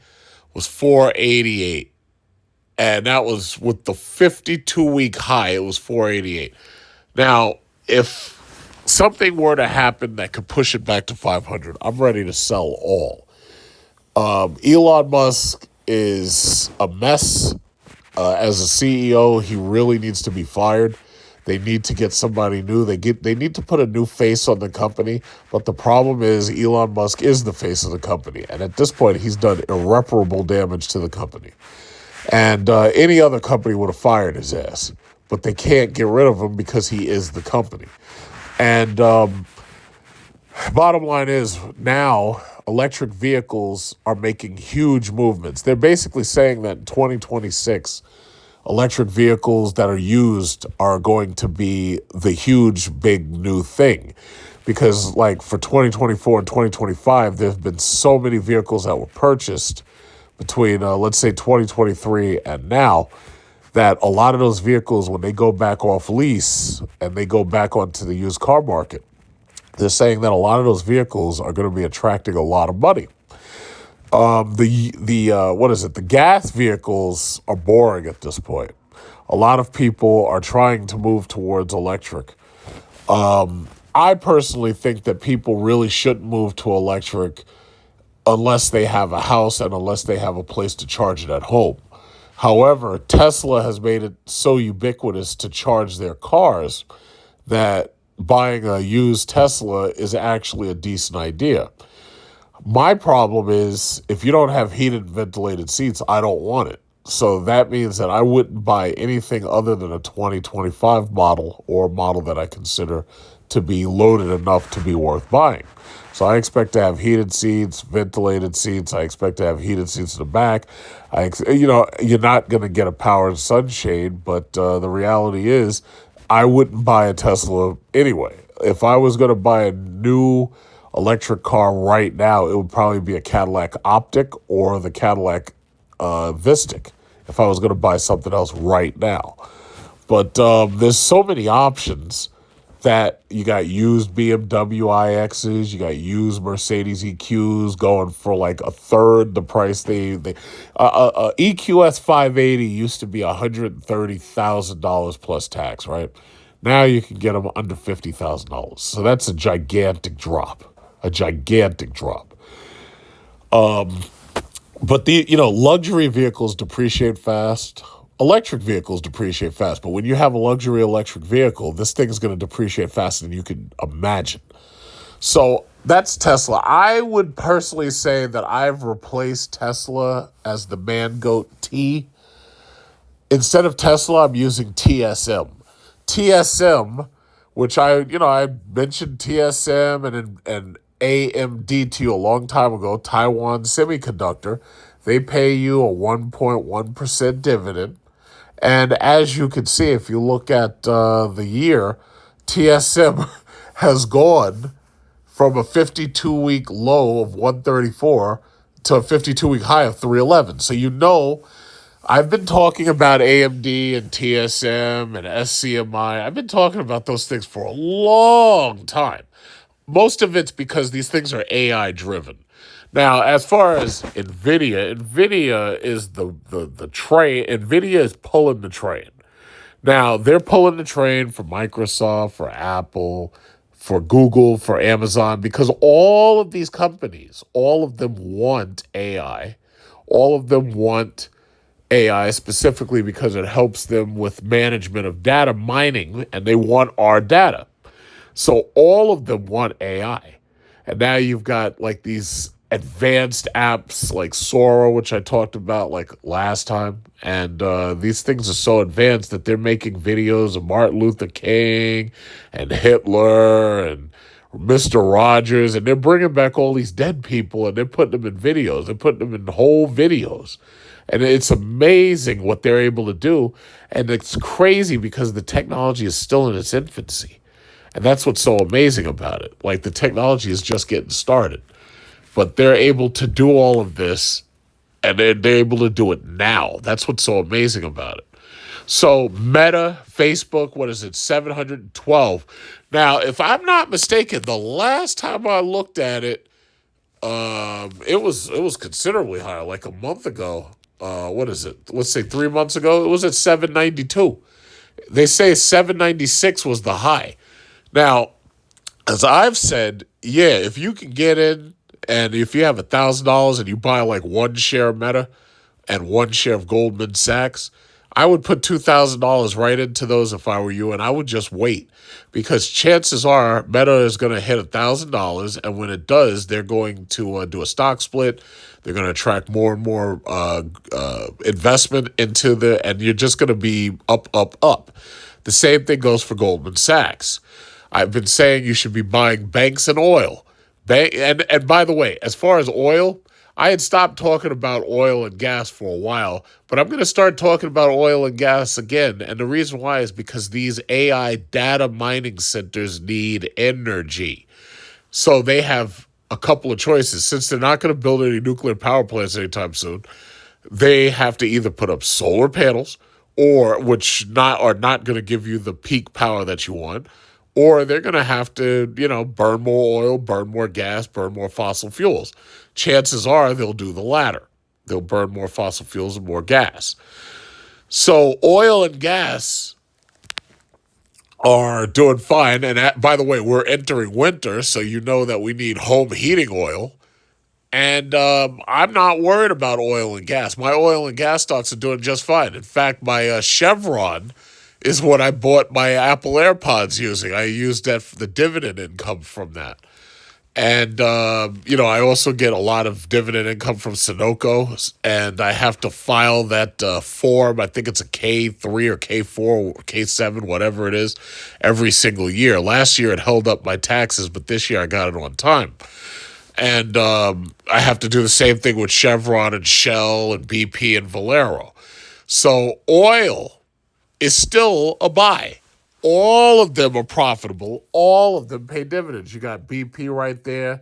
was 488, and that was with the 52-week high. It was 488. Now, if something were to happen that could push it back to 500, I'm ready to sell all. Elon Musk is a mess. As a CEO, he really needs to be fired. They need to get somebody new. They need to put a new face on the company. But the problem is Elon Musk is the face of the company. And at this point, he's done irreparable damage to the company. And any other company would have fired his ass. But they can't get rid of him because he is the company. And bottom line is, now electric vehicles are making huge movements. They're basically saying that in 2026, electric vehicles that are used are going to be the huge, big new thing. Because like for 2024 and 2025, there have been so many vehicles that were purchased between, let's say, 2023 and now, that a lot of those vehicles, when they go back off lease and they go back onto the used car market, they're saying that a lot of those vehicles are going to be attracting a lot of money. The gas vehicles are boring at this point. A lot of people are trying to move towards electric. I personally think that people really shouldn't move to electric unless they have a house and unless they have a place to charge it at home. However, Tesla has made it so ubiquitous to charge their cars that buying a used Tesla is actually a decent idea. My problem is, if you don't have heated and ventilated seats, I don't want it. So that means that I wouldn't buy anything other than a 2025 model, or a model that I consider to be loaded enough to be worth buying. So I expect to have heated seats, ventilated seats. I expect to have heated seats in the back. You're not going to get a powered sunshade, but the reality is I wouldn't buy a Tesla anyway. If I was going to buy a new electric car right now, it would probably be a Cadillac Optic or the Cadillac Vistic if I was going to buy something else right now. But there's so many options that you got used BMW iXs, you got used Mercedes EQs going for like a third the price EQS 580 used to be $130,000 plus tax, right? Now you can get them under $50,000. So that's a gigantic drop. But luxury vehicles depreciate fast. Electric vehicles depreciate fast, but when you have a luxury electric vehicle, this thing is going to depreciate faster than you can imagine. So that's Tesla. I would personally say that I've replaced Tesla as the man-goat T. Instead of Tesla, I'm using TSM. TSM, which I mentioned TSM and AMD to you a long time ago, Taiwan Semiconductor. They pay you a 1.1% dividend. And as you can see, if you look at the year, TSM has gone from a 52-week low of 134 to a 52-week high of 311. So I've been talking about AMD and TSM and SCMI. I've been talking about those things for a long time. Most of it's because these things are AI driven. Now, as far as NVIDIA is the train. NVIDIA is pulling the train. Now, they're pulling the train for Microsoft, for Apple, for Google, for Amazon, because all of these companies, all of them want AI. All of them want AI specifically because it helps them with management of data mining, and they want our data. So all of them want AI. And now you've got like these advanced apps like Sora, which I talked about like last time. And these things are so advanced that they're making videos of Martin Luther King and Hitler and Mr. Rogers, and they're bringing back all these dead people and they're putting them in videos. They're putting them in whole videos. And it's amazing what they're able to do. And it's crazy because the technology is still in its infancy. And that's what's so amazing about it. Like, the technology is just getting started. But they're able to do all of this, and they're able to do it now. That's what's so amazing about it. So Meta, Facebook, what is it, 712. Now, if I'm not mistaken, the last time I looked at it, it was considerably higher, like a month ago. What is it? Let's say 3 months ago, it was at 792. They say 796 was the high. Now, as I've said, yeah, if you can get in and if you have $1,000 and you buy like one share of Meta and one share of Goldman Sachs, I would put $2,000 right into those if I were you, and I would just wait, because chances are Meta is going to hit $1,000, and when it does, they're going to do a stock split. They're going to attract more and more investment into and you're just going to be up, up, up. The same thing goes for Goldman Sachs. I've been saying you should be buying banks and oil. And by the way, as far as oil, I had stopped talking about oil and gas for a while, but I'm going to start talking about oil and gas again. And the reason why is because these AI data mining centers need energy. So they have a couple of choices. Since they're not going to build any nuclear power plants anytime soon, they have to either put up solar panels, or which are not going to give you the peak power that you want, or they're going to have to, burn more oil, burn more gas, burn more fossil fuels. Chances are they'll do the latter. They'll burn more fossil fuels and more gas. So oil and gas are doing fine. And by the way, we're entering winter, so you know that we need home heating oil. And I'm not worried about oil and gas. My oil and gas stocks are doing just fine. In fact, my Chevron is what I bought my Apple AirPods using. I used that for the dividend income from that. And, I also get a lot of dividend income from Sunoco, and I have to file that form. I think it's a K3 or K4 or K7, whatever it is, every single year. Last year it held up my taxes, but this year I got it on time. And I have to do the same thing with Chevron and Shell and BP and Valero. So oil is still a buy. All of them are profitable. All of them pay dividends. You got BP right there.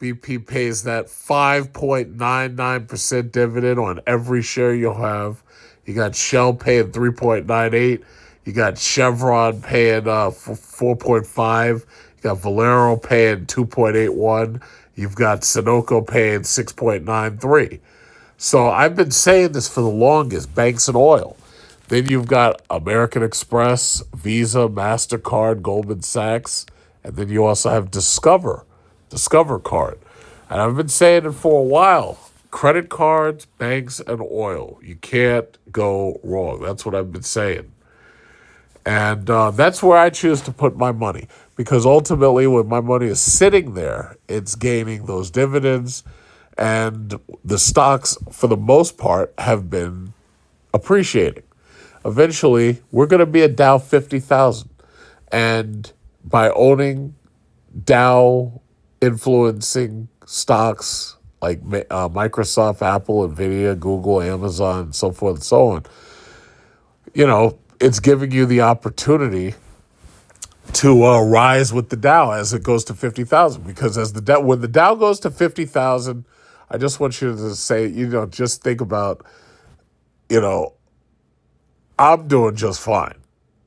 BP pays that 5.99% dividend on every share you'll have. You got Shell paying 3.98. You got Chevron paying 4.5. You got Valero paying 2.81. You've got Sunoco paying 6.93. So I've been saying this for the longest, banks and oil. Then you've got American Express, Visa, MasterCard, Goldman Sachs, and then you also have Discover Card. And I've been saying it for a while. Credit cards, banks, and oil. You can't go wrong. That's what I've been saying. And that's where I choose to put my money. Because ultimately, when my money is sitting there, it's gaining those dividends. And the stocks, for the most part, have been appreciating. Eventually, we're going to be at Dow 50,000. And by owning Dow influencing stocks like Microsoft, Apple, Nvidia, Google, Amazon, and so forth and so on, it's giving you the opportunity to rise with the Dow as it goes to 50,000. Because when the Dow goes to 50,000, I just want you to say, just think about, I'm doing just fine.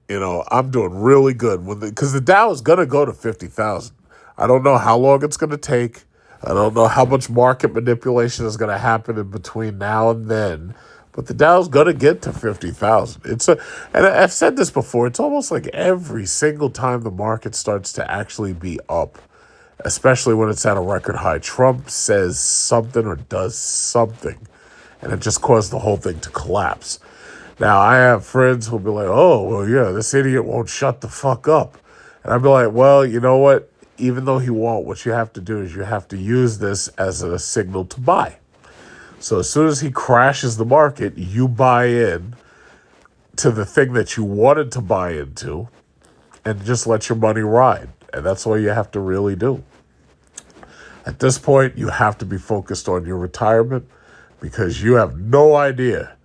I'm doing really good because the Dow is going to go to 50,000. I don't know how long it's going to take. I don't know how much market manipulation is going to happen in between now and then. But the Dow's going to get to 50,000. And I've said this before, it's almost like every single time the market starts to actually be up, especially when it's at a record high, Trump says something or does something, and it just caused the whole thing to collapse. Now, I have friends who'll be like, oh, well, yeah, this idiot won't shut the fuck up. And I'll be like, well, you know what? even though he won't, what you have to do is you have to use this as a signal to buy. So as soon as he crashes the market, you buy in to the thing that you wanted to buy into and just let your money ride. And that's all you have to really do. At this point, you have to be focused on your retirement because you have no idea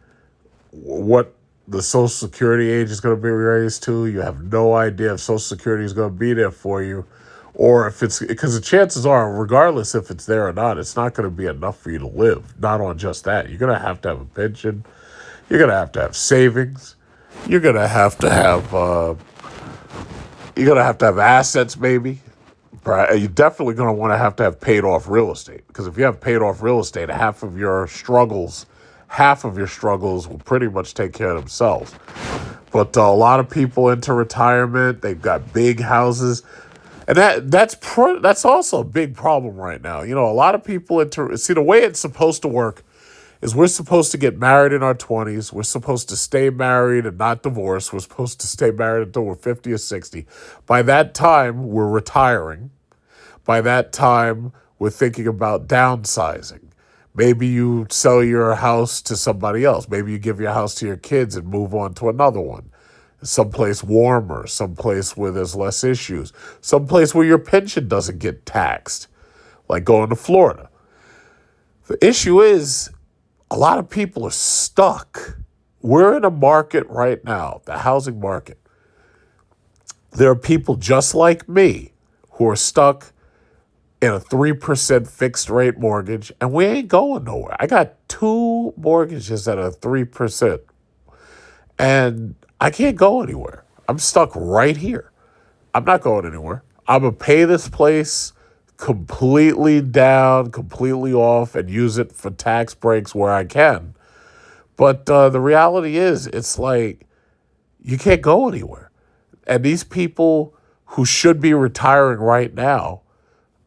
what the Social Security age is going to be raised to. You have no idea if Social Security is going to be there for you, or if it's, because the chances are, regardless if it's there or not, it's not going to be enough for you to live. Not on just that. You're going to have a pension. You're going to have savings. You're going to have assets, maybe. You're definitely going to want to have paid off real estate, because if you have paid off real estate, half of your struggles will pretty much take care of themselves. But a lot of people into retirement, they've got big houses, and that's also a big problem right now. You know, a lot of people the way it's supposed to work is we're supposed to get married in our 20s. We're supposed to stay married and not divorce. We're supposed to stay married until we're 50 or 60. By that time, we're retiring. By that time, we're thinking about downsizing. Maybe you sell your house to somebody else. Maybe you give your house to your kids and move on to another one. Someplace warmer, someplace where there's less issues, someplace where your pension doesn't get taxed, like going to Florida. The issue is a lot of people are stuck. We're in a market right now, the housing market. There are people just like me who are stuck in a 3% fixed rate mortgage, and we ain't going nowhere. I got 2 mortgages at a 3%, and I can't go anywhere. I'm stuck right here. I'm not going anywhere. I'm going to pay this place completely down, completely off, and use it for tax breaks where I can. But the reality is, it's like you can't go anywhere. And these people who should be retiring right now,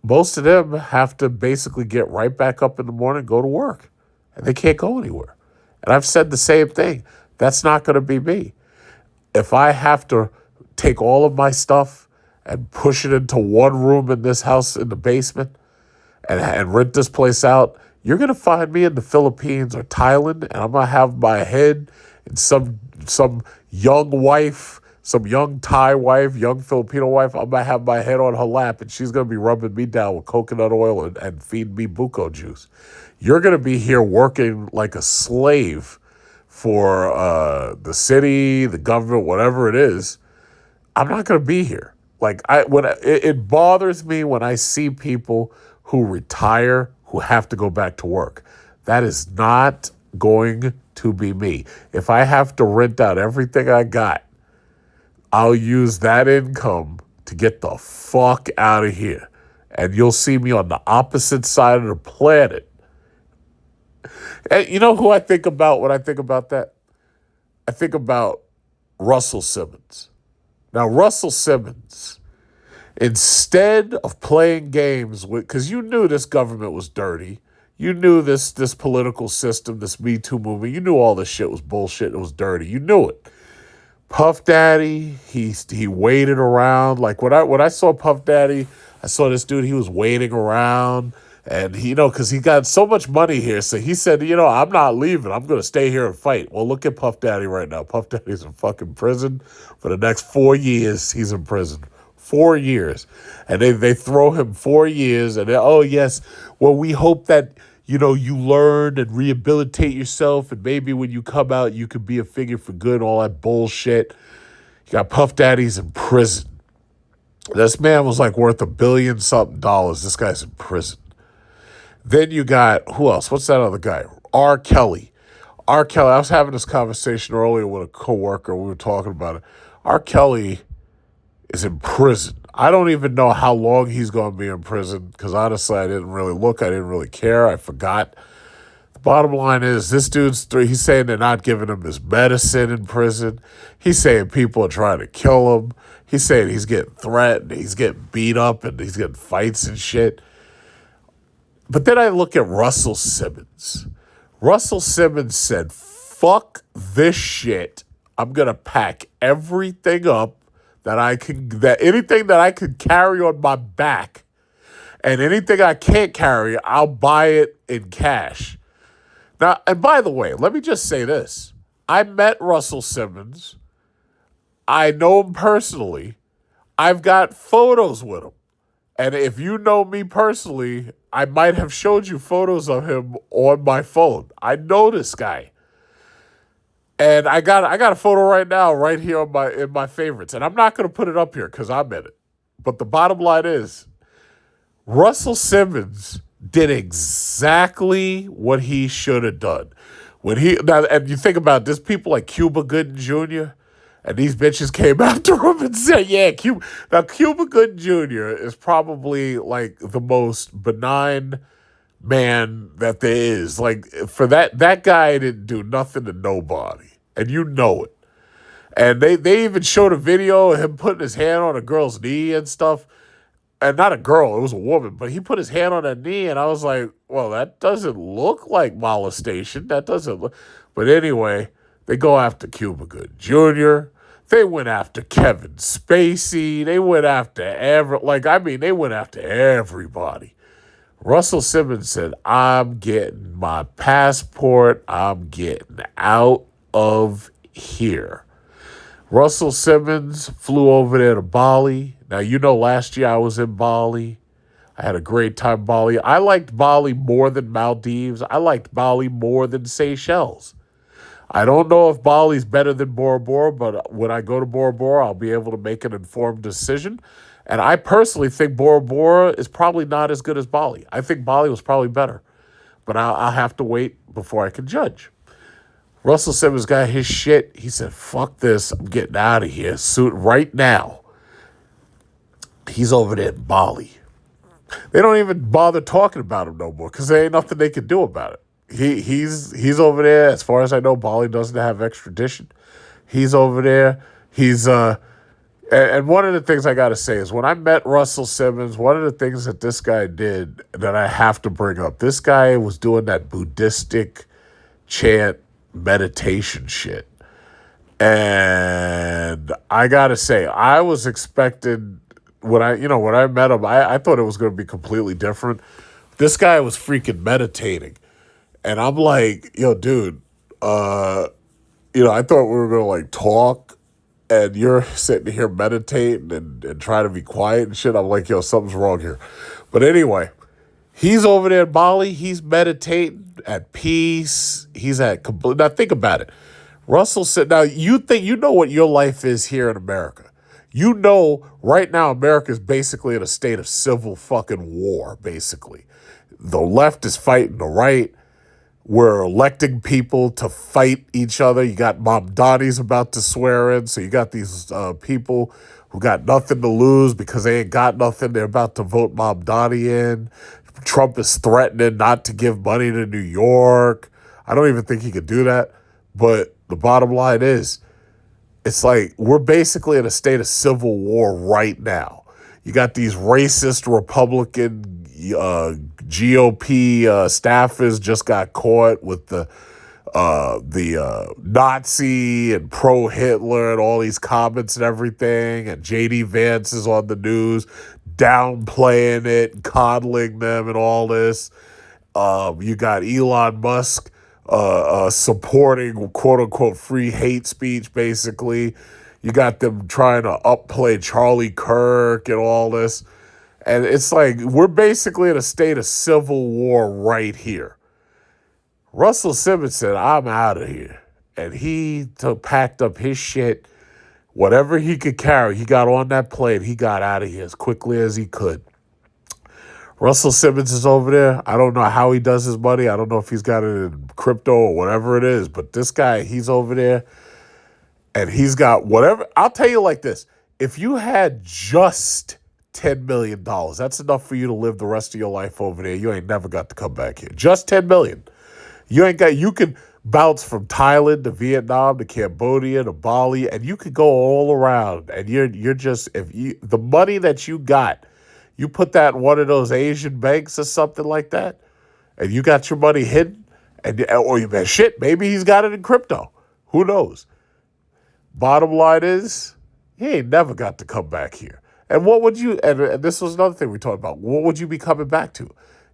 most of them have to basically get right back up in the morning and go to work. And they can't go anywhere. And I've said the same thing. That's not going to be me. If I have to take all of my stuff and push it into one room in this house in the basement and rent this place out, you're going to find me in the Philippines or Thailand, and I'm going to have my head in some young wife, some young Thai wife, young Filipino wife. I'm going to have my head on her lap, and she's going to be rubbing me down with coconut oil and feeding me buko juice. You're going to be here working like a slave for the city, the government, whatever it is. I'm not going to be here. Like it bothers me when I see people who retire who have to go back to work. That is not going to be me. If I have to rent out everything I got, I'll use that income to get the fuck out of here. And you'll see me on the opposite side of the planet. And you know who I think about when I think about that? I think about Russell Simmons. Now, Russell Simmons, instead of playing games with, because you knew this government was dirty, you knew this political system, this Me Too movement, you knew all this shit was bullshit, it was dirty, you knew it. Puff Daddy, he waited around. Like when I saw Puff Daddy, I saw this dude, he was waiting around. And he, because he got so much money here, so he said, I'm not leaving. I'm going to stay here and fight. Well, look at Puff Daddy right now. Puff Daddy's in fucking prison. For the next 4 years, he's in prison. 4 years. And they throw him 4 years. And oh, yes, well, we hope that, you learn and rehabilitate yourself. And maybe when you come out, you could be a figure for good, all that bullshit. You got Puff Daddy's in prison. This man was like worth $1 billion something. This guy's in prison. Then you got, who else? What's that other guy? R. Kelly. R. Kelly, I was having this conversation earlier with a coworker. We were talking about it. R. Kelly is in prison. I don't even know how long he's going to be in prison because honestly, I didn't really look. I didn't really care. I forgot. The bottom line is this dude's he's saying they're not giving him his medicine in prison. He's saying people are trying to kill him. He's saying he's getting threatened. He's getting beat up and he's getting fights and shit. But then I look at Russell Simmons. Russell Simmons said, fuck this shit. I'm going to pack everything up that anything that I could carry on my back and anything I can't carry, I'll buy it in cash. Now, and by the way, let me just say this. I met Russell Simmons. I know him personally. I've got photos with him. And if you know me personally, I might have showed you photos of him on my phone. I know this guy. And I got a photo right now, right here in my favorites. And I'm not going to put it up here because I'm in it. But the bottom line is, Russell Simmons did exactly what he should have done. And you think about this, people like Cuba Gooding Jr., and these bitches came after him and said, yeah, Cuba Gooding Jr. is probably like the most benign man that there is. Like, for that guy didn't do nothing to nobody. And you know it. And they even showed a video of him putting his hand on a girl's knee and stuff. And not a girl, it was a woman, but he put his hand on her knee, and I was like, well, that doesn't look like molestation. That doesn't look. But anyway, they go after Cuba Gooding Jr. They went after Kevin Spacey. They went after they went after everybody. Russell Simmons said, I'm getting my passport. I'm getting out of here. Russell Simmons flew over there to Bali. Now, last year I was in Bali. I had a great time in Bali. I liked Bali more than Maldives. I liked Bali more than Seychelles. I don't know if Bali's better than Bora Bora, but when I go to Bora Bora, I'll be able to make an informed decision. And I personally think Bora Bora is probably not as good as Bali. I think Bali was probably better. But I'll have to wait before I can judge. Russell Simmons got his shit. He said, fuck this. I'm getting out of here soon, right now. He's over there in Bali. They don't even bother talking about him no more because there ain't nothing they can do about it. He's over there. As far as I know, Bali doesn't have extradition. He's over there. And one of the things I got to say is when I met Russell Simmons, one of the things that this guy did that I have to bring up, this guy was doing that Buddhistic chant meditation shit. And I gotta say, I was expecting when I met him, I thought it was going to be completely different. This guy was freaking meditating, and I'm like, yo, dude, I thought we were going to like talk, and you're sitting here meditating and trying to be quiet and shit. I'm like, yo, something's wrong here. But anyway, he's over there in Bali. He's meditating at peace. He's at complete. Now think about it. Russell said, now you know what your life is here in America. You know right now America is basically in a state of civil fucking war, basically. The left is fighting the right. We're electing people to fight each other. You got Mamdani's about to swear in. So you got these people who got nothing to lose because they ain't got nothing. They're about to vote Mamdani in. Trump is threatening not to give money to New York. I don't even think he could do that. But the bottom line is, it's like we're basically in a state of civil war right now. You got these racist Republican GOP staffers just got caught with the Nazi and pro-Hitler and all these comments and everything. And J.D. Vance is on the news downplaying it, coddling them and all this. You got Elon Musk supporting quote-unquote free hate speech, basically. You got them trying to upplay Charlie Kirk and all this. And it's like we're basically in a state of civil war right here. Russell Simmons said, I'm out of here. And he packed up his shit, whatever he could carry. He got on that plane. He got out of here as quickly as he could. Russell Simmons is over there. I don't know how he does his money. I don't know if he's got it in crypto or whatever it is. But this guy, he's over there. And he's got whatever. I'll tell you like this. If you had just $10 million, that's enough for you to live the rest of your life over there. You ain't never got to come back here. Just $10 million. You can bounce from Thailand to Vietnam to Cambodia to Bali, and you could go all around. And you're just, the money that you got, you put that in one of those Asian banks or something like that, and you got your money hidden, maybe he's got it in crypto. Who knows? Bottom line is, he ain't never got to come back here. And what would you? And this was another thing we talked about. What would you be coming back to?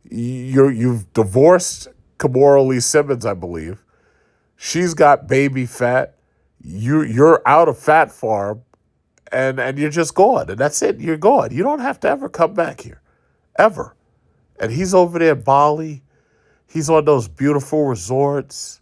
You've divorced Kimora Lee Simmons, I believe. She's got baby fat. You're out of Fat Farm, and you're just gone, and that's it. You're gone. You don't have to ever come back here, ever. And he's over there in Bali. He's on those beautiful resorts.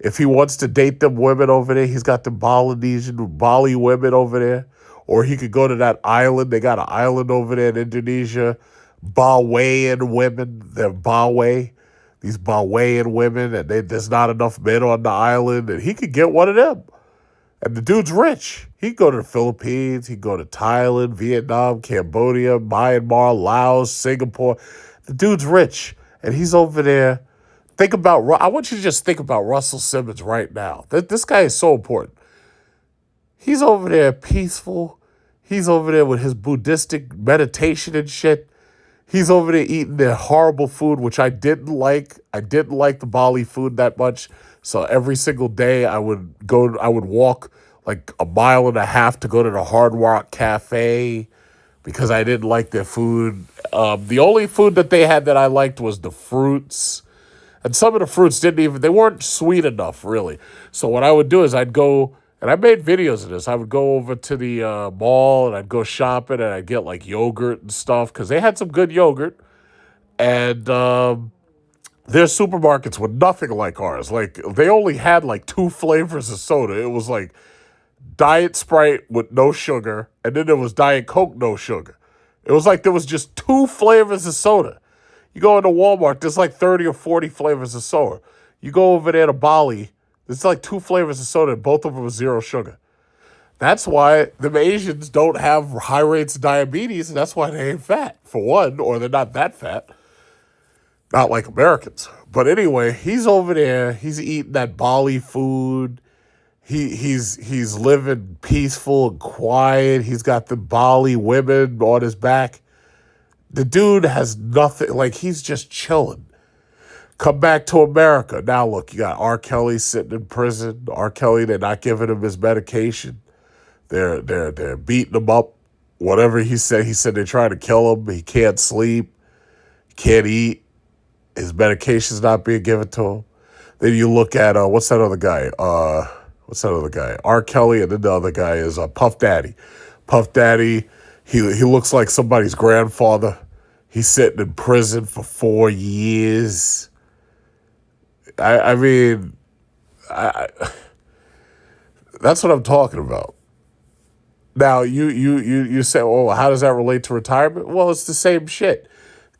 If he wants to date them women over there, he's got the Bali women over there. Or he could go to that island. They got an island over there in Indonesia. Bawean women. They're Bawe. These Bawean women. And there's not enough men on the island. And he could get one of them. And the dude's rich. He could go to the Philippines. He could go to Thailand, Vietnam, Cambodia, Myanmar, Laos, Singapore. The dude's rich. And he's over there. I want you to just think about Russell Simmons right now. This guy is so important. He's over there peaceful. He's over there with his Buddhistic meditation and shit. He's over there eating their horrible food, which I didn't like. I didn't like the Bali food that much. So every single day I would walk like a mile and a half to go to the Hard Rock Cafe because I didn't like their food. The only food that they had that I liked was the fruits. And some of the fruits they weren't sweet enough, really. So what I would do is I'd go, and I made videos of this. I would go over to the mall and I'd go shopping and I'd get like yogurt and stuff because they had some good yogurt. And their supermarkets were nothing like ours. Like they only had like 2 flavors of soda. It was like Diet Sprite with no sugar, and then there was Diet Coke, no sugar. It was like there was just 2 flavors of soda. You go into Walmart, there's like 30 or 40 flavors of soda. You go over there to Bali, there's like 2 flavors of soda, and both of them are 0 sugar. That's why the Asians don't have high rates of diabetes, and that's why they ain't fat, for one, or they're not that fat. Not like Americans. But anyway, he's over there, he's eating that Bali food. He's living peaceful and quiet. He's got the Bali women on his back. The dude has nothing, like he's just chilling. Come back to America. Now look, you got R. Kelly sitting in prison. R. Kelly, they're not giving him his medication. They're beating him up. Whatever he said they're trying to kill him. He can't sleep, can't eat. His medication's not being given to him. Then you look at what's that other guy? R. Kelly, and then the other guy is Puff Daddy. Puff Daddy, he looks like somebody's grandfather. He's sitting in prison for 4 years. I mean, that's what I'm talking about. Now you say, oh, how does that relate to retirement? Well, it's the same shit.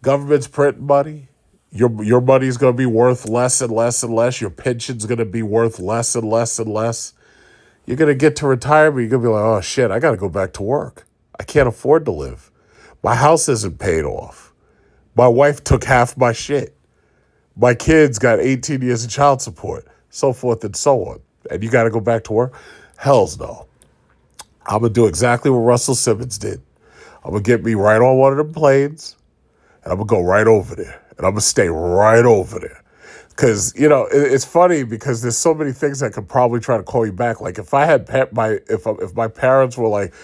Government's printing money. Your money's going to be worth less and less and less. Your pension's going to be worth less and less and less. You're going to get to retirement. You're going to be like, oh, shit, I got to go back to work. I can't afford to live. My house isn't paid off. My wife took half my shit. My kids got 18 years of child support, so forth and so on. And you got to go back to work? Hells no. I'm going to do exactly what Russell Simmons did. I'm going to get me right on one of them planes, and I'm going to go right over there. And I'm going to stay right over there. Because, it's funny because there's so many things that could probably try to call you back. Like if I had if my parents were like,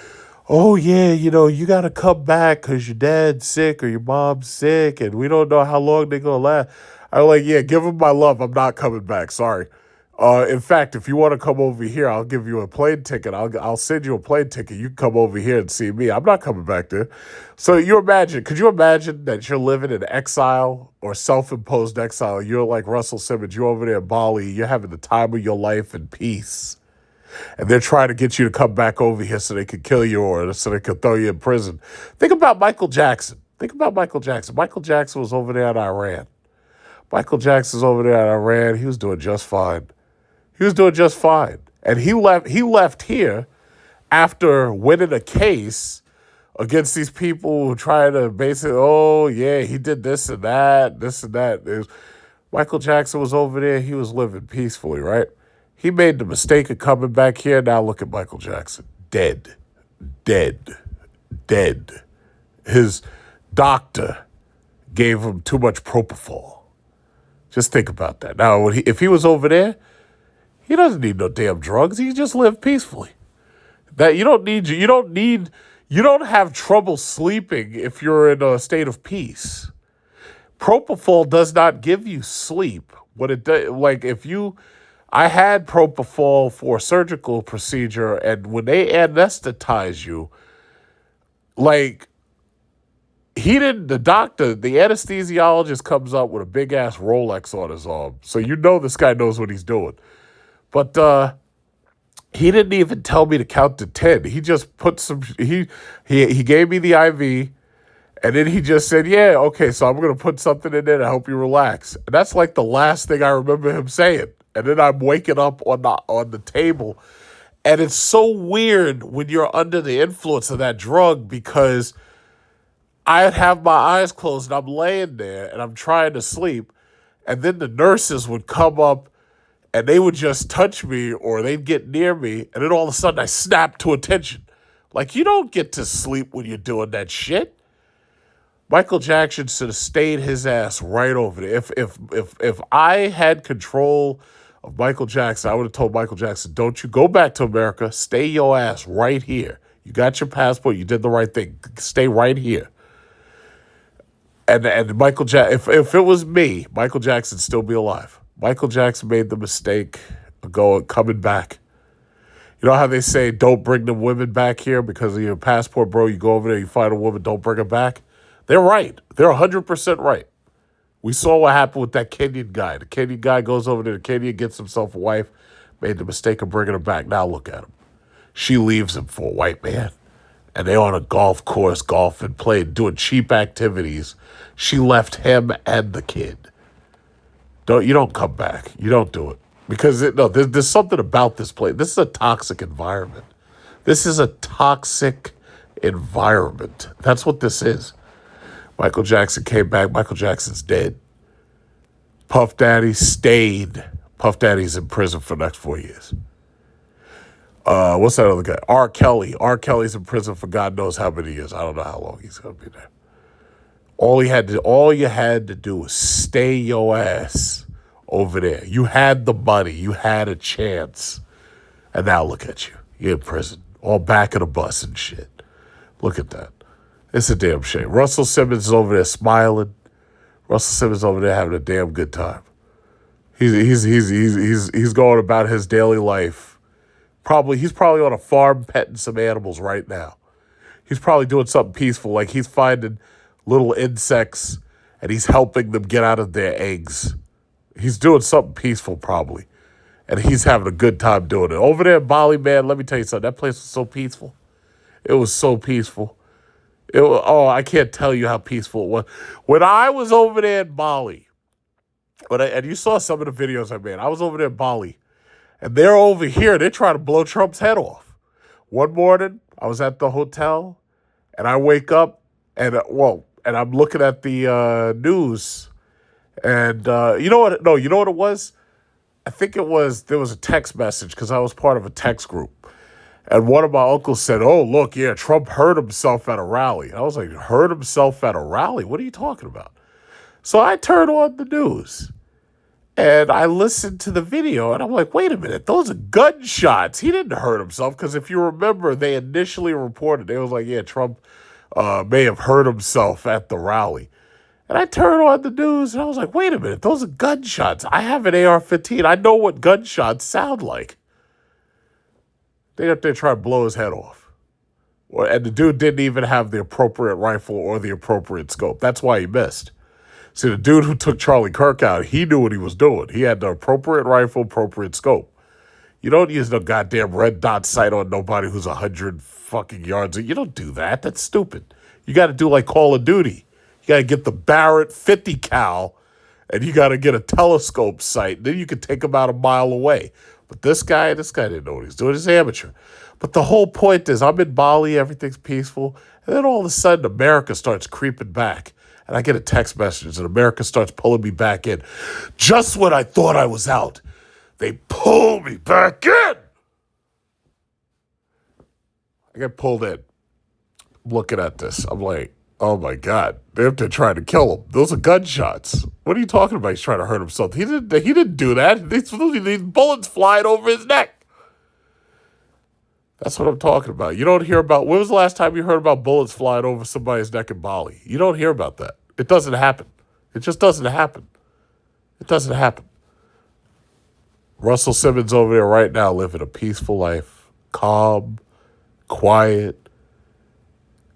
oh, yeah, you got to come back because your dad's sick or your mom's sick and we don't know how long they're going to last. I'm like, yeah, give them my love. I'm not coming back. Sorry. In fact, if you want to come over here, I'll give you a plane ticket. I'll send you a plane ticket. You can come over here and see me. I'm not coming back there. So could you imagine that you're living in exile or self-imposed exile? You're like Russell Simmons. You're over there in Bali. You're having the time of your life in peace. And they're trying to get you to come back over here so they could kill you or so they could throw you in prison. Think about Michael Jackson. Michael Jackson was over there in Iran. Michael Jackson's over there in Iran. He was doing just fine. And he left here after winning a case against these people who try to basically, oh, yeah, he did this and that. Michael Jackson was over there. He was living peacefully, right? He made the mistake of coming back here. Now look at Michael Jackson. Dead. His doctor gave him too much propofol. Just think about that. Now, if he was over there, he doesn't need no damn drugs. He just lived peacefully. That you don't have trouble sleeping if you're in a state of peace. Propofol does not give you sleep. What it does, like I had propofol for a surgical procedure, and when they anesthetize you, like the anesthesiologist comes up with a big ass Rolex on his arm, so you know this guy knows what he's doing. But he didn't even tell me to count to 10. He just put he gave me the IV. And then he just said, yeah, okay, so I'm going to put something in there to help you relax. And that's like the last thing I remember him saying. And then I'm waking up on the table. And it's so weird when you're under the influence of that drug, because I'd have my eyes closed and I'm laying there and I'm trying to sleep. And then the nurses would come up and they would just touch me or they'd get near me. And then all of a sudden I snapped to attention. Like, you don't get to sleep when you're doing that shit. Michael Jackson should have stayed his ass right over there. If I had control of Michael Jackson, I would have told Michael Jackson, don't you go back to America. Stay your ass right here. You got your passport. You did the right thing. Stay right here. And Michael Jackson, if it was me, Michael Jackson'd still be alive. Michael Jackson made the mistake of coming back. You know how they say, don't bring the women back here because of your passport, bro. You go over there, you find a woman, don't bring her back. They're right. They're 100% right. We saw what happened with that Kenyan guy. The Kenyan guy goes over to Kenya, gets himself a wife, made the mistake of bringing her back. Now look at him. She leaves him for a white man. And they're on a golf course, golfing, playing, doing cheap activities. She left him and the kid. You don't come back. You don't do it. Because there's something about this place. This is a toxic environment. This is a toxic environment. That's what this is. Michael Jackson came back. Michael Jackson's dead. Puff Daddy stayed. Puff Daddy's in prison for the next 4 years. What's that other guy? R. Kelly. R. Kelly's in prison for God knows how many years. I don't know how long he's going to be there. All you had to do was stay your ass over there. You had the money. You had a chance. And now look at you. You're in prison. All back of the bus and shit. Look at that. It's a damn shame. Russell Simmons is over there smiling. Russell Simmons over there having a damn good time. He's going about his daily life. He's probably on a farm petting some animals right now. He's probably doing something peaceful, like he's finding little insects and he's helping them get out of their eggs. He's doing something peaceful probably. And he's having a good time doing it. Over there in Bali, man, let me tell you something. That place was so peaceful. It was so peaceful. I can't tell you how peaceful it was. When I was over there in Bali, and you saw some of the videos I made, I was over there in Bali, and they're over here, they're trying to blow Trump's head off. One morning, I was at the hotel, and I wake up, and I'm looking at the news, and you know what? No, you know what it was? I think there was a text message, because I was part of a text group. And one of my uncles said, oh, look, yeah, Trump hurt himself at a rally. And I was like, hurt himself at a rally? What are you talking about? So I turned on the news and I listened to the video and I'm like, wait a minute, those are gunshots. He didn't hurt himself, because if you remember, they initially reported, they was like, yeah, Trump may have hurt himself at the rally. And I turned on the news and I was like, wait a minute, those are gunshots. I have an AR-15. I know what gunshots sound like. They up there trying to blow his head off. And the dude didn't even have the appropriate rifle or the appropriate scope. That's why he missed. See, the dude who took Charlie Kirk out, he knew what he was doing. He had the appropriate rifle, appropriate scope. You don't use no goddamn red dot sight on nobody who's 100 fucking yards. You don't do that. That's stupid. You got to do like Call of Duty. You got to get the Barrett 50 cal, and you got to get a telescope sight. Then you can take him out a mile away. But this guy didn't know what he's doing. He's amateur. But the whole point is, I'm in Bali, everything's peaceful, and then all of a sudden America starts creeping back. And I get a text message, and America starts pulling me back in. Just when I thought I was out, they pull me back in. I get pulled in. I'm looking at this. I'm like, oh my God, they're trying to kill him. Those are gunshots. What are you talking about? He's trying to hurt himself. He didn't do that. These bullets flying over his neck. That's what I'm talking about. You don't hear about, when was the last time you heard about bullets flying over somebody's neck in Bali? You don't hear about that. It doesn't happen. It just doesn't happen. It doesn't happen. Russell Simmons over there right now living a peaceful life. Calm, quiet.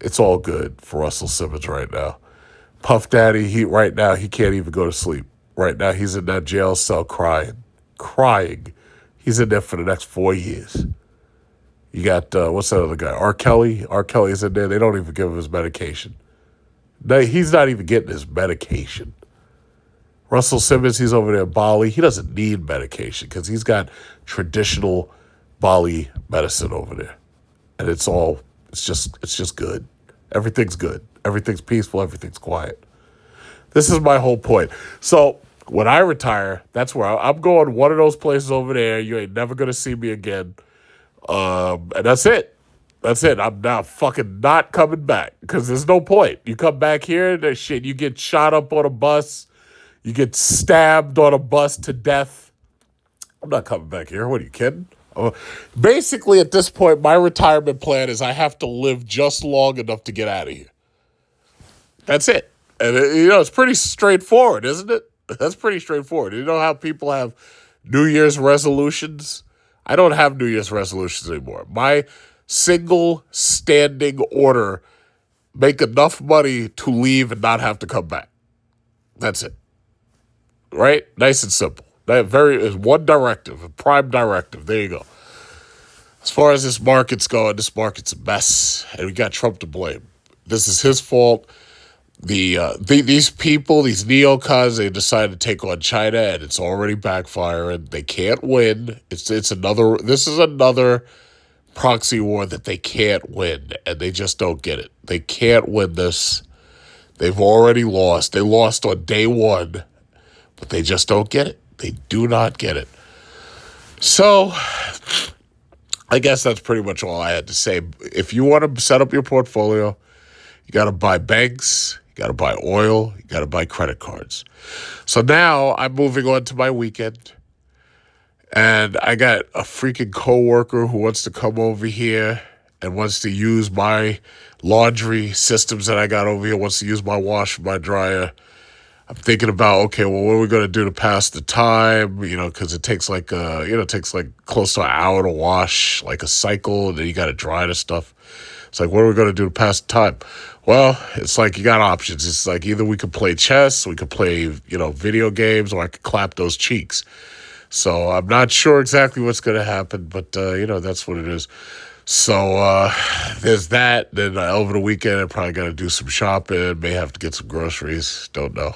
It's all good for Russell Simmons right now. Puff Daddy, right now, he can't even go to sleep. Right now, he's in that jail cell crying. Crying. He's in there for the next 4 years. You got, what's that other guy? R. Kelly? R. Kelly's in there. They don't even give him his medication. He's not even getting his medication. Russell Simmons, he's over there in Bali. He doesn't need medication because he's got traditional Bali medicine over there. And it's just good. Everything's good. Everything's peaceful. Everything's quiet. This is my whole point. So when I retire, that's where I'm going. One of those places over there. You ain't never going to see me again. And that's it. That's it. I'm now fucking not coming back because there's no point. You come back here, and shit, you get shot up on a bus. You get stabbed on a bus to death. I'm not coming back here. What are you kidding? Basically, at this point, my retirement plan is I have to live just long enough to get out of here. That's it. And, it's pretty straightforward, isn't it? That's pretty straightforward. You know how people have New Year's resolutions? I don't have New Year's resolutions anymore. My single standing order, make enough money to leave and not have to come back. That's it. Right? Nice and simple. That is one directive, a prime directive. There you go. As far as this market's going, this market's a mess, and we got Trump to blame. This is his fault. These people, these neocons, they decided to take on China, and it's already backfiring. They can't win. This is another proxy war that they can't win, and they just don't get it. They can't win this. They've already lost. They lost on day one, but they just don't get it. They do not get it. So I guess that's pretty much all I had to say. If you want to set up your portfolio, you got to buy banks, you got to buy oil, you got to buy credit cards. So now I'm moving on to my weekend, and I got a freaking coworker who wants to come over here and wants to use my laundry systems that I got over here, wants to use my washer, my dryer. I'm thinking about, okay, well, what are we going to do to pass the time? Because it takes like close to an hour to wash, like a cycle, and then you got to dry the stuff. It's like, what are we going to do to pass the time? Well, it's like you got options. It's like either we could play chess, we could play, video games, or I could clap those cheeks. So I'm not sure exactly what's going to happen, but, that's what it is. So there's that. Then over the weekend, I probably got to do some shopping. May have to get some groceries. Don't know.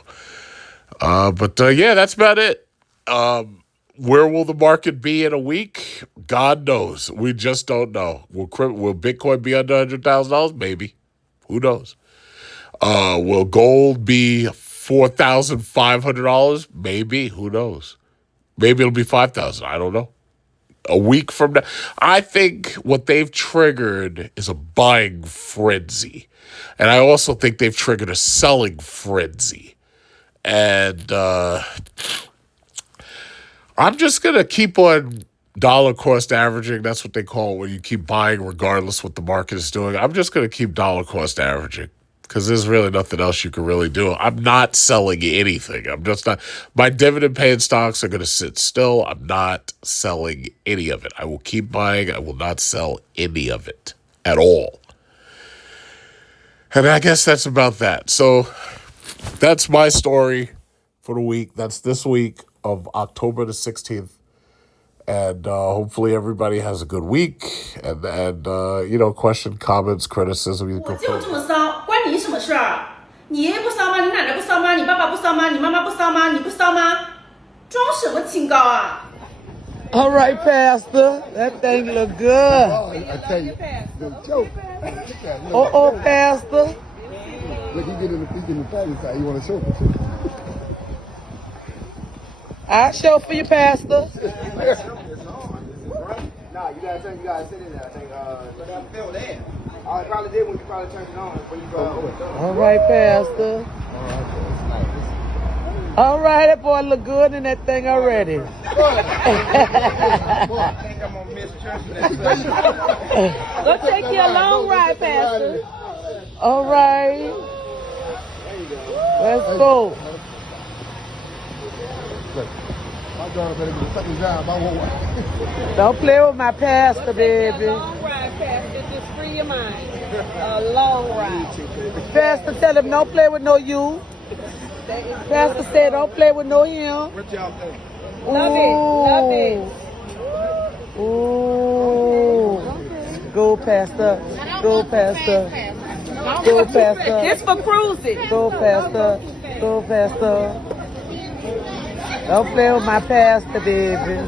But that's about it. Where will the market be in a week? God knows. We just don't know. Will Bitcoin be under $100,000? Maybe. Who knows? Will gold be $4,500? Maybe. Who knows? Maybe it'll be $5,000. I don't know. A week from now, I think what they've triggered is a buying frenzy. And I also think they've triggered a selling frenzy. And I'm just going to keep on dollar cost averaging. That's what they call it when you keep buying regardless what the market is doing. I'm just going to keep dollar cost averaging because there's really nothing else you can really do. I'm not selling anything. I'm just not. My dividend paying stocks are going to sit still. I'm not selling any of it. I will keep buying. I will not sell any of it at all. And I guess that's about that. So that's my story for the week. That's this week of October the 16th. And hopefully everybody has a good week. And question, comments, criticism. You can put. 关你什么事啊？你爷爷不骚吗？你奶奶不骚吗？你爸爸不骚吗？你妈妈不骚吗？你不骚吗？装什么清高啊？ All right, Pastor. That thing look good. I tell you, the joke. Oh, Pastor. Look, he get in the family side. You want to show it? I show for you, Pastor. No, you gotta sit in there. I think, still there. I probably did when you probably turned it on. All right, Pastor. All right, that boy look good in that thing already. think I'm gonna miss church. Go take you a long ride, Pastor. All right. Let's go. My daughter better get a second job. I won't work. Don't play with my pastor, baby. Long ride, Pastor. Just free your mind. A long ride. Pastor, tell him don't play with no you. Pastor said don't play with no him. What y'all think? Love it. Ooh. Go, Pastor. Go, Pastor. Go, Pastor. This for cruising. Go, Pastor. Go, Pastor. Don't play with my pastor, baby.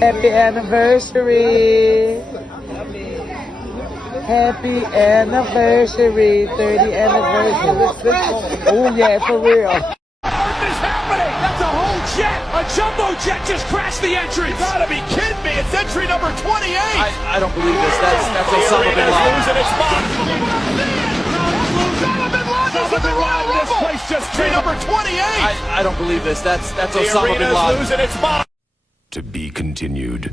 Happy anniversary. Happy anniversary. 30 anniversary. Oh, yeah, for real. What is happening? That's a whole jet. A jumbo jet just crashed the entrance. You gotta be kidding me. It's entry number 28. I don't believe this. That's Osama bin Laden. Losing its mind. Osama bin Laden's in the Royal Rumble. This place just entry number 28. I don't believe this. That's Osama bin Laden. Losing its mind. To be continued.